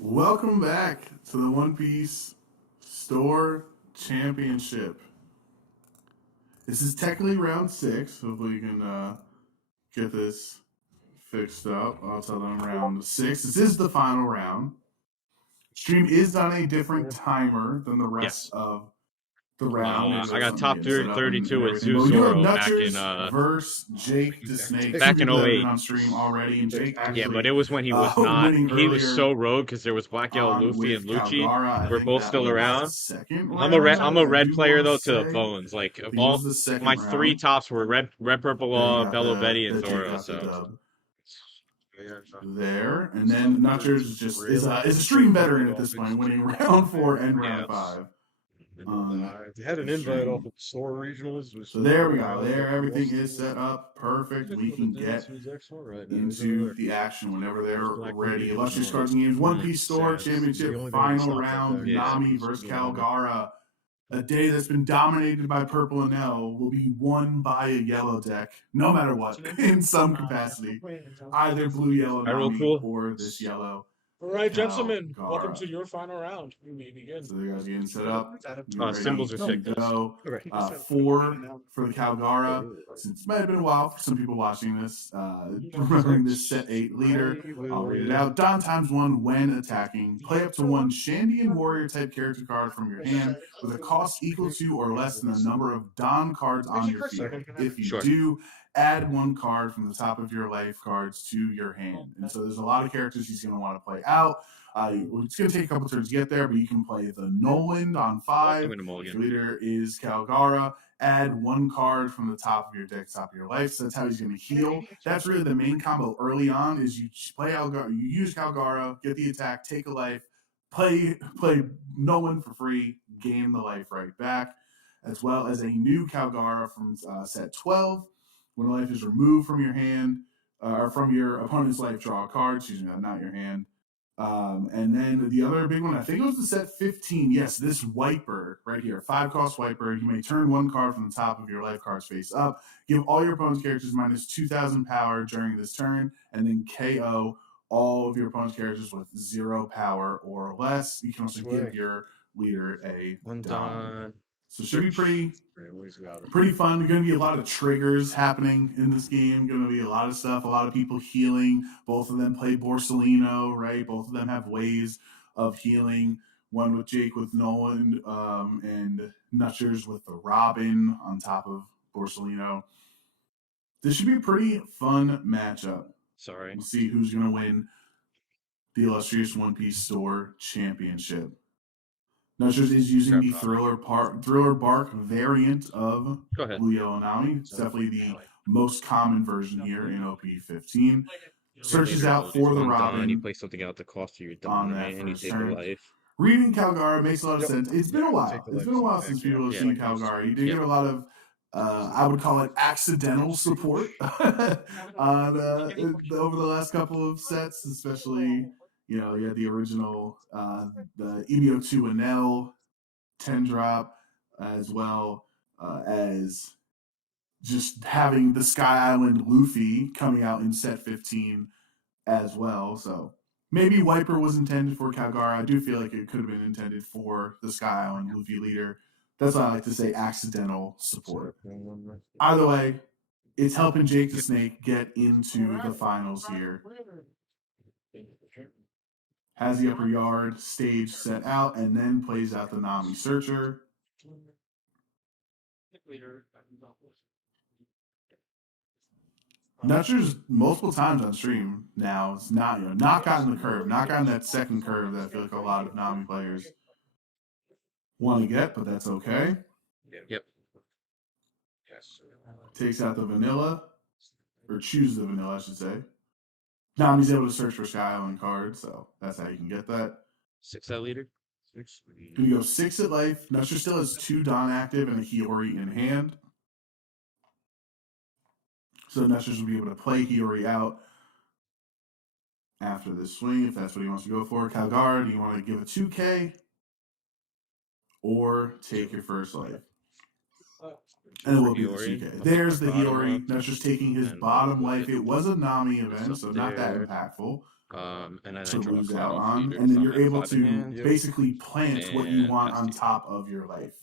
Welcome back to the One Piece Store Championship. This is technically round 6. Hopefully you can get this fixed up. I'll tell them round 6. This is the final round. Stream is on a different timer than the rest of the round. I got top 32 with But we do have Zuzoro back in Nutchers versus Jake the Snake. back Some in people have 08. been on stream already, and Jake actually, Yeah, but it was when he was not. winning He was earlier so rogue because there was Black Yellow on Luffy and with Lucci. Calgara. I We're think both that still was around. the second I'm a red. round, I'm a I red do player wanna though to the say. bones. Like I think it all was the second my round. 3 tops were red, purple, That got Bello the- Betty, and that Jake Zoro. got the So dub. There, and then Nutchers is a stream veteran at this point, winning round 4 and round 5. They had an invite off of Store Regionals. So there we go. There, everything is set up perfect. We can get into the action whenever they're ready. Illustrious Cards and Games One Piece Store Championship Final Round. Nami versus Calgara. A day that's been dominated by purple and L will be won by a yellow deck, no matter what, in some capacity. Either blue, yellow, Nami, or this yellow. All right, gentlemen, Calgara. welcome to your final round. You may begin. So the guys getting set up. symbols are sick. Go. 4 for the Calgara. Since it might have been a while for some people watching this, remembering this set 8 leader, I'll read it out. Don times 1 when attacking. Play up to 1 Shandian warrior type character card from your hand with a cost equal to or less than the number of Don cards on your field. If you do, add 1 card from the top of your life cards to your hand. And so there's a lot of characters he's going to want to play out. It's going to take a couple turns to get there, but you can play the Noland on 5. Your leader is Calgara. Add 1 card from the top of your deck, top of your life. So that's how he's going to heal. That's really the main combo early on. Is you play Calgara, you use Calgara, get the attack, take a life, play Noland for free, gain the life right back, as well as a new Calgara from set 12. When a life is removed from your hand, or from your opponent's life, draw a card. Excuse me, not your hand. And then the other big one, I think it was the set 15. Yes, this Wiper right here, 5-cost Wiper. You may turn 1 card from the top of your life cards face up. Give all your opponent's characters minus 2,000 power during this turn, and then KO all of your opponent's characters with 0 power or less. You can also give your leader a Don. So it should be pretty fun. There's going to be a lot of triggers happening in this game. Going to be a lot of stuff, a lot of people healing. Both of them play Borsellino, right? Both of them have ways of healing. One with Jake with Nolan, and Nutchers with the Robin on top of Borsellino. This should be a pretty fun matchup. We'll see who's going to win the illustrious One Piece Store Championship. Nutchers is using the Thriller Bark variant of Blue Yellow Nami. It's definitely the most common version here in OP15. Searches out for the Robin. And you play something out the cost of your Don, right? And you take a life. Reading Calgara makes a lot of sense. It's been a while. It's been a while since people have seen Calgara. You did get a lot of, I would call it accidental support on over the last couple of sets, especially. You had the original, the EBO 2 and L 10 drop, as well as just having the Sky Island Luffy coming out in set 15 as well. So maybe Wiper was intended for Calgara. I do feel like it could have been intended for the Sky Island Luffy leader. That's why I like to say accidental support. Either way, it's helping Jake the Snake get into the finals here. Has the upper yard stage set out, and then plays out the Nami Searcher. Nutchers multiple times on stream now. It's not not gotten the curve, not gotten that second curve that I feel like a lot of Nami players want to get, but that's okay. Yep. Takes out the vanilla, or choose the vanilla, I should say. Nami's able to search for Sky Island cards, so that's how you can get that. 6 that leader. Gonna go 6 at life. Nutcher still has 2 Don active and a Hiyori in hand. So Nutchers will be able to play Hiyori out after this swing, if that's what he wants to go for. Calgara, do you want to give a 2K? Or take your first life? And it will be the 2K. There's the Hiyori. Nutcher's taking his bottom life. It was a Nami event, so not that impactful. And then to I draw a lose card out off on, leader, and so then I'm you're at able 5 in to hand. basically plant what you And want pass on the top of your life.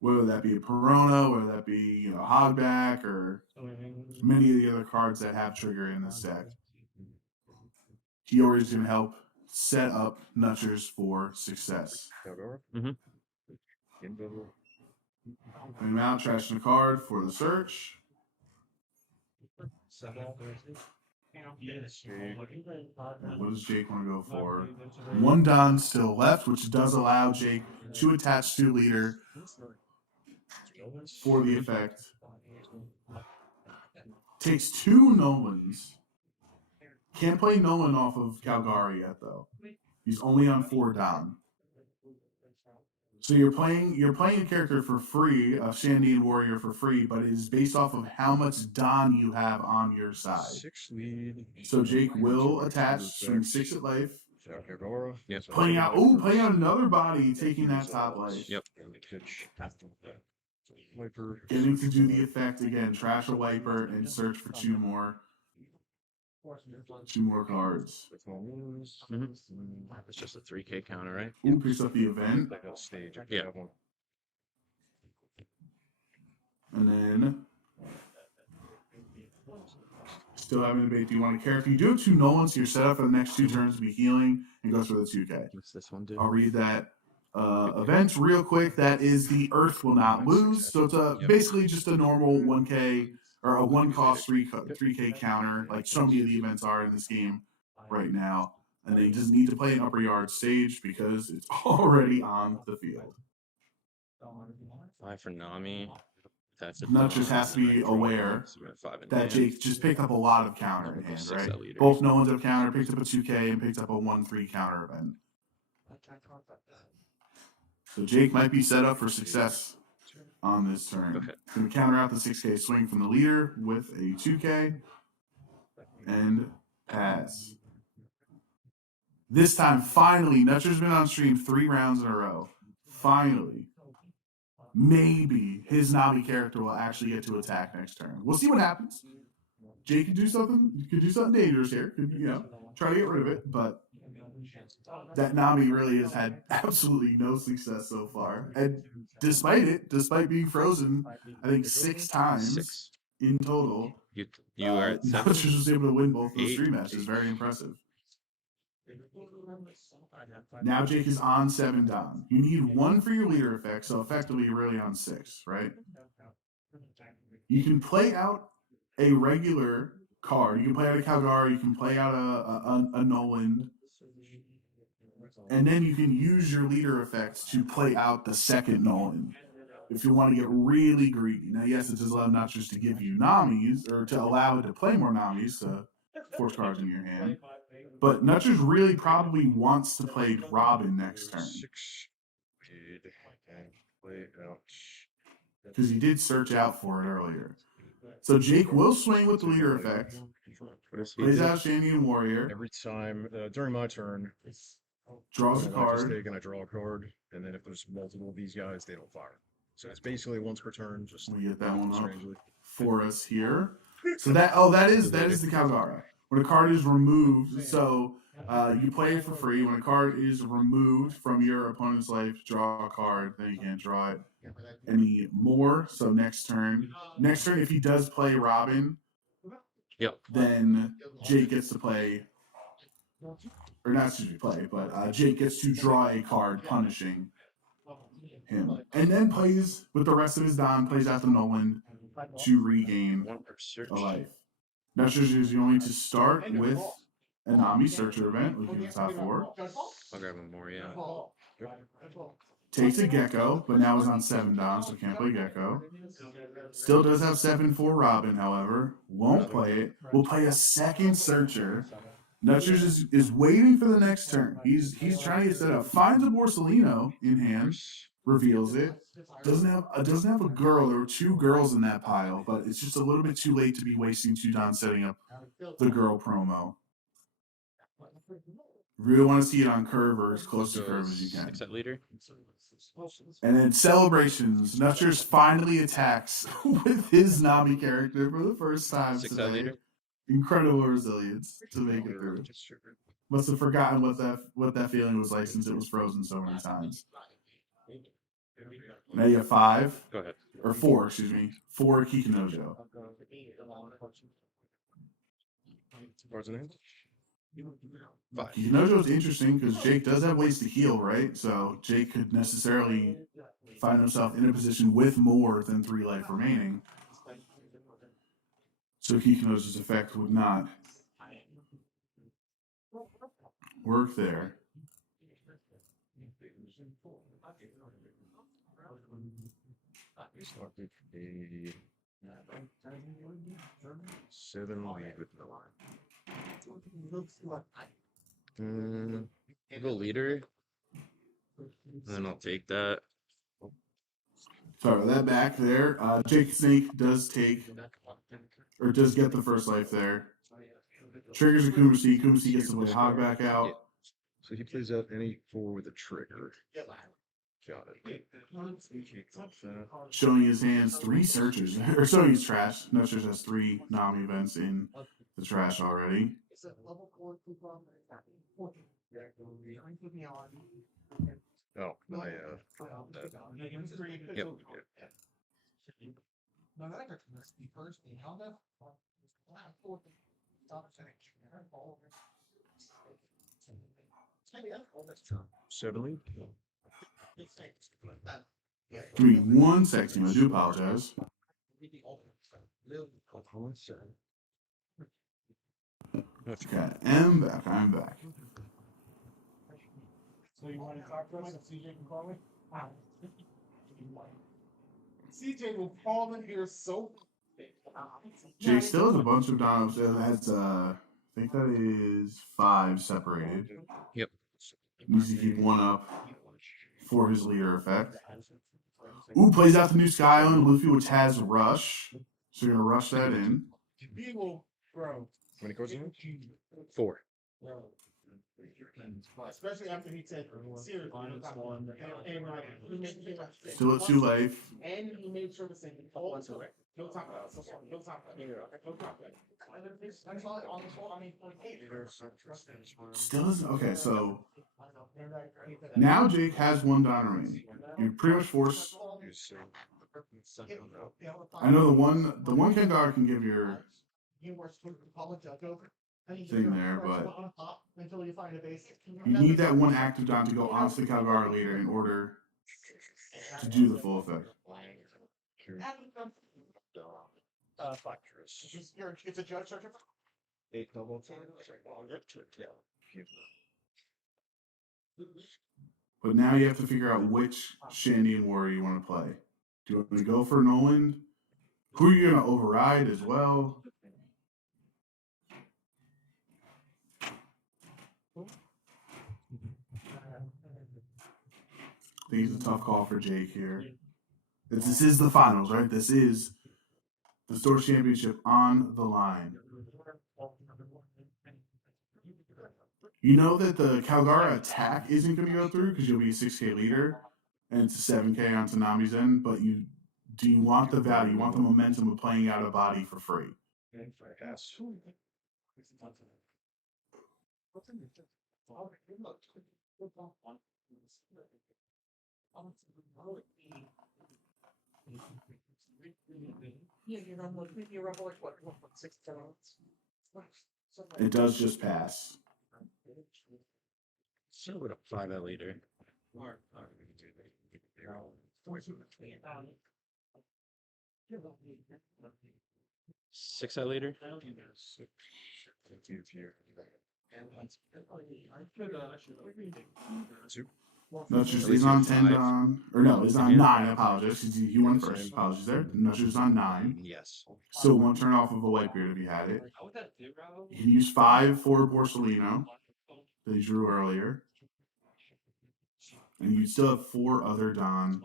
Whether that be a Perona, whether that be Hogback, or many of the other cards that have trigger in this deck. Kiori's going to help set up Nutchers for success. Mhm. I'm out trashing a card for the search. What does Jake want to go for? One Don still left, which does allow Jake to attach to leader for the effect. Takes 2 Nolans. Can't play Nolan off of Calgary yet, though. He's only on 4 Don. So you're playing a character for free, a Shandian warrior for free, but it is based off of how much Don you have on your side. 6 lead. So Jake will attach, swing 6 at life. Yep. Playing out another body, taking that top life. Yep. Getting to do the effect again, trash a wiper and search for 2 more cards. It's just a 3K counter, right? Ooh, picks up the event. Yeah. And then still having a debate. Do you want to care? If you do have 2 Nolans, so you're set up for the next 2 turns to be healing and goes for the 2K. What's this one do? I'll read that event real quick. That is the Earth will not lose. So it's basically just a normal 1K or a 1 cost 3K counter, like so many of the events are in this game right now. And they just need to play an upper yard stage because it's already on the field. 5 for Nami. That's a Nut just has to be aware that Jake just picked up a lot of counter in hand, right? Both Nolans have counter, picked up a 2K, and picked up a 1-3 counter event. So Jake might be set up for success on this turn. Okay. Going to counter out the 6K swing from the leader with a 2K and pass. This time, finally, Nutcher's been on stream 3 rounds in a row. Finally. Maybe his Navi character will actually get to attack next turn. We'll see what happens. Jake could do something dangerous here. Could, try to get rid of it, but that Nami really has had absolutely no success so far. And despite being frozen, I think 6 times in total, You are at 7. Nutchers was able to win both those 8. 3 matches. Very impressive. Now Jake is on 7 Don. You need 1 for your leader effect, so effectively you're really on 6, right? You can play out a regular card. You can play out a Calgary, you can play out a Nolan, and then you can use your leader effects to play out the second Nolan if you want to get really greedy. Now, yes, it does allow not just to give you Namis, or to allow it to play more Namis, to force cards in your hand. But Nutchers really probably wants to play Robin next turn. Because he did search out for it earlier. So Jake will swing with the leader effect. Plays out Shandian Warrior. Every time during my turn, Draws a life is card. taken, I draw a card, and then if there's multiple of these guys, they don't fire. So it's basically once per turn. Just We get that one up strangely. for us here. So that is the Calgara. When a card is removed, so you play it for free. When a card is removed from your opponent's life, draw a card. Then you can't draw it any more. So next turn, if he does play Robin, Yep. then Jake gets to play, or not to play, but Jake gets to draw a card punishing him, and then plays with the rest of his Don, plays out the Nolan to regain a life. Nutchers is going to start with a Nami Searcher event, looking at the top 4. I'll grab one more, yeah. Takes a Gecko, but now is on 7 Don, so can't play Gecko. Still does have 7 for Robin, however. Won't play it. Will play a second Searcher. Nutchers is waiting for the next turn. He's trying to get set up. Finds a Borsellino in hand. Reveals it. Doesn't have a girl. There were 2 girls in that pile, but it's just a little bit too late to be wasting 2 Don setting up the girl promo. Really want to see it on curve or as close to curve as you can. 6 at leader. And then celebrations. Nutchers finally attacks with his Nami character for the first time 6 at today. leader. incredible resilience to make it through. Must have forgotten what that feeling was like since it was frozen so many times. Now you have 5. Go ahead. Or 4, excuse me. 4 Kikinojo. Cards in hand? 5. Kikinojo is interesting because Jake does have ways to heal, right? So Jake could necessarily find himself in a position with more than 3 life remaining. So Kikinojo's effect would not work there. Start with a 7 lead with no. I'll go leader. And then I'll take that. Sorry about that back there. Jake Snake does take, or does get the first life there. Triggers a Kumasi. Kumasi gets to play Hog back out. So he plays out any 4 with a trigger. Got it. Showing his hands 3 searches, or showing his trash. Nushers has 3 Nami events in the trash already. Oh, my, Yep. Seven lead. Give me 1 second. I do apologize. Okay, I'm back. I'm back. So you want to talk to us and CJ can call me? CJ will call in here so. Jake still has a bunch of donos. That's I think that is 5 separated. Yep. Needs to keep 1 up for his leader effect. Ooh, plays out the new Sky Island Luffy, which has Rush. So you're gonna rush that in. Beagle, bro. How many cards in hand? 4. Especially after he said seriously. And like he made Still at 2 life. and he made sure to say all to it. No time for that. So sorry. No time for that. No time for that. That's all on this whole. I mean, Still isn't okay. So now Jake has 1 Don remaining. You pretty much force. I know the one Kengar can give your thing there, but until you find a base. you need that 1 active Don to go onto the Calgar leader in order to do the full effect. It's a judge searcher. 8 double. But now you have to figure out which Shandian warrior you want to play. Do you want to go for Nolan? Who are you going to override as well? I think it's a tough call for Jake here. This is the finals, right? This is the Store Championship on the line. You know that the Calgara attack isn't going to go through because you'll be a 6K leader and it's a 7K on Tanami's end, but you want the value, you want the momentum of playing out a body for free. Pass. It does just pass. So with a 5 at leader. 6 at leader. No, he's on 10 Don. Or no, he's on 9. I apologize. He won first. Apologies there. No, she's on 9. Yes. So 1 turn off of a Whitebeard if you had it. You can use 5 for Borsellino that he drew earlier. And you still have 4 other Don.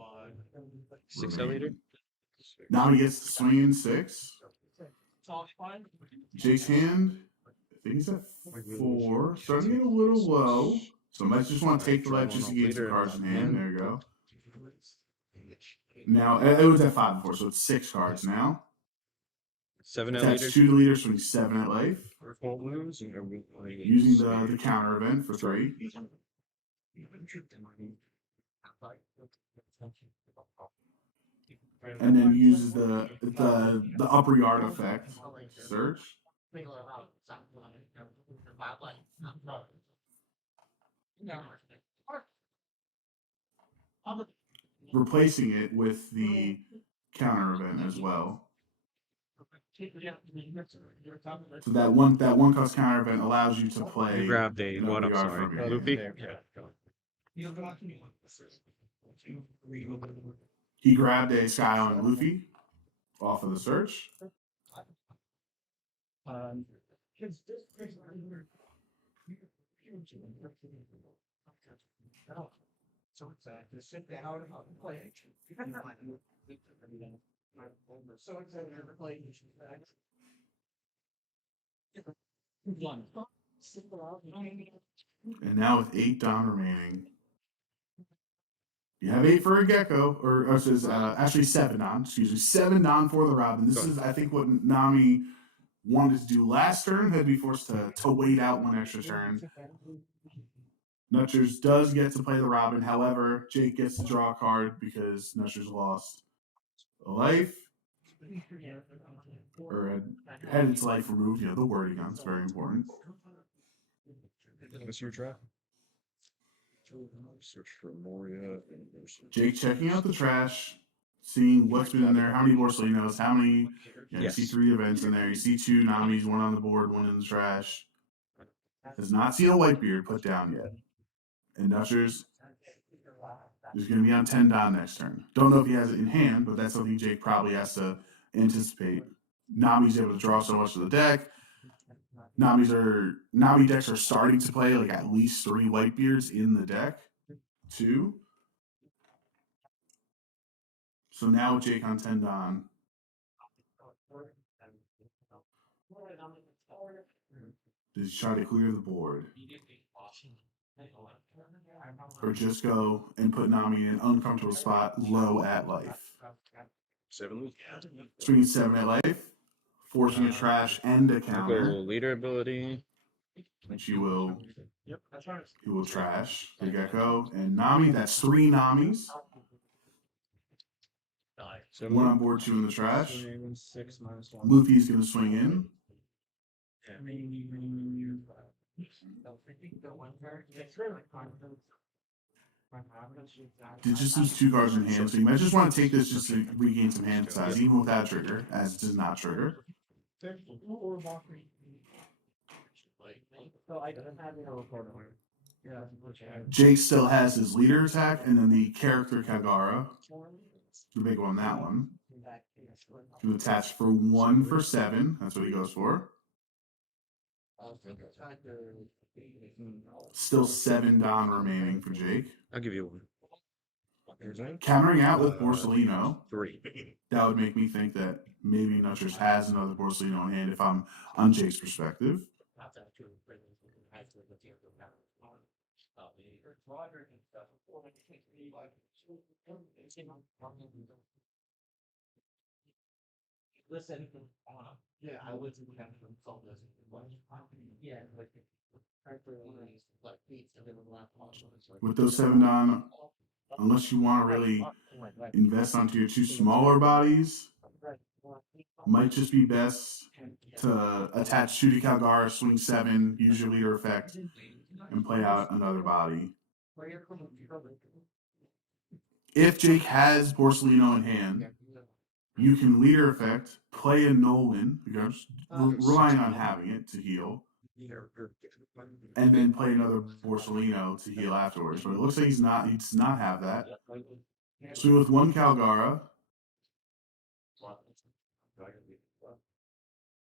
6 at leader. Now he gets to swing in 6. Jake's hand, I think he's at 4. Starting to get a little low. So might just want to take the life just to get some cards in hand. There you go. Now, it was at 5 before, so it's 6 cards now. 7 at Attach leader. 2 to leader, swing 7 at life. Using the counter event for 3. And then uses the upper yard effect. Search. Replacing it with the counter event as well. So that one cost counter event allows you to play. You grabbed a another what? I'm yard sorry. from your Luffy? hand. He grabbed a Sky Island Luffy off of the search. So it's just sit down and play. So it's never played. And now with 8 Don remaining. You have 8 for a Gecko, or it says actually 7 Don, excuse me, 7 Don for the Robin. This is, I think, what Nami wanted to do last turn, had to be forced to wait out one extra turn. Nutchers does get to play the Robin, however, Jake gets to draw a card because Nutchers lost a life. Or had its life removed, the wording on it's very important. What's your trap? Search for Moria. Jake checking out the trash, seeing what's been in there, how many Borsalinos, how many. You see 3 events in there. You see 2 Namis, 1 on the board, 1 in the trash. Has not seen a Whitebeard put down yet. And Nutchers is going to be on 10 Don next turn. Don't know if he has it in hand, but that's something Jake probably has to anticipate. Nami's able to draw so much of the deck. Nami decks are starting to play like at least 3 Whitebeards in the deck. 2. So now with Jake on 10 Don. Does he try to clear the board? Or just go and put Nami in an uncomfortable spot low at life? 7. Swinging 7 at life, forcing a trash and a counter, Leader ability. which he will trash the Gecko and Nami. That's 3 Namis. 1 on board, 2 in the trash. Luffy's going to swing in. Did just lose 2 cards in hand, so you might just want to take this just to regain some hand size, even without trigger, as it does not trigger. Jake still has his leader attack, and then the character Kagara, the big one, that one. Can attach for 1 for 7. That's what he goes for. Still 7 Don remaining for Jake. I'll give you 1. Countering out with Borsellino. 3. That would make me think that maybe Nutchers has another Borsellino in hand if I'm on Jake's perspective. Listen, yeah, I would have to consult this. Yeah, With those 7 Don, unless you want to really invest onto your 2 smaller bodies, might just be best to attach 2 to Calgara, swing 7, use your leader effect, and play out another body. If Jake has Borsellino in hand, you can leader effect, play a Nolan, because relying on having it to heal, and then play another Borsellino to heal afterwards. But it looks like he does not have that. So with 1 Calgara,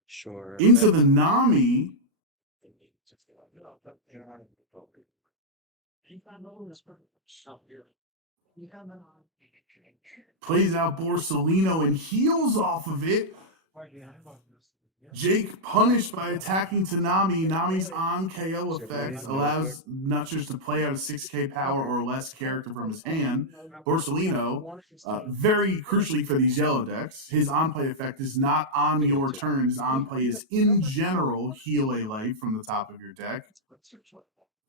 Sure. into the Nami, plays out Borsellino and heals off of it. Jake punished by attacking to Nami. Nami's on KO effect allows Nutchers to play out a 6k power or less character from his hand. Borsalino, very crucially for these yellow decks, his on-play effect is not on your turn. His on-play is, in general, heal a life from the top of your deck.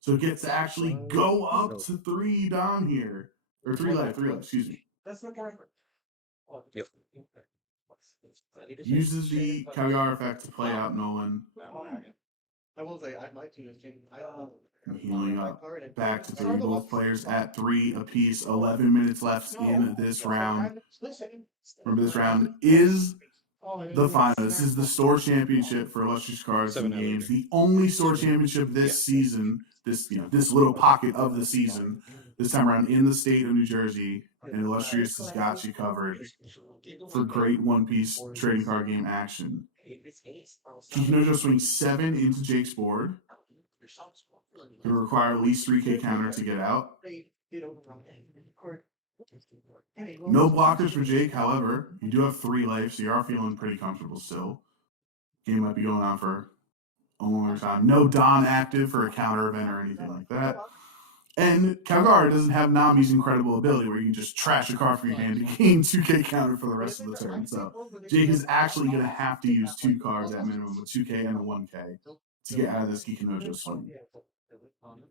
So it gets to actually go up to 3 down here. Or 3 life, excuse me. Yep. Uses the Calgar effect to play out Nolan. I will say I'd like to Healing up back to 3. Both players at 3 apiece. 11 minutes left in this round. Remember, this round is the final. This is the store championship for Illustrious Cards and Games. The only store championship this season. This little pocket of the season. This time around in the state of New Jersey, and Illustrious has got you covered for great One Piece trading card game action. Kikinojo swings 7 into Jake's board. Going to require at least 3k counter to get out. No blockers for Jake, however. You do have 3 life, so you are feeling pretty comfortable still. Game might be going on for a longer time. No Don active for a counter event or anything like that. And Calgar doesn't have Nami's incredible ability where you can just trash a card from your hand to gain 2k counter for the rest of the turn. So Jake is actually going to have to use 2 cards at minimum, a 2k and a 1k, to get out of this Kikinojo swing.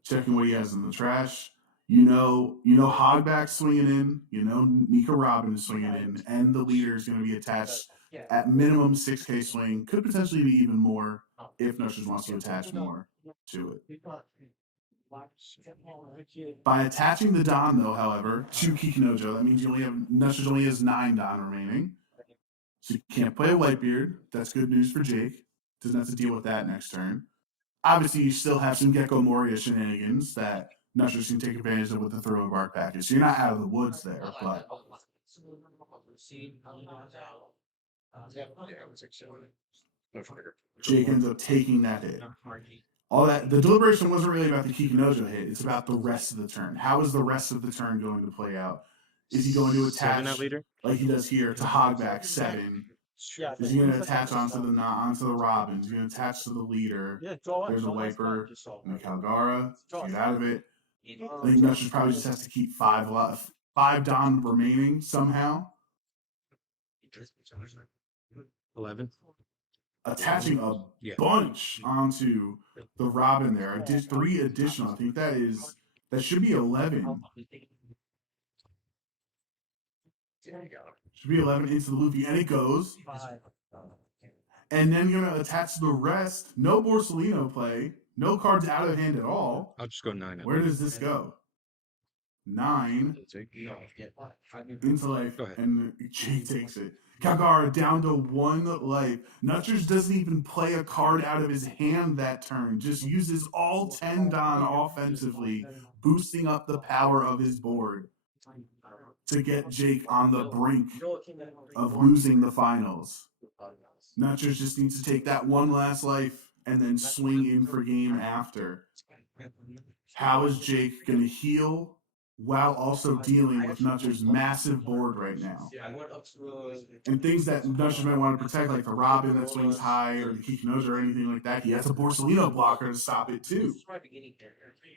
Checking what he has in the trash. You know Hogback swinging in. You know Nika Robin is swinging in. And the leader is going to be attached at minimum 6k swing. Could potentially be even more if Nutchers wants to attach more to it. By attaching the Don, though, however, to Kikinojo, that means Nutchers only has 9 Don remaining. So you can't play a Whitebeard. That's good news for Jake. Doesn't have to deal with that next turn. Obviously, you still have some Gecko Moria shenanigans that Nutchers can take advantage of with the Throwing Bark package. So you're not out of the woods there, but Jake ends up taking that hit. All that, the deliberation wasn't really about the Kikinojo hit. It's about the rest of the turn. How is the rest of the turn going to play out? Is he going to attach, like he does here, to Hogback 7? Is he going to attach onto the Robin? Is he going to attach to the leader? There's a Wiper and the Calgara to get out of it. I think Nutchers probably just has to keep 5 Don remaining somehow. 11. Attaching a bunch onto the Robin there. 3 additional. I think that should be 11. Should be 11 into the Luffy, and it goes. And then you're going to attach the rest. No Borsalino play. No cards out of hand at all. I'll just go 9. Where does this go? 9 into life, and Jake takes it. Calgar down to 1 life. Nutchers doesn't even play a card out of his hand that turn. Just uses all 10 Don offensively, boosting up the power of his board to get Jake on the brink of losing the finals. Nutchers just needs to take that 1 last life and then swing in for game after. How is Jake going to heal while also dealing with Nutchers' massive board right now? And things that Nutchers might want to protect, like the Robin that swings high or the Kikinojo or anything like that. He has a Borsalino blocker to stop it too.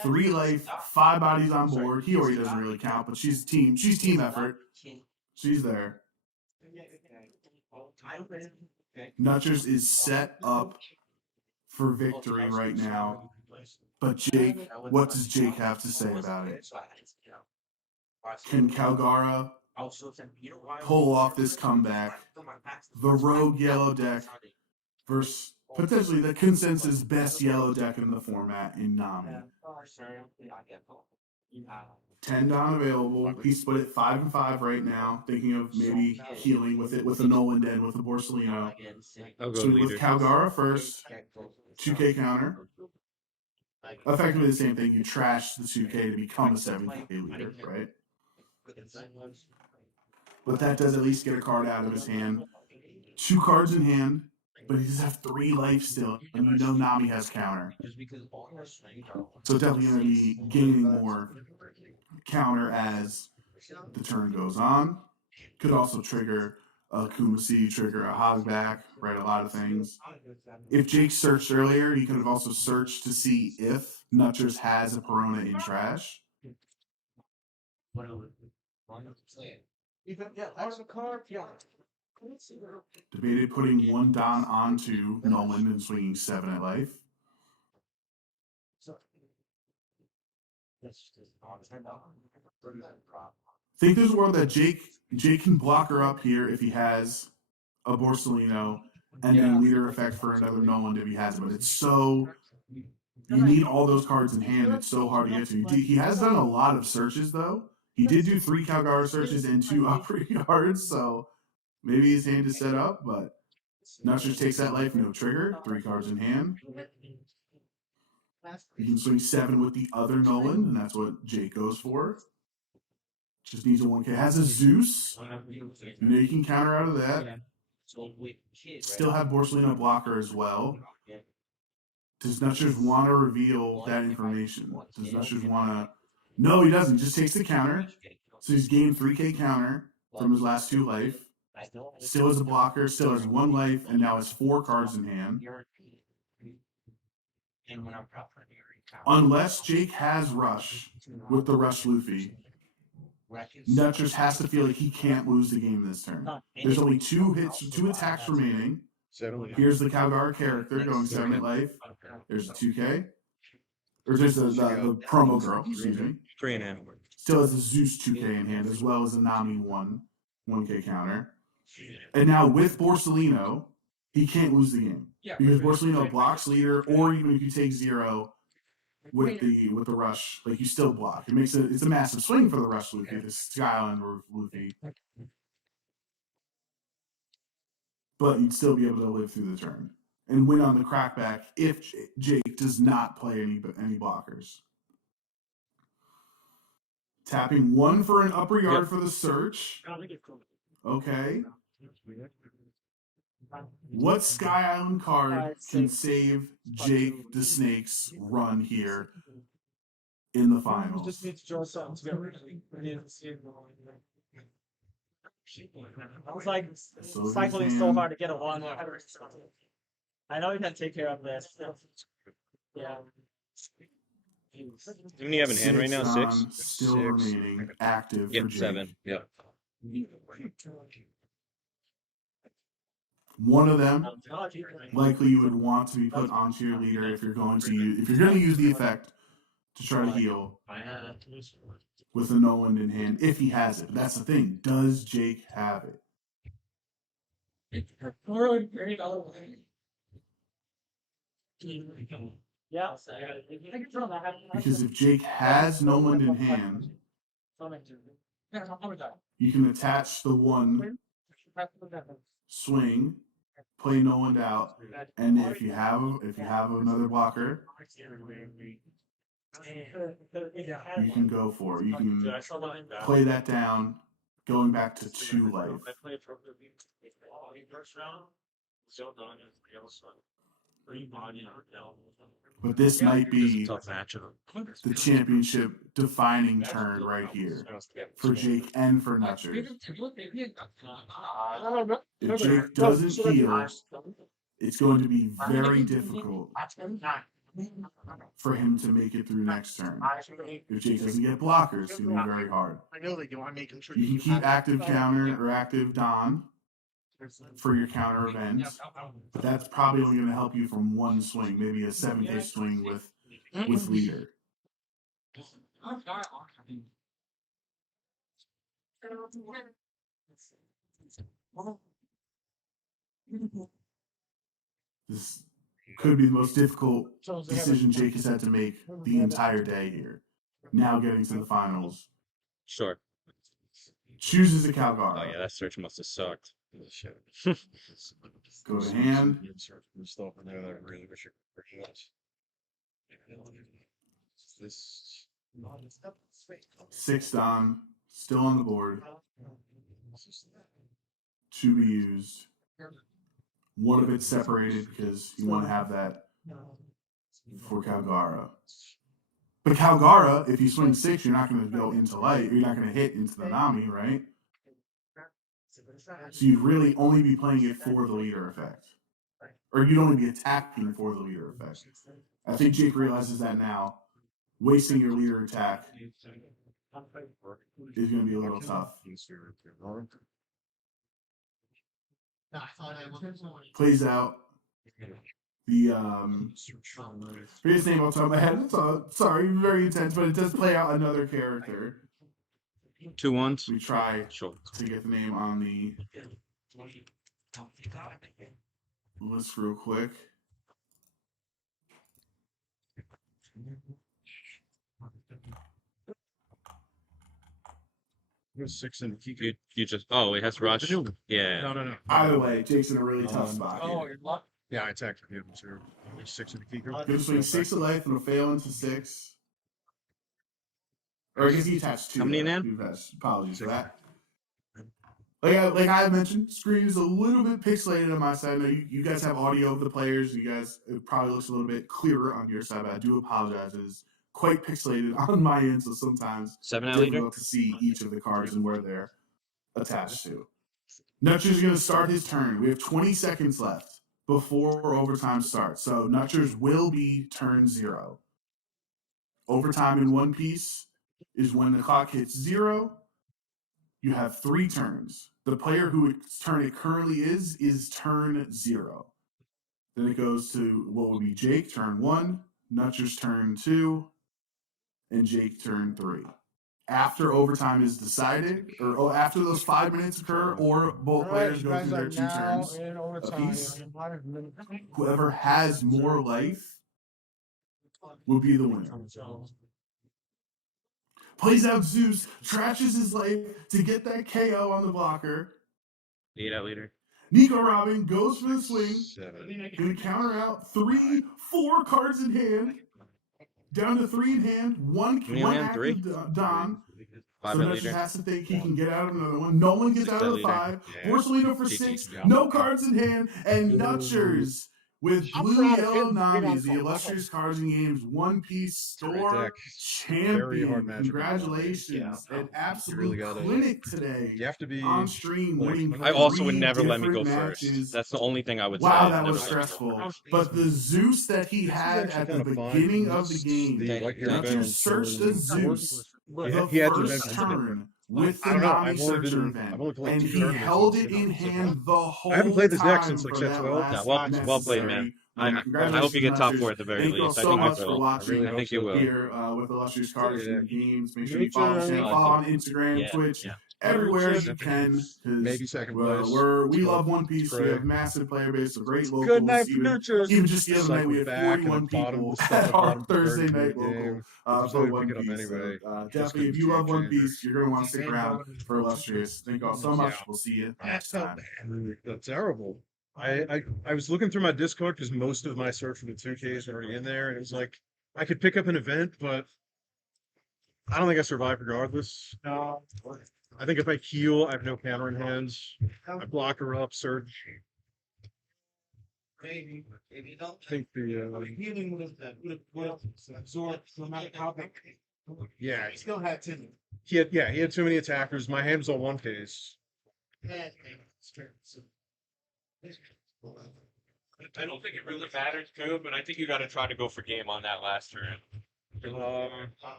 3 life, 5 bodies on board. Hiyori doesn't really count, but she's team effort. She's there. Nutchers is set up for victory right now. But Jake, what does Jake have to say about it? Can Calgara pull off this comeback? The rogue yellow deck versus potentially the consensus best yellow deck in the format in Nami. 10 Don available. He split it 5 and 5 right now. Thinking of maybe healing with it with a Nolan Den with a Borsalino. So with Calgara first, 2k counter. Effectively the same thing. You trash the 2k to become a 7k leader, right? But that does at least get a card out of his hand. 2 cards in hand, but he does have 3 life still, and you know Nami has counter. So definitely going to be gaining more counter as the turn goes on. Could also trigger a Kumasi trigger, a hogback, right? A lot of things. If Jake searched earlier, he could have also searched to see if Nutchers has a Perona in trash. Debated putting one Don onto Nolan and swinging 7 at life. Think there's a world that Jake can block her up here if he has a Borsellino and then leader effect for another Nolan if he has it. But it's so, you need all those cards in hand. It's so hard to get to. He has done a lot of searches though. He did do 3 Calgara searches and 2 upper yards, so maybe his hand is set up, but Nutchers takes that life, no trigger, 3 cards in hand. You can swing 7 with the other Nolan, and that's what Jake goes for. Just needs a 1K. Has a Zeus. You know you can counter out of that. Still have Borsellino blocker as well. Does Nutchers want to reveal that information? Does Nutchers want to? No, he doesn't. He just takes the counter. So he's gained 3K counter from his last 2 life. Still has a blocker, still has 1 life, and now has 4 cards in hand. Unless Jake has Rush with the Rush Luffy, Nutchers has to feel like he can't lose the game this turn. There's only 2 attacks remaining. Here's the Calgara character going 7 at life. There's the 2K. Or there's the promo girl, excuse me. 3.5. Still has a Zeus 2K in hand, as well as a Nami 1K counter. And now with Borsellino, he can't lose the game. Because Borsellino blocks leader, or even if you take 0 with the rush, like you still block. It's a massive swing for the rush Luffy, the Sky Island or Luffy. But you'd still be able to live through the turn and win on the crackback if Jake does not play any blockers. Tapping 1 for an upper yard for the search. Okay. What Sky Island card can save Jake the Snake's run here in the finals? I was like cycling so hard to get a 1. I know you can take care of this. Yeah. How many you have in hand right now? 6? Still remaining active for Jake. 7. Yep. One of them, likely you would want to be put onto your leader if you're going to use the effect to try to heal with a Nolan in hand if he has it. But that's the thing. Does Jake have it? Yeah. Because if Jake has Nolan in hand, you can attach the 1 swing, play Nolan out, and if you have another blocker, you can go for it. You can play that down, going back to 2 life. But this might be the championship defining turn right here for Jake and for Nutchers. If Jake doesn't heal, it's going to be very difficult for him to make it through next turn. If Jake doesn't get blockers, it's going to be very hard. You can keep active counter or active Don for your counter events, but that's probably only going to help you from 1 swing, maybe a 7K swing with leader. This could be the most difficult decision Jake has had to make the entire day here. Now getting to the finals. Sure. Chooses a Calgara. Oh yeah, that search must have sucked. Go to hand. This 6 Don, still on the board. To be used. One of it separated because you want to have that for Calgara. But Calgara, if you swing 6, you're not going to go into light. You're not going to hit into the Nami, right? So you'd really only be playing it for the leader effect. Or you'd only be attacking for the leader effect. I think Jake realizes that now. Wasting your leader attack is going to be a little tough. Plays out the forget his name off the top of my head. Sorry, very intense, but it does play out another character. 2 1s. We try Sure. to get the name on the list real quick. Six and You just it has rush. Yeah. No. Either way, Jake's in a really tough spot. Here. Yeah, I attacked him. So 6 in the key. He'll swing 6 of life and will fail into 6. Or I guess he attached 2. How many in hand? Apologies for that. Like I mentioned, screen is a little bit pixelated on my side. I know you guys have audio of the players. You guys, it probably looks a little bit clearer on your side, but I do apologize. It's quite pixelated on my end, so sometimes 7 it's out difficult to see each of the cards and where they're attached to. Nutcher's going to start his turn. We have 20 seconds left before overtime starts. So Nutcher's will be turn 0. Overtime in One Piece is when the clock hits 0. You have 3 turns. The player whose turn it currently is turn 0. Then it goes to what would be Jake, turn 1, Nutcher's turn 2, and Jake turn 3. After overtime is decided, or after those 5 minutes occur, or both players go through their 2 turns apiece, whoever has more life will be the winner. Plays out Zeus, trashes his life to get that KO on the blocker. 8 out leader. Nico Robin goes for the swing. Gonna counter out 3, 4 cards in hand. Down to 3 in hand. One active Don. 5 So out Nutcher leader. has to think he can get out of another one. No one gets out of the 5. Borsalino for 6. No cards in hand. And Nutchers with blue, yellow, Nami's, the illustrious cards and games One Piece store champion. Congratulations. An absolute clinic today. You have to be on stream. Winning I also would 3 never let me go different first. matches. That's the only thing I would say. Wow, that Never was let me go stressful. But the Zeus that he had at the beginning of the game, Nutcher searched the Zeus the first turn with the Nami Searcher event, and he held it in hand the whole time. I haven't played this deck since like for set that 12. last well played, man. I hope you get top 4 at the very Thank you all least. I so think much you for will. watching I think you will. here with Illustrious Cards and Games. Make sure you follow us on Instagram, Twitch, everywhere you can. Maybe second place. We love One Piece. We have massive player base, a great locals. Good night, Nutchers. Even just the other night, we had Back and 41 bottom people of the at stuff our bottom of the Thursday third night game. local for One Pick it up Piece. anyway. Definitely, if you love One Piece, you're going to want to stick around for Illustrious. Thank you all so much. We'll see you next time. That's terrible. I was looking through my Discord because most of my search for the 2Ks are already in there, and it was like I could pick up an event, but I don't think I survive regardless. I think if I heal, I have no counter in hands. I block her up, search. Maybe you don't. I think the Healing would have absorbed no matter how big. yeah, He still had 10. he had too many attackers. My hand was all 1Ks. I don't think it really matters too, but I think you got to try to go for game on that last turn.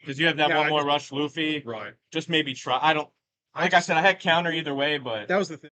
Because you have that one more rush Luffy. Right. Just maybe try. I don't. Like I said, I had counter either way, but That was the thing.